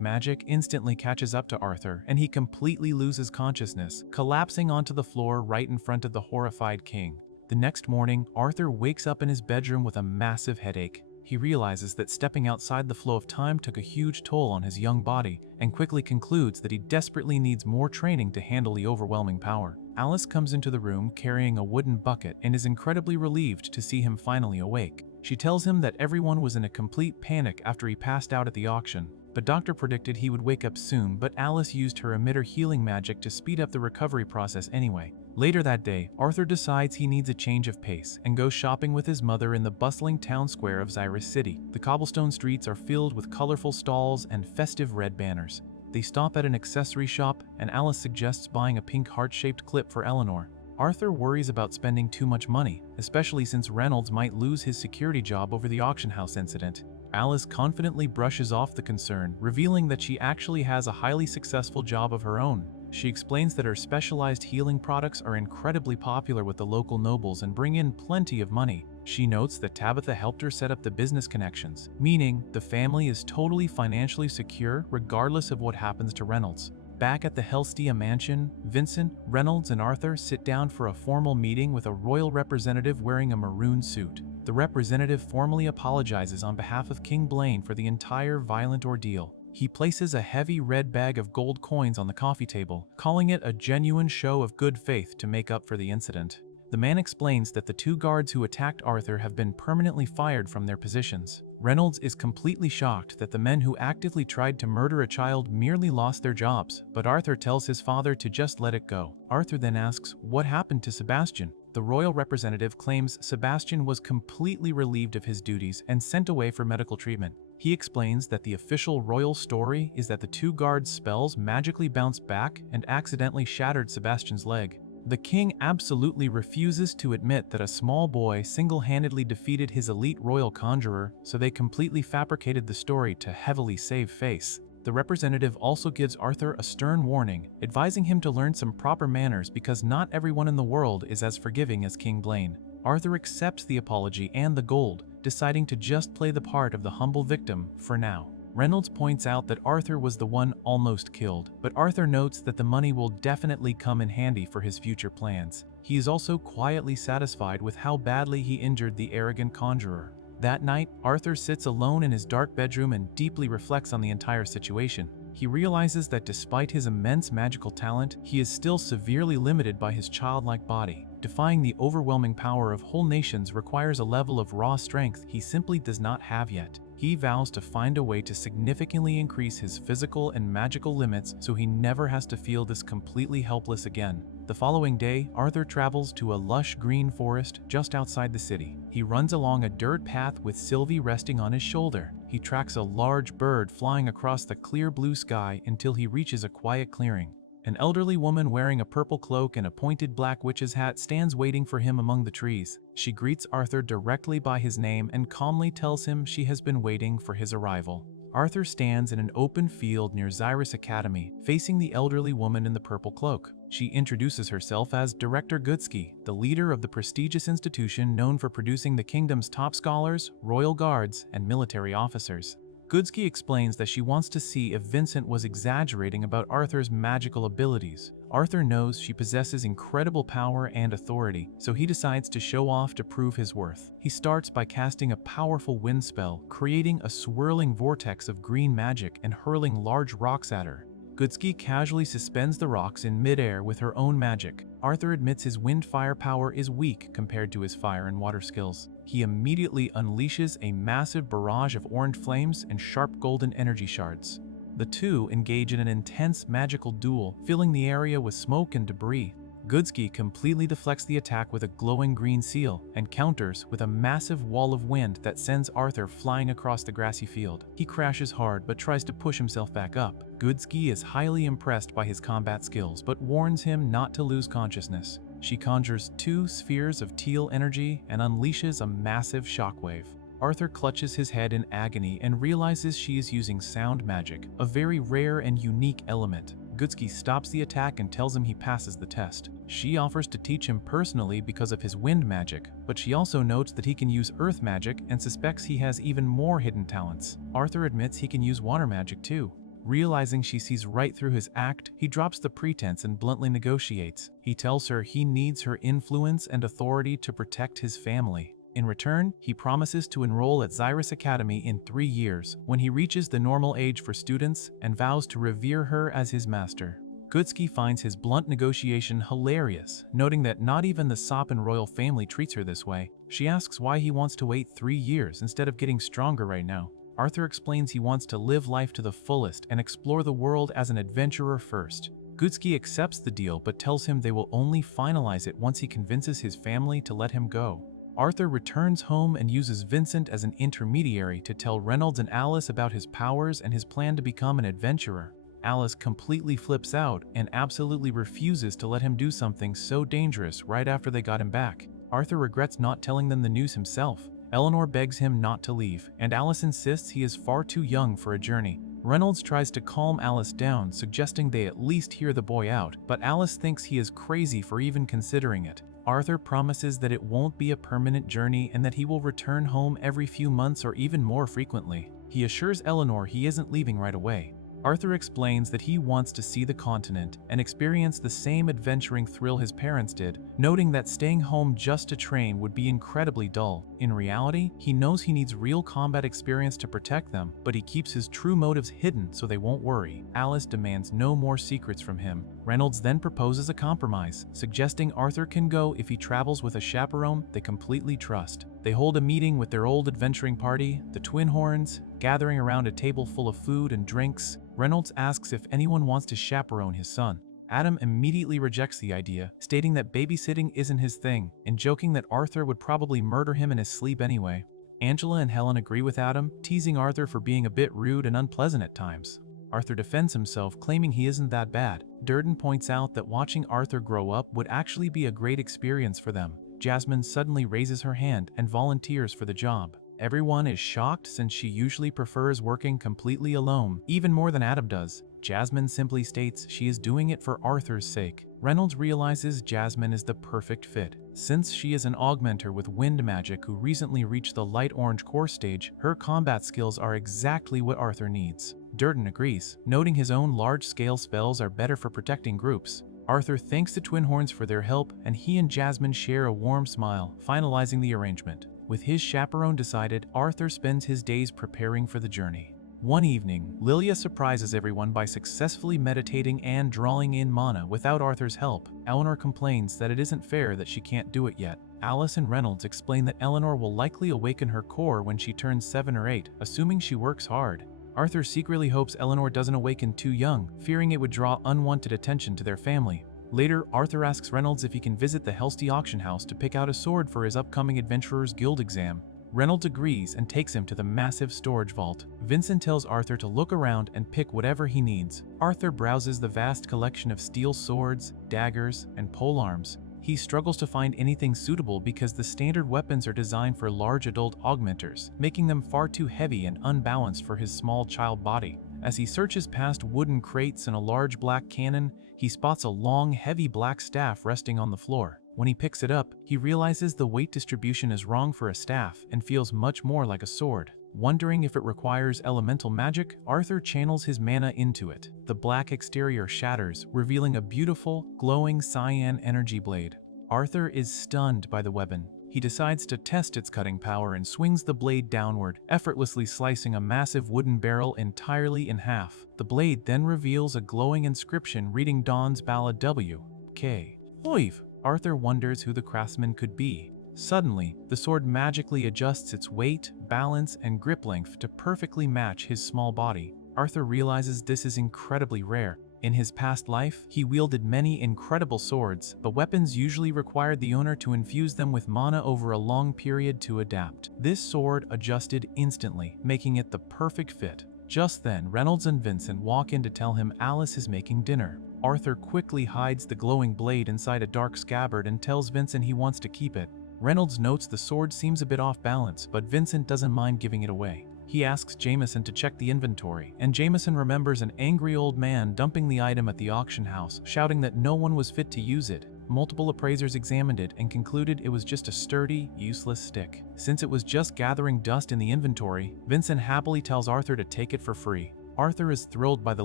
magic instantly catches up to Arthur, and he completely loses consciousness, collapsing onto the floor right in front of the horrified king. The next morning, Arthur wakes up in his bedroom with a massive headache. He realizes that stepping outside the flow of time took a huge toll on his young body, and quickly concludes that he desperately needs more training to handle the overwhelming power. Alice comes into the room carrying a wooden bucket and is incredibly relieved to see him finally awake. She tells him that everyone was in a complete panic after he passed out at the auction. The doctor predicted he would wake up soon, but Alice used her emitter healing magic to speed up the recovery process anyway. Later that day, Arthur decides he needs a change of pace and goes shopping with his mother in the bustling town square of Xyrus City. The cobblestone streets are filled with colorful stalls and festive red banners. They stop at an accessory shop, and Alice suggests buying a pink heart-shaped clip for Eleanor. Arthur worries about spending too much money, especially since Reynolds might lose his security job over the auction house incident. Alice confidently brushes off the concern, revealing that she actually has a highly successful job of her own. She explains that her specialized healing products are incredibly popular with the local nobles and bring in plenty of money. She notes that Tabitha helped her set up the business connections, meaning the family is totally financially secure regardless of what happens to Reynolds. Back at the Helstea mansion, Vincent, Reynolds, and Arthur sit down for a formal meeting with a royal representative wearing a maroon suit. The representative formally apologizes on behalf of King Blaine for the entire violent ordeal. He places a heavy red bag of gold coins on the coffee table, calling it a genuine show of good faith to make up for the incident. The man explains that the two guards who attacked Arthur have been permanently fired from their positions. Reynolds is completely shocked that the men who actively tried to murder a child merely lost their jobs, but Arthur tells his father to just let it go. Arthur then asks what happened to Sebastian. The royal representative claims Sebastian was completely relieved of his duties and sent away for medical treatment. He explains that the official royal story is that the two guards' spells magically bounced back and accidentally shattered Sebastian's leg. The king absolutely refuses to admit that a small boy single-handedly defeated his elite royal conjurer, so they completely fabricated the story to heavily save face. The representative also gives Arthur a stern warning, advising him to learn some proper manners because not everyone in the world is as forgiving as King Blaine. Arthur accepts the apology and the gold, deciding to just play the part of the humble victim for now. Reynolds points out that Arthur was the one almost killed, but Arthur notes that the money will definitely come in handy for his future plans. He is also quietly satisfied with how badly he injured the arrogant conjurer. That night, Arthur sits alone in his dark bedroom and deeply reflects on the entire situation. He realizes that despite his immense magical talent, he is still severely limited by his childlike body. Defying the overwhelming power of whole nations requires a level of raw strength he simply does not have yet. He vows to find a way to significantly increase his physical and magical limits so he never has to feel this completely helpless again. The following day, Arthur travels to a lush green forest just outside the city. He runs along a dirt path with Sylvie resting on his shoulder. He tracks a large bird flying across the clear blue sky until he reaches a quiet clearing. An elderly woman wearing a purple cloak and a pointed black witch's hat stands waiting for him among the trees. She greets Arthur directly by his name and calmly tells him she has been waiting for his arrival. Arthur stands in an open field near Xyrus Academy, facing the elderly woman in the purple cloak. She introduces herself as Director Goodsky, the leader of the prestigious institution known for producing the kingdom's top scholars, royal guards, and military officers. Goodsky explains that she wants to see if Vincent was exaggerating about Arthur's magical abilities. Arthur knows she possesses incredible power and authority, so he decides to show off to prove his worth. He starts by casting a powerful wind spell, creating a swirling vortex of green magic and hurling large rocks at her. Goodsky casually suspends the rocks in midair with her own magic. Arthur admits his wind fire power is weak compared to his fire and water skills. He immediately unleashes a massive barrage of orange flames and sharp golden energy shards. The two engage in an intense magical duel, filling the area with smoke and debris. Goodsky completely deflects the attack with a glowing green seal and counters with a massive wall of wind that sends Arthur flying across the grassy field. He crashes hard but tries to push himself back up. Goodsky is highly impressed by his combat skills but warns him not to lose consciousness. She conjures 2 spheres of teal energy and unleashes a massive shockwave. Arthur clutches his head in agony and realizes she is using sound magic, a very rare and unique element. Goodsky stops the attack and tells him he passes the test. She offers to teach him personally because of his wind magic, but she also notes that he can use earth magic and suspects he has even more hidden talents. Arthur admits he can use water magic too. Realizing she sees right through his act, he drops the pretense and bluntly negotiates. He tells her he needs her influence and authority to protect his family. In return, he promises to enroll at Xyrus Academy in 3 years, when he reaches the normal age for students, and vows to revere her as his master. Goodsky finds his blunt negotiation hilarious, noting that not even the Sopin royal family treats her this way. She asks why he wants to wait 3 years instead of getting stronger right now. Arthur explains he wants to live life to the fullest and explore the world as an adventurer first. Goodsky accepts the deal but tells him they will only finalize it once he convinces his family to let him go. Arthur returns home and uses Vincent as an intermediary to tell Reynolds and Alice about his powers and his plan to become an adventurer. Alice completely flips out and absolutely refuses to let him do something so dangerous right after they got him back. Arthur regrets not telling them the news himself. Eleanor begs him not to leave, and Alice insists he is far too young for a journey. Reynolds tries to calm Alice down, suggesting they at least hear the boy out, but Alice thinks he is crazy for even considering it. Arthur promises that it won't be a permanent journey and that he will return home every few months or even more frequently. He assures Eleanor he isn't leaving right away. Arthur explains that he wants to see the continent and experience the same adventuring thrill his parents did, noting that staying home just to train would be incredibly dull. In reality, he knows he needs real combat experience to protect them, but he keeps his true motives hidden so they won't worry. Alice demands no more secrets from him. Reynolds then proposes a compromise, suggesting Arthur can go if he travels with a chaperone they completely trust. They hold a meeting with their old adventuring party, the Twin Horns, gathering around a table full of food and drinks. Reynolds asks if anyone wants to chaperone his son. Adam immediately rejects the idea, stating that babysitting isn't his thing, and joking that Arthur would probably murder him in his sleep anyway. Angela and Helen agree with Adam, teasing Arthur for being a bit rude and unpleasant at times. Arthur defends himself, claiming he isn't that bad. Durden points out that watching Arthur grow up would actually be a great experience for them. Jasmine suddenly raises her hand and volunteers for the job. Everyone is shocked since she usually prefers working completely alone, even more than Adam does. Jasmine simply states she is doing it for Arthur's sake. Reynolds realizes Jasmine is the perfect fit. Since she is an augmenter with wind magic who recently reached the light orange core stage, her combat skills are exactly what Arthur needs. Durden agrees, noting his own large-scale spells are better for protecting groups. Arthur thanks the Twin Horns for their help, and he and Jasmine share a warm smile, finalizing the arrangement. With his chaperone decided, Arthur spends his days preparing for the journey. One evening, Lilia surprises everyone by successfully meditating and drawing in mana without Arthur's help. Eleanor complains that it isn't fair that she can't do it yet. Alice and Reynolds explain that Eleanor will likely awaken her core when she turns 7 or 8, assuming she works hard. Arthur secretly hopes Eleanor doesn't awaken too young, fearing it would draw unwanted attention to their family. Later, Arthur asks Reynolds if he can visit the Helsty auction house to pick out a sword for his upcoming Adventurers Guild exam. Reynolds agrees and takes him to the massive storage vault. Vincent tells Arthur to look around and pick whatever he needs. Arthur browses the vast collection of steel swords, daggers, and polearms. He struggles to find anything suitable because the standard weapons are designed for large adult augmenters, making them far too heavy and unbalanced for his small child body. As he searches past wooden crates and a large black cannon, he spots a long, heavy black staff resting on the floor. When he picks it up, he realizes the weight distribution is wrong for a staff and feels much more like a sword. Wondering if it requires elemental magic, Arthur channels his mana into it. The black exterior shatters, revealing a beautiful, glowing cyan energy blade. Arthur is stunned by the weapon. He decides to test its cutting power and swings the blade downward, effortlessly slicing a massive wooden barrel entirely in half. The blade then reveals a glowing inscription reading Dawn's Ballad W.K. Oiv. Arthur wonders who the craftsman could be. Suddenly, the sword magically adjusts its weight, balance, and grip length to perfectly match his small body. Arthur realizes this is incredibly rare. In his past life, he wielded many incredible swords, but weapons usually required the owner to infuse them with mana over a long period to adapt. This sword adjusted instantly, making it the perfect fit. Just then, Reynolds and Vincent walk in to tell him Alice is making dinner. Arthur quickly hides the glowing blade inside a dark scabbard and tells Vincent he wants to keep it. Reynolds notes the sword seems a bit off balance, but Vincent doesn't mind giving it away. He asks Jameson to check the inventory, and Jameson remembers an angry old man dumping the item at the auction house, shouting that no one was fit to use it. Multiple appraisers examined it and concluded it was just a sturdy, useless stick. Since it was just gathering dust in the inventory, Vincent happily tells Arthur to take it for free. Arthur is thrilled by the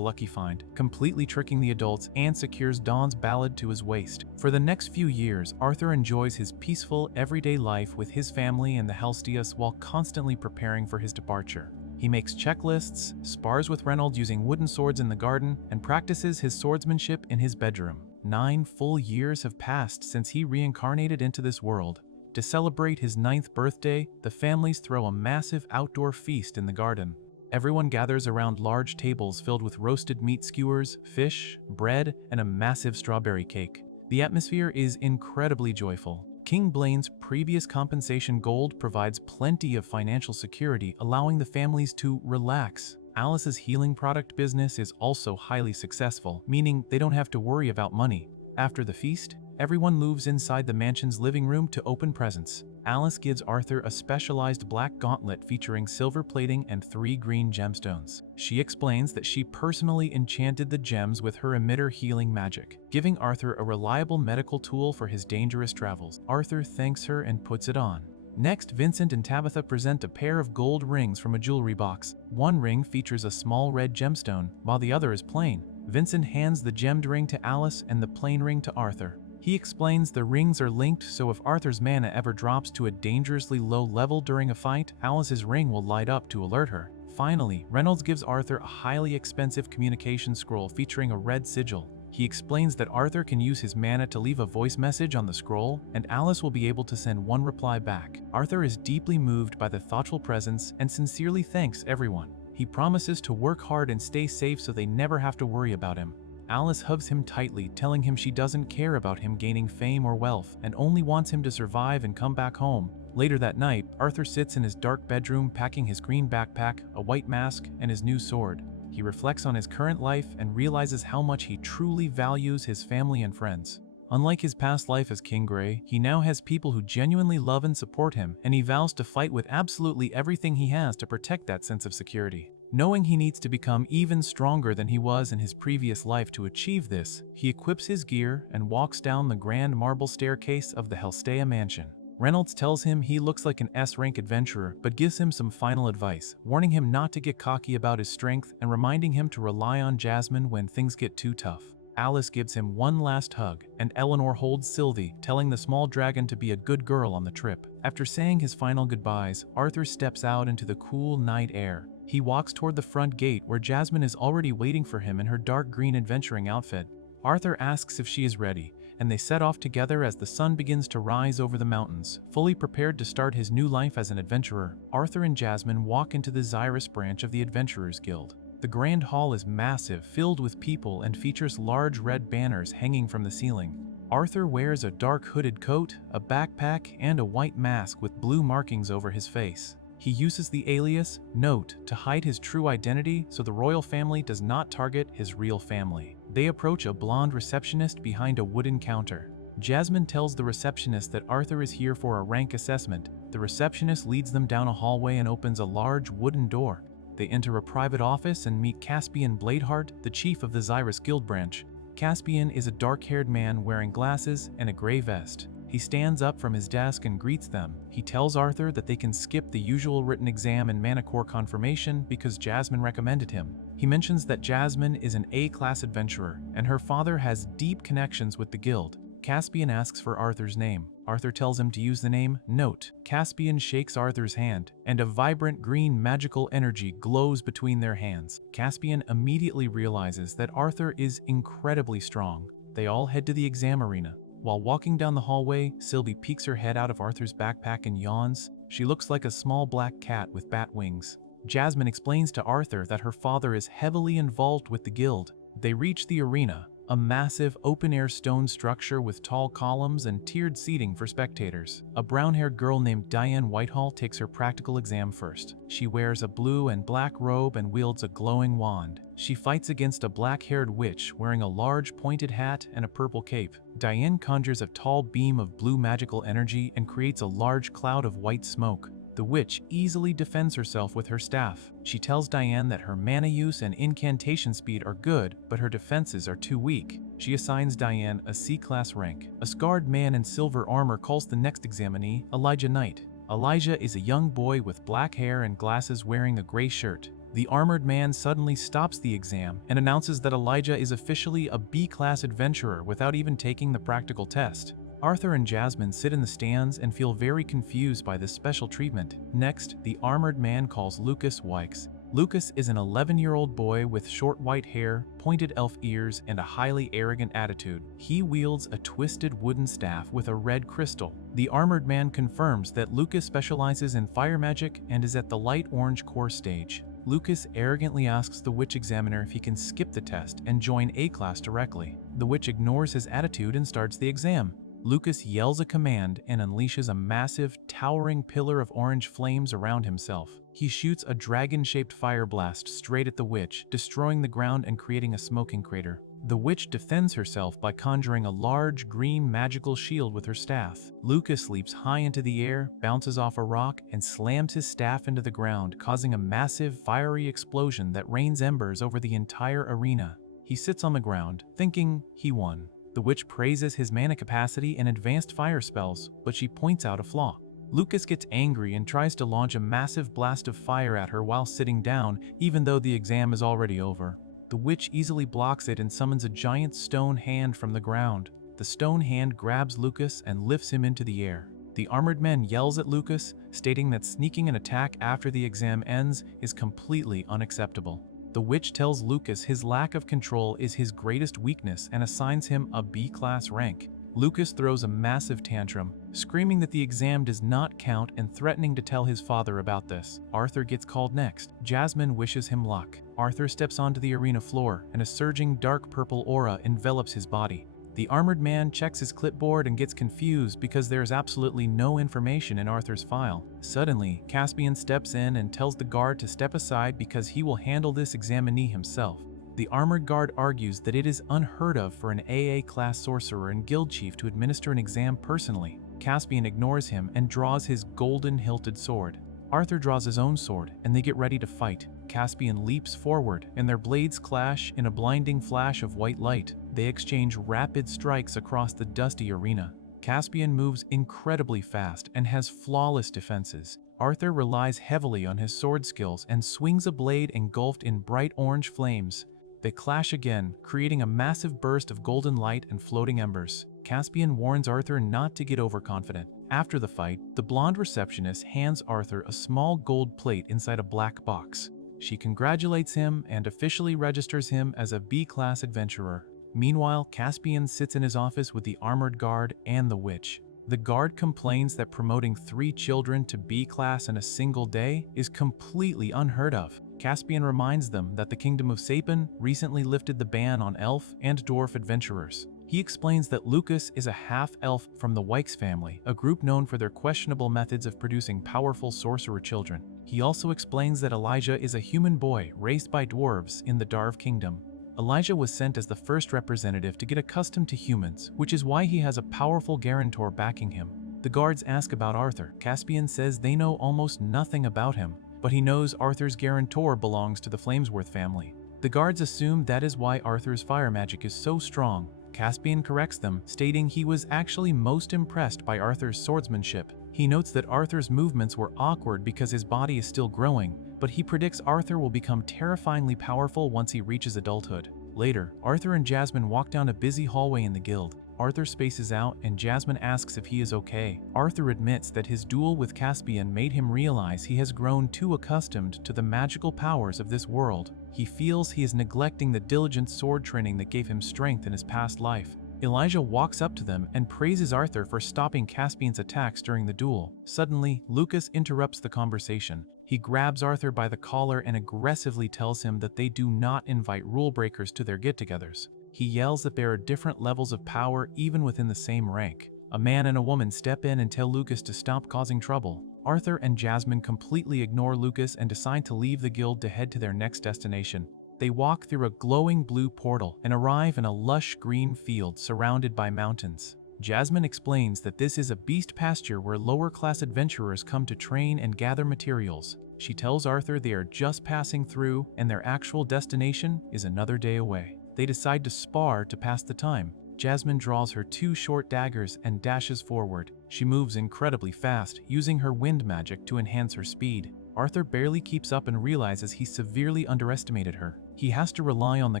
lucky find, completely tricking the adults, and secures Dawn's Ballad to his waist. For the next few years, Arthur enjoys his peaceful, everyday life with his family and the Helstius while constantly preparing for his departure. He makes checklists, spars with Reynolds using wooden swords in the garden, and practices his swordsmanship in his bedroom. 9 full years have passed since he reincarnated into this world. To celebrate his 9th birthday, the families throw a massive outdoor feast in the garden. Everyone gathers around large tables filled with roasted meat skewers, fish, bread, and a massive strawberry cake. The atmosphere is incredibly joyful. King Blaine's previous compensation gold provides plenty of financial security, allowing the families to relax. Alice's healing product business is also highly successful, meaning they don't have to worry about money. After the feast, everyone moves inside the mansion's living room to open presents. Alice gives Arthur a specialized black gauntlet featuring silver plating and 3 green gemstones. She explains that she personally enchanted the gems with her emitter healing magic, giving Arthur a reliable medical tool for his dangerous travels. Arthur thanks her and puts it on. Next, Vincent and Tabitha present a pair of gold rings from a jewelry box. One ring features a small red gemstone, while the other is plain. Vincent hands the gemmed ring to Alice and the plain ring to Arthur. He explains the rings are linked, so if Arthur's mana ever drops to a dangerously low level during a fight, Alice's ring will light up to alert her. Finally, Reynolds gives Arthur a highly expensive communication scroll featuring a red sigil. He explains that Arthur can use his mana to leave a voice message on the scroll, and Alice will be able to send one reply back. Arthur is deeply moved by the thoughtful presence and sincerely thanks everyone. He promises to work hard and stay safe so they never have to worry about him. Alice hugs him tightly, telling him she doesn't care about him gaining fame or wealth and only wants him to survive and come back home. Later that night, Arthur sits in his dark bedroom packing his green backpack, a white mask, and his new sword. He reflects on his current life and realizes how much he truly values his family and friends. Unlike his past life as King Grey, he now has people who genuinely love and support him, and he vows to fight with absolutely everything he has to protect that sense of security. Knowing he needs to become even stronger than he was in his previous life to achieve this, he equips his gear and walks down the grand marble staircase of the Helstea mansion. Reynolds tells him he looks like an S-rank adventurer, but gives him some final advice, warning him not to get cocky about his strength and reminding him to rely on Jasmine when things get too tough. Alice gives him one last hug, and Eleanor holds Sylvie, telling the small dragon to be a good girl on the trip. After saying his final goodbyes, Arthur steps out into the cool night air. He walks toward the front gate where Jasmine is already waiting for him in her dark green adventuring outfit. Arthur asks if she is ready, and they set off together as the sun begins to rise over the mountains. Fully prepared to start his new life as an adventurer, Arthur and Jasmine walk into the Xyrus branch of the Adventurers Guild. The grand hall is massive, filled with people, and features large red banners hanging from the ceiling. Arthur wears a dark hooded coat, a backpack, and a white mask with blue markings over his face. He uses the alias Note to hide his true identity so the royal family does not target his real family. They approach a blonde receptionist behind a wooden counter. Jasmine tells the receptionist that Arthur is here for a rank assessment. The receptionist leads them down a hallway and opens a large wooden door. They enter a private office and meet Caspian Bladeheart, the chief of the Xyrus Guild branch. Caspian is a dark-haired man wearing glasses and a gray vest. He stands up from his desk and greets them. He tells Arthur that they can skip the usual written exam and Manicore confirmation because Jasmine recommended him. He mentions that Jasmine is an A-class adventurer, and her father has deep connections with the guild. Caspian asks for Arthur's name. Arthur tells him to use the name Note. Caspian shakes Arthur's hand, and a vibrant green magical energy glows between their hands. Caspian immediately realizes that Arthur is incredibly strong. They all head to the exam arena. While walking down the hallway, Sylvie peeks her head out of Arthur's backpack and yawns. She looks like a small black cat with bat wings. Jasmine explains to Arthur that her father is heavily involved with the guild. They reach the arena, a massive open-air stone structure with tall columns and tiered seating for spectators. A brown-haired girl named Diane Whitehall takes her practical exam first. She wears a blue and black robe and wields a glowing wand. She fights against a black-haired witch wearing a large pointed hat and a purple cape. Diane conjures a tall beam of blue magical energy and creates a large cloud of white smoke. The witch easily defends herself with her staff. She tells Diane that her mana use and incantation speed are good, but her defenses are too weak. She assigns Diane a C-class rank. A scarred man in silver armor calls the next examinee Elijah Knight. Elijah is a young boy with black hair and glasses wearing a gray shirt. The armored man suddenly stops the exam and announces that Elijah is officially a B-class adventurer without even taking the practical test. Arthur and Jasmine sit in the stands and feel very confused by this special treatment. Next, the armored man calls Lucas Wykes. Lucas is an 11-year-old boy with short white hair, pointed elf ears, and a highly arrogant attitude. He wields a twisted wooden staff with a red crystal. The armored man confirms that Lucas specializes in fire magic and is at the light orange core stage. Lucas arrogantly asks the witch examiner if he can skip the test and join A-class directly. The witch ignores his attitude and starts the exam. Lucas yells a command and unleashes a massive, towering pillar of orange flames around himself. He shoots a dragon-shaped fire blast straight at the witch, destroying the ground and creating a smoking crater. The witch defends herself by conjuring a large, green magical shield with her staff. Lucas leaps high into the air, bounces off a rock, and slams his staff into the ground, causing a massive, fiery explosion that rains embers over the entire arena. He sits on the ground, thinking he won. The witch praises his mana capacity and advanced fire spells, but she points out a flaw. Lucas gets angry and tries to launch a massive blast of fire at her while sitting down, even though the exam is already over. The witch easily blocks it and summons a giant stone hand from the ground. The stone hand grabs Lucas and lifts him into the air. The armored man yells at Lucas, stating that sneaking an attack after the exam ends is completely unacceptable. The witch tells Lucas his lack of control is his greatest weakness and assigns him a B-class rank. Lucas throws a massive tantrum, screaming that the exam does not count and threatening to tell his father about this. Arthur gets called next. Jasmine wishes him luck. Arthur steps onto the arena floor, and a surging dark purple aura envelops his body. The armored man checks his clipboard and gets confused because there is absolutely no information in Arthur's file. Suddenly, Caspian steps in and tells the guard to step aside because he will handle this examinee himself. The armored guard argues that it is unheard of for an AA-class sorcerer and guild chief to administer an exam personally. Caspian ignores him and draws his golden-hilted sword. Arthur draws his own sword, and they get ready to fight. Caspian leaps forward, and their blades clash in a blinding flash of white light. They exchange rapid strikes across the dusty arena. Caspian moves incredibly fast and has flawless defenses. Arthur relies heavily on his sword skills and swings a blade engulfed in bright orange flames. They clash again, creating a massive burst of golden light and floating embers. Caspian warns Arthur not to get overconfident. After the fight, the blonde receptionist hands Arthur a small gold plate inside a black box. She congratulates him and officially registers him as a B-class adventurer. Meanwhile, Caspian sits in his office with the armored guard and the witch. The guard complains that promoting 3 children to B class in a single day is completely unheard of. Caspian reminds them that the Kingdom of Sapin recently lifted the ban on elf and dwarf adventurers. He explains that Lucas is a half-elf from the Wykes family, a group known for their questionable methods of producing powerful sorcerer children. He also explains that Elijah is a human boy raised by dwarves in the Darv Kingdom. Elijah was sent as the first representative to get accustomed to humans, which is why he has a powerful guarantor backing him. The guards ask about Arthur. Caspian says they know almost nothing about him, but he knows Arthur's guarantor belongs to the Flamesworth family. The guards assume that is why Arthur's fire magic is so strong. Caspian corrects them, stating he was actually most impressed by Arthur's swordsmanship. He notes that Arthur's movements were awkward because his body is still growing, but he predicts Arthur will become terrifyingly powerful once he reaches adulthood. Later, Arthur and Jasmine walk down a busy hallway in the guild. Arthur spaces out and Jasmine asks if he is okay. Arthur admits that his duel with Caspian made him realize he has grown too accustomed to the magical powers of this world. He feels he is neglecting the diligent sword training that gave him strength in his past life. Elijah walks up to them and praises Arthur for stopping Caspian's attacks during the duel. Suddenly, Lucas interrupts the conversation. He grabs Arthur by the collar and aggressively tells him that they do not invite rule breakers to their get-togethers. He yells that there are different levels of power even within the same rank. A man and a woman step in and tell Lucas to stop causing trouble. Arthur and Jasmine completely ignore Lucas and decide to leave the guild to head to their next destination. They walk through a glowing blue portal and arrive in a lush green field surrounded by mountains. Jasmine explains that this is a beast pasture where lower-class adventurers come to train and gather materials. She tells Arthur they are just passing through and their actual destination is another day away. They decide to spar to pass the time. Jasmine draws her 2 short daggers and dashes forward. She moves incredibly fast, using her wind magic to enhance her speed. Arthur barely keeps up and realizes he severely underestimated her. He has to rely on the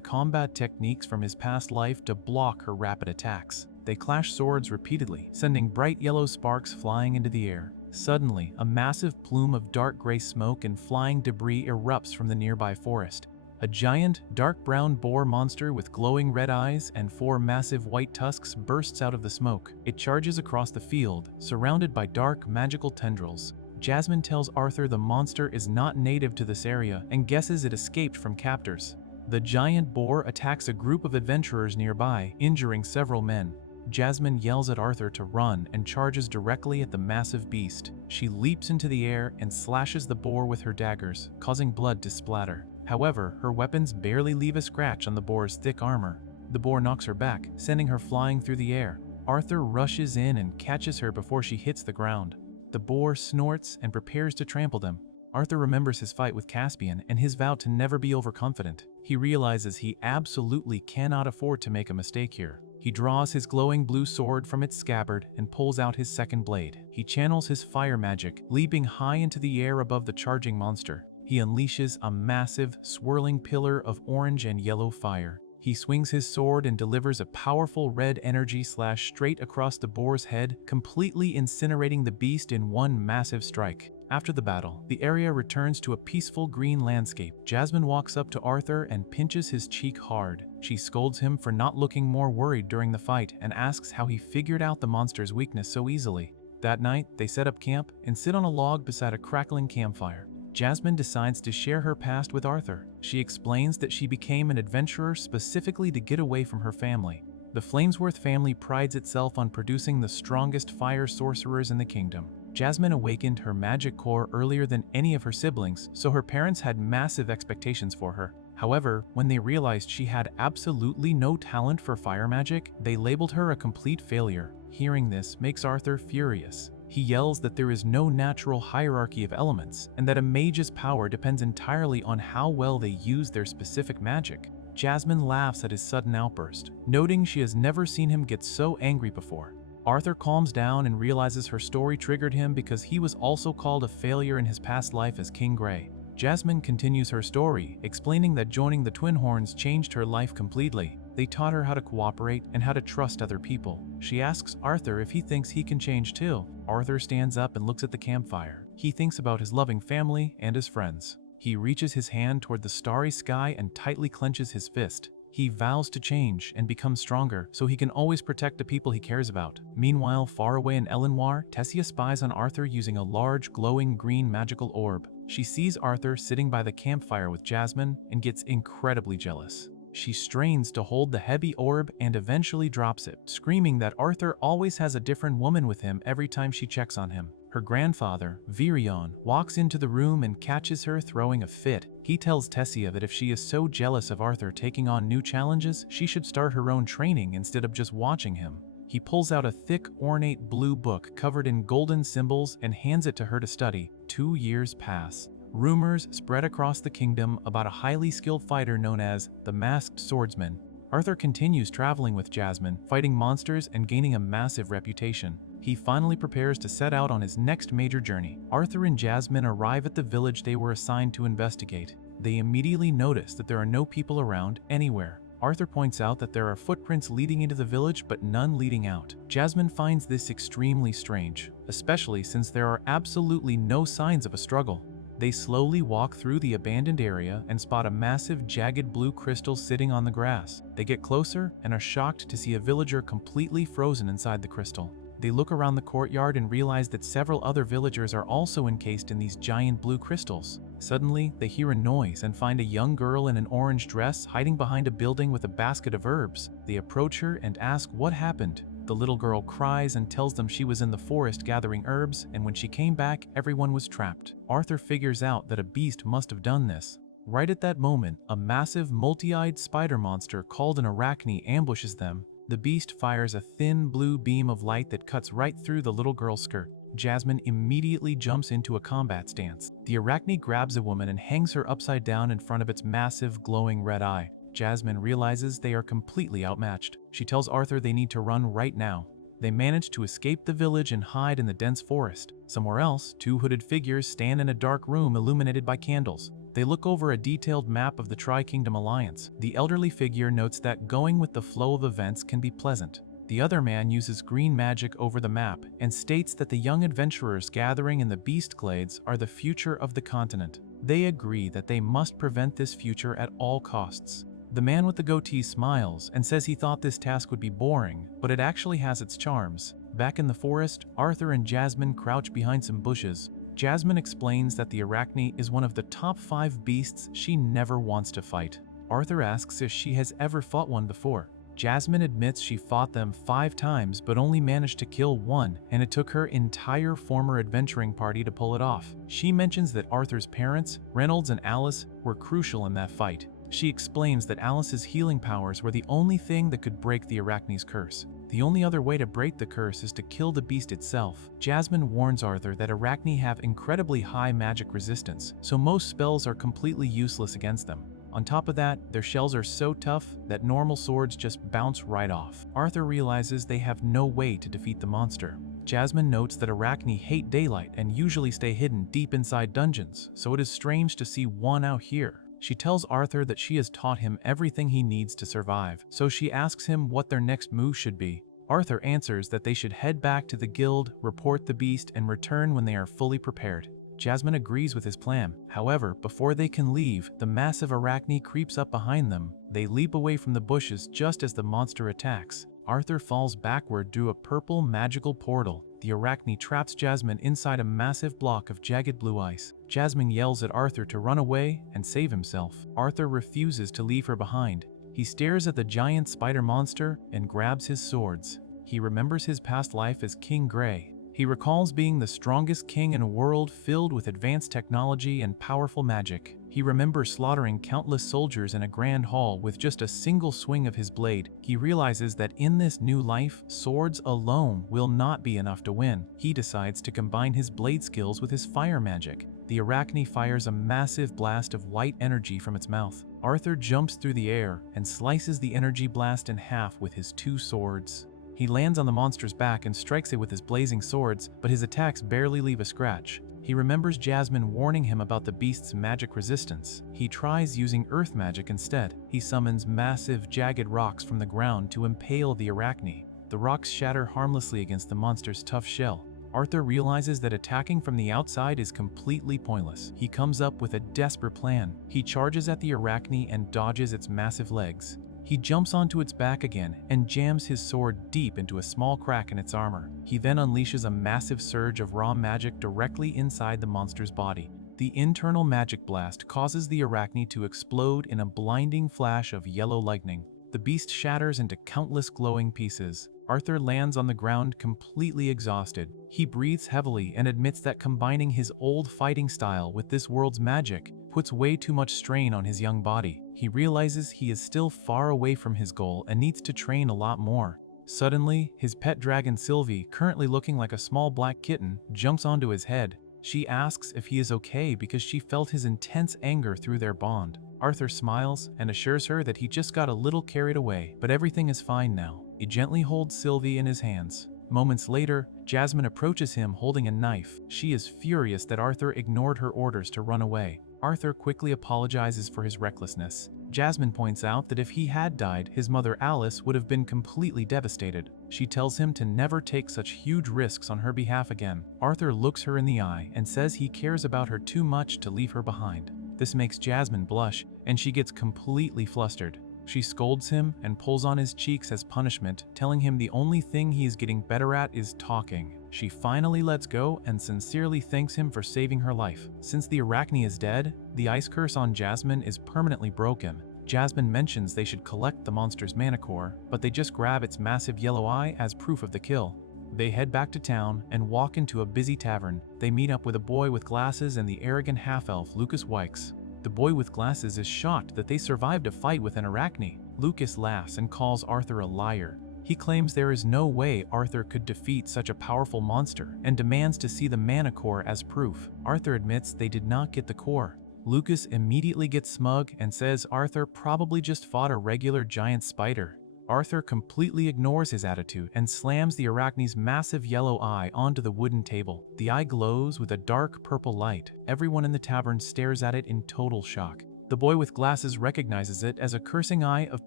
combat techniques from his past life to block her rapid attacks. They clash swords repeatedly, sending bright yellow sparks flying into the air. Suddenly, a massive plume of dark gray smoke and flying debris erupts from the nearby forest. A giant, dark brown boar monster with glowing red eyes and 4 massive white tusks bursts out of the smoke. It charges across the field, surrounded by dark, magical tendrils. Jasmine tells Arthur the monster is not native to this area and guesses it escaped from captors. The giant boar attacks a group of adventurers nearby, injuring several men. Jasmine yells at Arthur to run and charges directly at the massive beast. She leaps into the air and slashes the boar with her daggers, causing blood to splatter. However, her weapons barely leave a scratch on the boar's thick armor. The boar knocks her back, sending her flying through the air. Arthur rushes in and catches her before she hits the ground. The boar snorts and prepares to trample them. Arthur remembers his fight with Caspian and his vow to never be overconfident. He realizes he absolutely cannot afford to make a mistake here. He draws his glowing blue sword from its scabbard and pulls out his second blade. He channels his fire magic, leaping high into the air above the charging monster. He unleashes a massive, swirling pillar of orange and yellow fire. He swings his sword and delivers a powerful red energy slash straight across the boar's head, completely incinerating the beast in one massive strike. After the battle, the area returns to a peaceful green landscape. Jasmine walks up to Arthur and pinches his cheek hard. She scolds him for not looking more worried during the fight and asks how he figured out the monster's weakness so easily. That night, they set up camp and sit on a log beside a crackling campfire. Jasmine decides to share her past with Arthur. She explains that she became an adventurer specifically to get away from her family. The Flamesworth family prides itself on producing the strongest fire sorcerers in the kingdom. Jasmine awakened her magic core earlier than any of her siblings, so her parents had massive expectations for her. However, when they realized she had absolutely no talent for fire magic, they labeled her a complete failure. Hearing this makes Arthur furious. He yells that there is no natural hierarchy of elements, and that a mage's power depends entirely on how well they use their specific magic. Jasmine laughs at his sudden outburst, noting she has never seen him get so angry before. Arthur calms down and realizes her story triggered him because he was also called a failure in his past life as King Grey. Jasmine continues her story, explaining that joining the Twin Horns changed her life completely. They taught her how to cooperate and how to trust other people. She asks Arthur if he thinks he can change too. Arthur stands up and looks at the campfire. He thinks about his loving family and his friends. He reaches his hand toward the starry sky and tightly clenches his fist. He vows to change and become stronger so he can always protect the people he cares about. Meanwhile, far away in Elenoir, Tessia spies on Arthur using a large glowing green magical orb. She sees Arthur sitting by the campfire with Jasmine and gets incredibly jealous. She strains to hold the heavy orb and eventually drops it, screaming that Arthur always has a different woman with him every time she checks on him. Her grandfather, Virion, walks into the room and catches her throwing a fit. He tells Tessia that if she is so jealous of Arthur taking on new challenges, she should start her own training instead of just watching him. He pulls out a thick, ornate blue book covered in golden symbols and hands it to her to study. 2 years pass. Rumors spread across the kingdom about a highly skilled fighter known as the Masked Swordsman. Arthur continues traveling with Jasmine, fighting monsters and gaining a massive reputation. He finally prepares to set out on his next major journey. Arthur and Jasmine arrive at the village they were assigned to investigate. They immediately notice that there are no people around anywhere. Arthur points out that there are footprints leading into the village but none leading out. Jasmine finds this extremely strange, especially since there are absolutely no signs of a struggle. They slowly walk through the abandoned area and spot a massive jagged blue crystal sitting on the grass. They get closer and are shocked to see a villager completely frozen inside the crystal. They look around the courtyard and realize that several other villagers are also encased in these giant blue crystals. Suddenly, they hear a noise and find a young girl in an orange dress hiding behind a building with a basket of herbs. They approach her and ask what happened. The little girl cries and tells them she was in the forest gathering herbs, and when she came back, everyone was trapped. Arthur figures out that a beast must have done this. Right at that moment, a massive, multi-eyed spider monster called an arachne ambushes them. The beast fires a thin blue beam of light that cuts right through the little girl's skirt. Jasmine immediately jumps into a combat stance. The arachne grabs a woman and hangs her upside down in front of its massive, glowing red eye. Jasmine realizes they are completely outmatched. She tells Arthur they need to run right now. They manage to escape the village and hide in the dense forest. Somewhere else, 2 hooded figures stand in a dark room illuminated by candles. They look over a detailed map of the Tri-Kingdom Alliance. The elderly figure notes that going with the flow of events can be pleasant. The other man uses green magic over the map and states that the young adventurers gathering in the Beast Glades are the future of the continent. They agree that they must prevent this future at all costs. The man with the goatee smiles and says he thought this task would be boring, but it actually has its charms. Back in the forest, Arthur and Jasmine crouch behind some bushes. Jasmine explains that the arachne is one of the top 5 beasts she never wants to fight. Arthur asks if she has ever fought one before. Jasmine admits she fought them 5 times but only managed to kill one, and it took her entire former adventuring party to pull it off. She mentions that Arthur's parents, Reynolds and Alice, were crucial in that fight. She explains that Alice's healing powers were the only thing that could break the arachne's curse. The only other way to break the curse is to kill the beast itself. Jasmine warns Arthur that arachne have incredibly high magic resistance, so most spells are completely useless against them. On top of that, their shells are so tough that normal swords just bounce right off. Arthur realizes they have no way to defeat the monster. Jasmine notes that arachne hate daylight and usually stay hidden deep inside dungeons, so it is strange to see one out here. She tells Arthur that she has taught him everything he needs to survive, so she asks him what their next move should be. Arthur answers that they should head back to the guild, report the beast, and return when they are fully prepared. Jasmine agrees with his plan. However, before they can leave, the massive arachne creeps up behind them. They leap away from the bushes just as the monster attacks. Arthur falls backward through a purple magical portal. The arachne traps Jasmine inside a massive block of jagged blue ice. Jasmine yells at Arthur to run away and save himself. Arthur refuses to leave her behind. He stares at the giant spider monster and grabs his swords. He remembers his past life as King Grey. He recalls being the strongest king in a world filled with advanced technology and powerful magic. He remembers slaughtering countless soldiers in a grand hall with just a single swing of his blade. He realizes that in this new life, swords alone will not be enough to win. He decides to combine his blade skills with his fire magic. The arachne fires a massive blast of white energy from its mouth. Arthur jumps through the air and slices the energy blast in half with his 2 swords. He lands on the monster's back and strikes it with his blazing swords, but his attacks barely leave a scratch. He remembers Jasmine warning him about the beast's magic resistance. He tries using earth magic instead. He summons massive, jagged rocks from the ground to impale the arachne. The rocks shatter harmlessly against the monster's tough shell. Arthur realizes that attacking from the outside is completely pointless. He comes up with a desperate plan. He charges at the arachne and dodges its massive legs. He jumps onto its back again and jams his sword deep into a small crack in its armor. He then unleashes a massive surge of raw magic directly inside the monster's body. The internal magic blast causes the arachne to explode in a blinding flash of yellow lightning. The beast shatters into countless glowing pieces. Arthur lands on the ground completely exhausted. He breathes heavily and admits that combining his old fighting style with this world's magic puts way too much strain on his young body. He realizes he is still far away from his goal and needs to train a lot more. Suddenly, his pet dragon Sylvie, currently looking like a small black kitten, jumps onto his head. She asks if he is okay because she felt his intense anger through their bond. Arthur smiles and assures her that he just got a little carried away, but everything is fine now. He gently holds Sylvie in his hands. Moments later, Jasmine approaches him holding a knife. She is furious that Arthur ignored her orders to run away. Arthur quickly apologizes for his recklessness. Jasmine points out that if he had died, his mother Alice would have been completely devastated. She tells him to never take such huge risks on her behalf again. Arthur looks her in the eye and says he cares about her too much to leave her behind. This makes Jasmine blush, and she gets completely flustered. She scolds him and pulls on his cheeks as punishment, telling him the only thing he is getting better at is talking. She finally lets go and sincerely thanks him for saving her life. Since the arachne is dead, the ice curse on Jasmine is permanently broken. Jasmine mentions they should collect the monster's mana core, but they just grab its massive yellow eye as proof of the kill. They head back to town and walk into a busy tavern. They meet up with a boy with glasses and the arrogant half-elf Lucas Wykes. The boy with glasses is shocked that they survived a fight with an arachne. Lucas laughs and calls Arthur a liar. He claims there is no way Arthur could defeat such a powerful monster and demands to see the mana core as proof. Arthur admits they did not get the core. Lucas immediately gets smug and says Arthur probably just fought a regular giant spider. Arthur completely ignores his attitude and slams the arachne's massive yellow eye onto the wooden table. The eye glows with a dark purple light. Everyone in the tavern stares at it in total shock. The boy with glasses recognizes it as a cursing eye of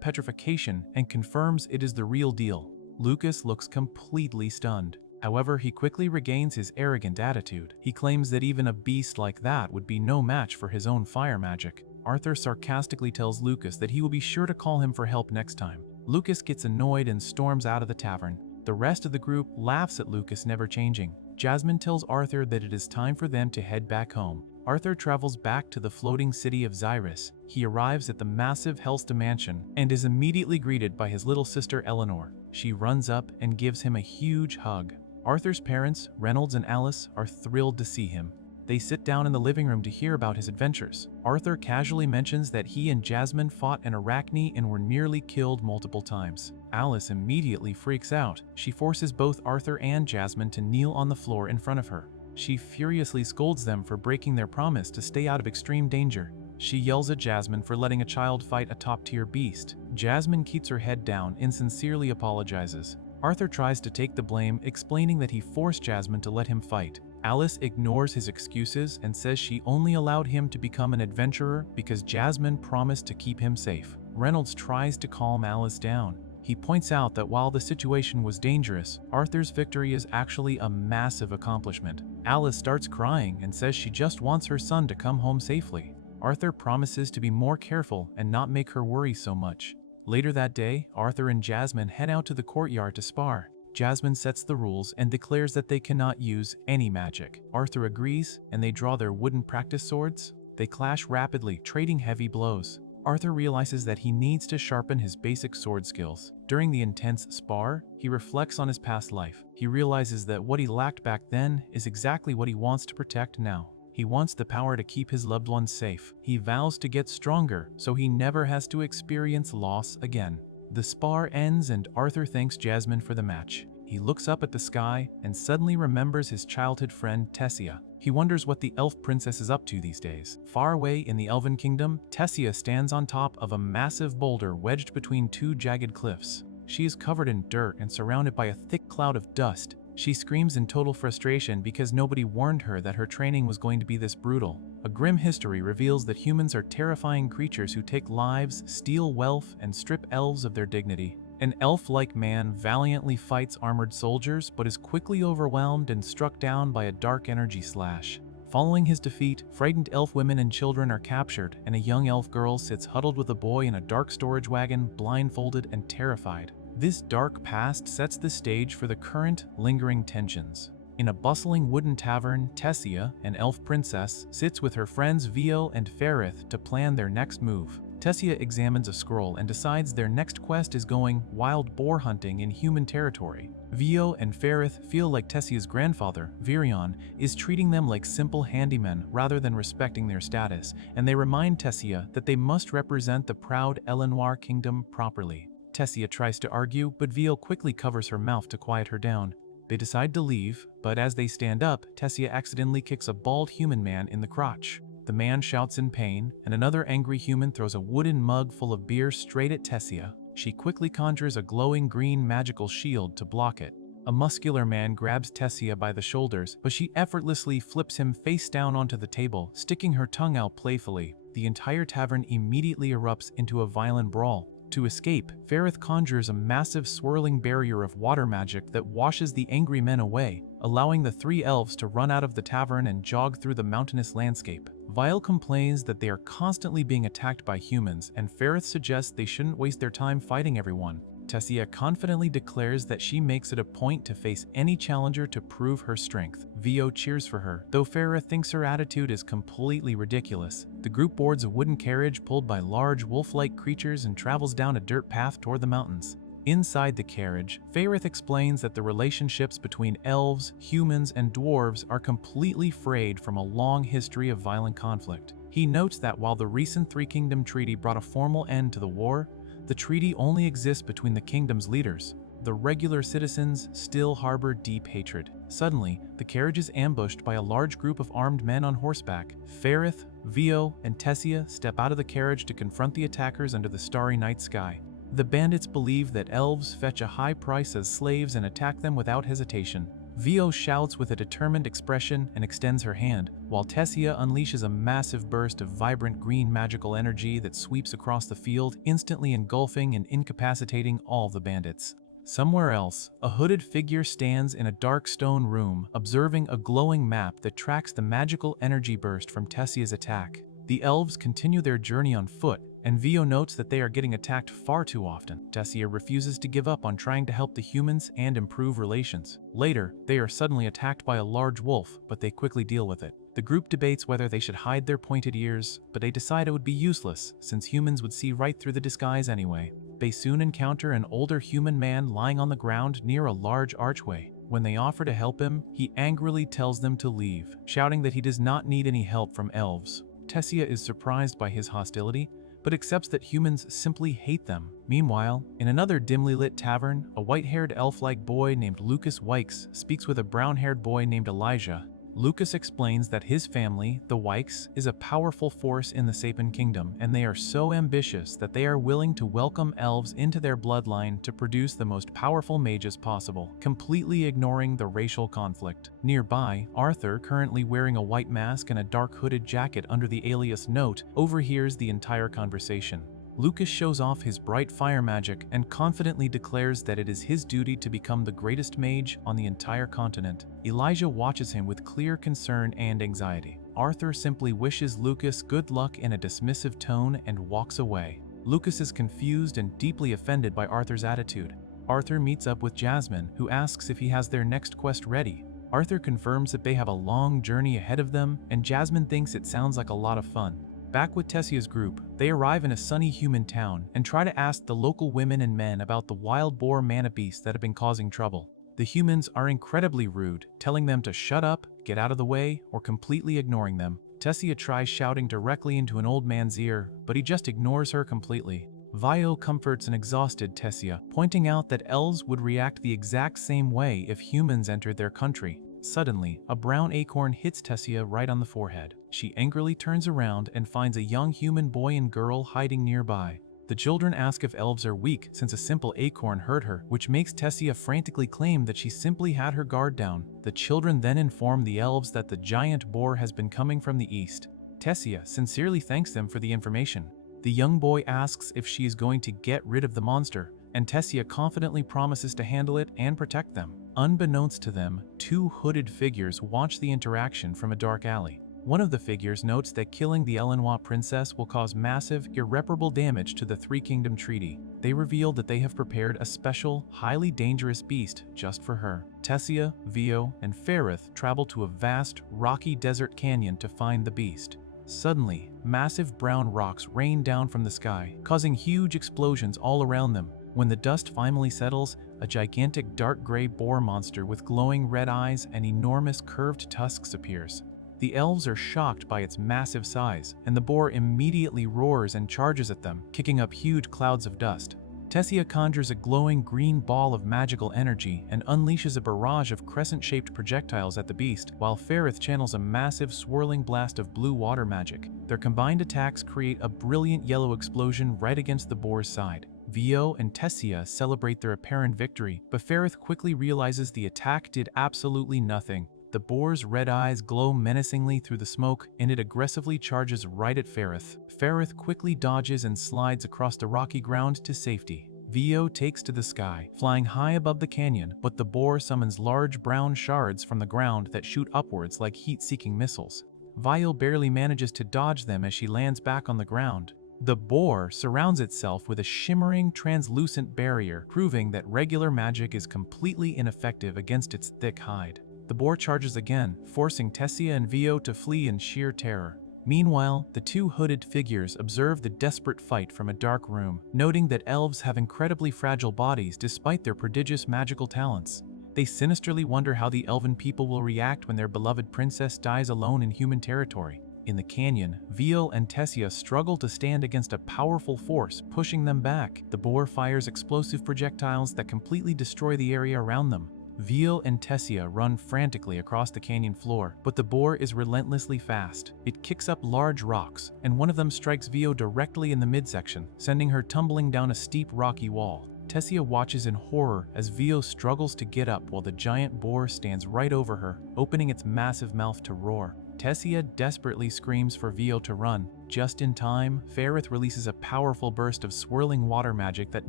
petrification and confirms it is the real deal. Lucas looks completely stunned. However, he quickly regains his arrogant attitude. He claims that even a beast like that would be no match for his own fire magic. Arthur sarcastically tells Lucas that he will be sure to call him for help next time. Lucas gets annoyed and storms out of the tavern. The rest of the group laughs at Lucas never changing. Jasmine tells Arthur that it is time for them to head back home. Arthur travels back to the floating city of Xyrus. He arrives at the massive Helsta mansion and is immediately greeted by his little sister Eleanor. She runs up and gives him a huge hug. Arthur's parents, Reynolds and Alice, are thrilled to see him. They sit down in the living room to hear about his adventures. Arthur casually mentions that he and Jasmine fought an arachne and were nearly killed multiple times. Alice immediately freaks out. She forces both Arthur and Jasmine to kneel on the floor in front of her. She furiously scolds them for breaking their promise to stay out of extreme danger. She yells at Jasmine for letting a child fight a top-tier beast. Jasmine keeps her head down and sincerely apologizes. Arthur tries to take the blame, explaining that he forced Jasmine to let him fight. Alice ignores his excuses and says she only allowed him to become an adventurer because Jasmine promised to keep him safe. Reynolds tries to calm Alice down. He points out that while the situation was dangerous, Arthur's victory is actually a massive accomplishment. Alice starts crying and says she just wants her son to come home safely. Arthur promises to be more careful and not make her worry so much. Later that day, Arthur and Jasmine head out to the courtyard to spar. Jasmine sets the rules and declares that they cannot use any magic. Arthur agrees, and they draw their wooden practice swords. They clash rapidly, trading heavy blows. Arthur realizes that he needs to sharpen his basic sword skills. During the intense spar, he reflects on his past life. He realizes that what he lacked back then is exactly what he wants to protect now. He wants the power to keep his loved ones safe. He vows to get stronger so he never has to experience loss again. The spar ends and Arthur thanks Jasmine for the match. He looks up at the sky and suddenly remembers his childhood friend Tessia. He wonders what the elf princess is up to these days. Far away in the Elven Kingdom, Tessia stands on top of a massive boulder wedged between two jagged cliffs. She is covered in dirt and surrounded by a thick cloud of dust. She screams in total frustration because nobody warned her that her training was going to be this brutal. A grim history reveals that humans are terrifying creatures who take lives, steal wealth, and strip elves of their dignity. An elf-like man valiantly fights armored soldiers but is quickly overwhelmed and struck down by a dark energy slash. Following his defeat, frightened elf women and children are captured, and a young elf girl sits huddled with a boy in a dark storage wagon, blindfolded and terrified. This dark past sets the stage for the current, lingering tensions. In a bustling wooden tavern, Tessia, an elf princess, sits with her friends Vio and Ferrith to plan their next move. Tessia examines a scroll and decides their next quest is going wild boar hunting in human territory. Vio and Ferrith feel like Tessia's grandfather, Virion, is treating them like simple handymen rather than respecting their status, and they remind Tessia that they must represent the proud Elenoir kingdom properly. Tessia tries to argue, but Vio quickly covers her mouth to quiet her down. They decide to leave, but as they stand up, Tessia accidentally kicks a bald human man in the crotch. The man shouts in pain, and another angry human throws a wooden mug full of beer straight at Tessia. She quickly conjures a glowing green magical shield to block it. A muscular man grabs Tessia by the shoulders, but she effortlessly flips him face down onto the table, sticking her tongue out playfully. The entire tavern immediately erupts into a violent brawl. To escape, Ferrith conjures a massive swirling barrier of water magic that washes the angry men away, allowing the three elves to run out of the tavern and jog through the mountainous landscape. Vile complains that they are constantly being attacked by humans, and Ferrith suggests they shouldn't waste their time fighting everyone. Tessia confidently declares that she makes it a point to face any challenger to prove her strength. Vio cheers for her, though Ferrith thinks her attitude is completely ridiculous. The group boards a wooden carriage pulled by large wolf-like creatures and travels down a dirt path toward the mountains. Inside the carriage, Ferrith explains that the relationships between elves, humans, and dwarves are completely frayed from a long history of violent conflict. He notes that while the recent Three Kingdom Treaty brought a formal end to the war, the treaty only exists between the kingdom's leaders. The regular citizens still harbor deep hatred. Suddenly, the carriage is ambushed by a large group of armed men on horseback. Ferrith, Vio, and Tessia step out of the carriage to confront the attackers under the starry night sky. The bandits believe that elves fetch a high price as slaves and attack them without hesitation. Vio shouts with a determined expression and extends her hand, while Tessia unleashes a massive burst of vibrant green magical energy that sweeps across the field, instantly engulfing and incapacitating all the bandits. Somewhere else, a hooded figure stands in a dark stone room, observing a glowing map that tracks the magical energy burst from Tessia's attack. The elves continue their journey on foot, and Vio notes that they are getting attacked far too often. Tessia refuses to give up on trying to help the humans and improve relations. Later, they are suddenly attacked by a large wolf, but they quickly deal with it. The group debates whether they should hide their pointed ears, but they decide it would be useless, since humans would see right through the disguise anyway. They soon encounter an older human man lying on the ground near a large archway. When they offer to help him, he angrily tells them to leave, shouting that he does not need any help from elves. Tessia is surprised by his hostility, but accepts that humans simply hate them. Meanwhile, in another dimly lit tavern, a white-haired elf-like boy named Lucas Wykes speaks with a brown-haired boy named Elijah. Lucas explains that his family, the Wykes, is a powerful force in the Sapin Kingdom, and they are so ambitious that they are willing to welcome elves into their bloodline to produce the most powerful mages possible, completely ignoring the racial conflict. Nearby, Arthur, currently wearing a white mask and a dark hooded jacket under the alias Note, overhears the entire conversation. Lucas shows off his bright fire magic and confidently declares that it is his duty to become the greatest mage on the entire continent. Elijah watches him with clear concern and anxiety. Arthur simply wishes Lucas good luck in a dismissive tone and walks away. Lucas is confused and deeply offended by Arthur's attitude. Arthur meets up with Jasmine, who asks if he has their next quest ready. Arthur confirms that they have a long journey ahead of them, and Jasmine thinks it sounds like a lot of fun. Back with Tessia's group, they arrive in a sunny human town and try to ask the local women and men about the wild boar mana beasts that have been causing trouble. The humans are incredibly rude, telling them to shut up, get out of the way, or completely ignoring them. Tessia tries shouting directly into an old man's ear, but he just ignores her completely. Vio comforts an exhausted Tessia, pointing out that elves would react the exact same way if humans entered their country. Suddenly, a brown acorn hits Tessia right on the forehead. She angrily turns around and finds a young human boy and girl hiding nearby. The children ask if elves are weak since a simple acorn hurt her, which makes Tessia frantically claim that she simply had her guard down. The children then inform the elves that the giant boar has been coming from the east. Tessia sincerely thanks them for the information. The young boy asks if she is going to get rid of the monster, and Tessia confidently promises to handle it and protect them. Unbeknownst to them, two hooded figures watch the interaction from a dark alley. One of the figures notes that killing the Elenois princess will cause massive, irreparable damage to the Three Kingdom Treaty. They reveal that they have prepared a special, highly dangerous beast just for her. Tessia, Vio, and Ferrith travel to a vast, rocky desert canyon to find the beast. Suddenly, massive brown rocks rain down from the sky, causing huge explosions all around them. When the dust finally settles, a gigantic dark gray boar monster with glowing red eyes and enormous curved tusks appears. The elves are shocked by its massive size, and the boar immediately roars and charges at them, kicking up huge clouds of dust. Tessia conjures a glowing green ball of magical energy and unleashes a barrage of crescent-shaped projectiles at the beast, while Ferrith channels a massive swirling blast of blue water magic. Their combined attacks create a brilliant yellow explosion right against the boar's side. Vio and Tessia celebrate their apparent victory, but Ferrith quickly realizes the attack did absolutely nothing. The boar's red eyes glow menacingly through the smoke, and it aggressively charges right at Ferrith. Ferrith quickly dodges and slides across the rocky ground to safety. Vio takes to the sky, flying high above the canyon, but the boar summons large brown shards from the ground that shoot upwards like heat-seeking missiles. Vio barely manages to dodge them as she lands back on the ground. The boar surrounds itself with a shimmering, translucent barrier, proving that regular magic is completely ineffective against its thick hide. The boar charges again, forcing Tessia and Vio to flee in sheer terror. Meanwhile, the two hooded figures observe the desperate fight from a dark room, noting that elves have incredibly fragile bodies despite their prodigious magical talents. They sinisterly wonder how the elven people will react when their beloved princess dies alone in human territory. In the canyon, Vio and Tessia struggle to stand against a powerful force, pushing them back. The boar fires explosive projectiles that completely destroy the area around them. Vio and Tessia run frantically across the canyon floor, but the boar is relentlessly fast. It kicks up large rocks, and one of them strikes Vio directly in the midsection, sending her tumbling down a steep rocky wall. Tessia watches in horror as Vio struggles to get up while the giant boar stands right over her, opening its massive mouth to roar. Tessia desperately screams for Vio to run. Just in time, Ferrith releases a powerful burst of swirling water magic that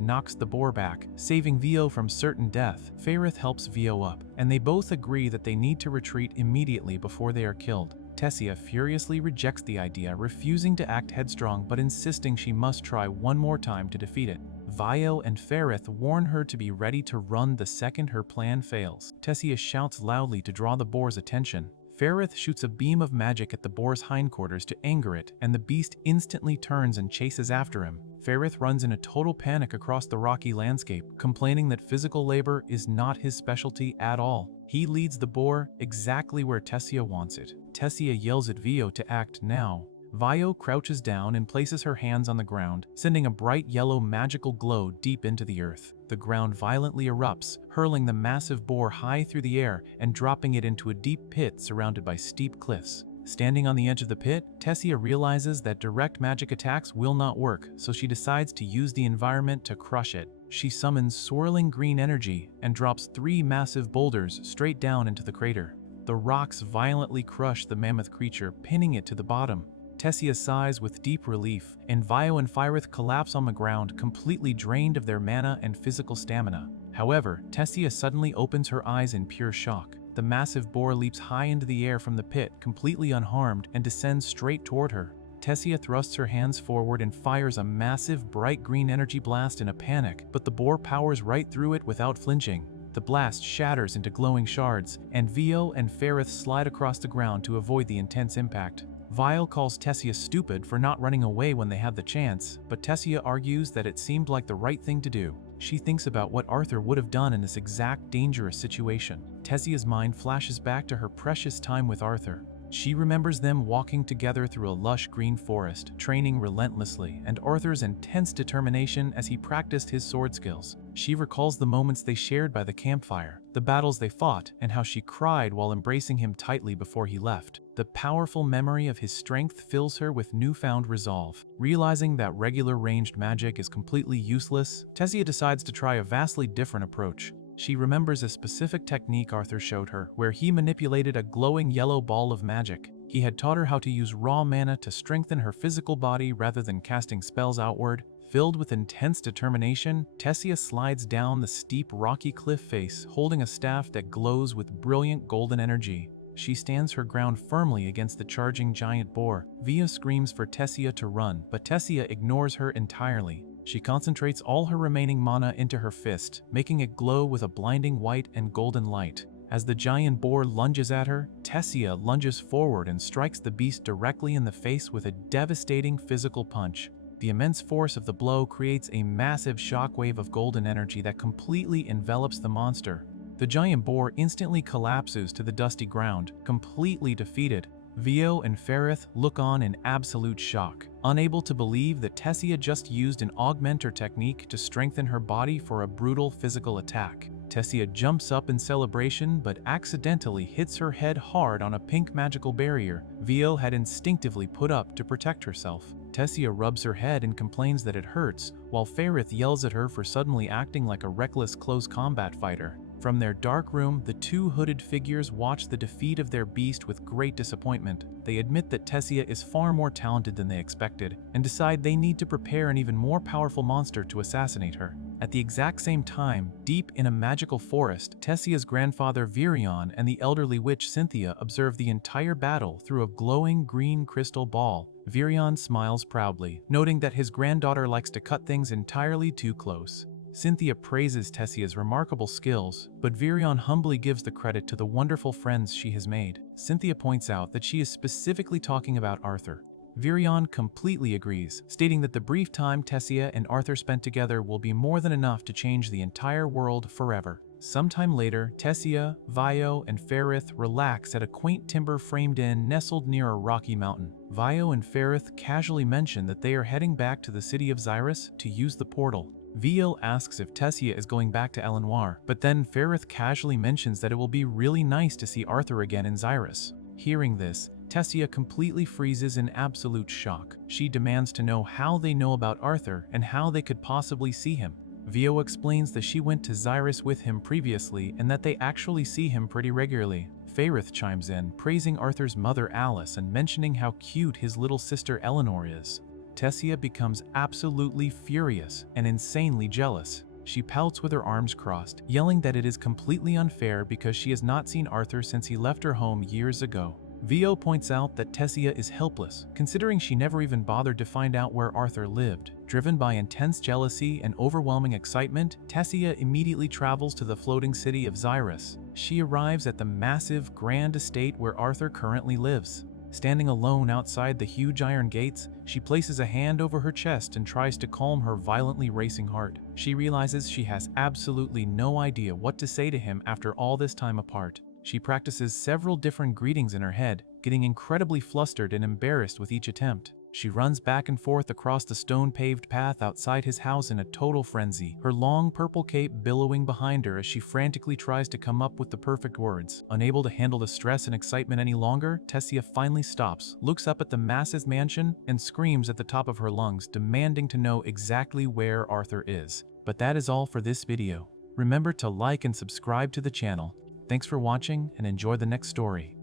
knocks the boar back, saving Vio from certain death. Ferrith helps Vio up, and they both agree that they need to retreat immediately before they are killed. Tessia furiously rejects the idea, refusing to act headstrong but insisting she must try one more time to defeat it. Vio and Ferrith warn her to be ready to run the second her plan fails. Tessia shouts loudly to draw the boar's attention. Ferrith shoots a beam of magic at the boar's hindquarters to anger it, and the beast instantly turns and chases after him. Ferrith runs in a total panic across the rocky landscape, complaining that physical labor is not his specialty at all. He leads the boar exactly where Tessia wants it. Tessia yells at Vio to act now. Vio crouches down and places her hands on the ground, sending a bright yellow magical glow deep into the earth. The ground violently erupts, hurling the massive boar high through the air and dropping it into a deep pit surrounded by steep cliffs. Standing on the edge of the pit, Tessia realizes that direct magic attacks will not work, so she decides to use the environment to crush it. She summons swirling green energy and drops 3 massive boulders straight down into the crater. The rocks violently crush the mammoth creature, pinning it to the bottom. Tessia sighs with deep relief, and Vio and Ferrith collapse on the ground, completely drained of their mana and physical stamina. However, Tessia suddenly opens her eyes in pure shock. The massive boar leaps high into the air from the pit, completely unharmed, and descends straight toward her. Tessia thrusts her hands forward and fires a massive, bright green energy blast in a panic, but the boar powers right through it without flinching. The blast shatters into glowing shards, and Vio and Ferrith slide across the ground to avoid the intense impact. Vio calls Tessia stupid for not running away when they had the chance, but Tessia argues that it seemed like the right thing to do. She thinks about what Arthur would have done in this exact dangerous situation. Tessia's mind flashes back to her precious time with Arthur. She remembers them walking together through a lush green forest, training relentlessly, and Arthur's intense determination as he practiced his sword skills. She recalls the moments they shared by the campfire, the battles they fought, and how she cried while embracing him tightly before he left. The powerful memory of his strength fills her with newfound resolve. Realizing that regular ranged magic is completely useless, Tessia decides to try a vastly different approach. She remembers a specific technique Arthur showed her, where he manipulated a glowing yellow ball of magic. He had taught her how to use raw mana to strengthen her physical body rather than casting spells outward. Filled with intense determination, Tessia slides down the steep rocky cliff face, holding a staff that glows with brilliant golden energy. She stands her ground firmly against the charging giant boar. Via screams for Tessia to run, but Tessia ignores her entirely. She concentrates all her remaining mana into her fist, making it glow with a blinding white and golden light. As the giant boar lunges at her, Tessia lunges forward and strikes the beast directly in the face with a devastating physical punch. The immense force of the blow creates a massive shockwave of golden energy that completely envelops the monster. The giant boar instantly collapses to the dusty ground, completely defeated. Vio and Ferrith look on in absolute shock, unable to believe that Tessia just used an augmenter technique to strengthen her body for a brutal physical attack. Tessia jumps up in celebration but accidentally hits her head hard on a pink magical barrier Vio had instinctively put up to protect herself. Tessia rubs her head and complains that it hurts, while Ferrith yells at her for suddenly acting like a reckless close combat fighter. From their dark room, the two hooded figures watch the defeat of their beast with great disappointment. They admit that Tessia is far more talented than they expected, and decide they need to prepare an even more powerful monster to assassinate her. At the exact same time, deep in a magical forest, Tessia's grandfather Virion and the elderly witch Cynthia observe the entire battle through a glowing green crystal ball. Virion smiles proudly, noting that his granddaughter likes to cut things entirely too close. Cynthia praises Tessia's remarkable skills, but Virion humbly gives the credit to the wonderful friends she has made. Cynthia points out that she is specifically talking about Arthur. Virion completely agrees, stating that the brief time Tessia and Arthur spent together will be more than enough to change the entire world forever. Sometime later, Tessia, Vio, and Ferrith relax at a quaint timber-framed inn nestled near a rocky mountain. Vio and Ferrith casually mention that they are heading back to the city of Xyrus to use the portal. Vio asks if Tessia is going back to Elenoir, but then Ferrith casually mentions that it will be really nice to see Arthur again in Xyrus. Hearing this, Tessia completely freezes in absolute shock. She demands to know how they know about Arthur and how they could possibly see him. Vio explains that she went to Xyrus with him previously and that they actually see him pretty regularly. Ferrith chimes in, praising Arthur's mother Alice and mentioning how cute his little sister Eleanor is. Tessia becomes absolutely furious and insanely jealous. She pouts with her arms crossed, yelling that it is completely unfair because she has not seen Arthur since he left her home years ago. Vio points out that Tessia is helpless, considering she never even bothered to find out where Arthur lived. Driven by intense jealousy and overwhelming excitement, Tessia immediately travels to the floating city of Xyrus. She arrives at the massive, grand estate where Arthur currently lives. Standing alone outside the huge iron gates, she places a hand over her chest and tries to calm her violently racing heart. She realizes she has absolutely no idea what to say to him after all this time apart. She practices several different greetings in her head, getting incredibly flustered and embarrassed with each attempt. She runs back and forth across the stone-paved path outside his house in a total frenzy, her long purple cape billowing behind her as she frantically tries to come up with the perfect words. Unable to handle the stress and excitement any longer, Tessia finally stops, looks up at the MAXES mansion, and screams at the top of her lungs, demanding to know exactly where Arthur is. But that is all for this video. Remember to like and subscribe to the channel. Thanks for watching and enjoy the next story.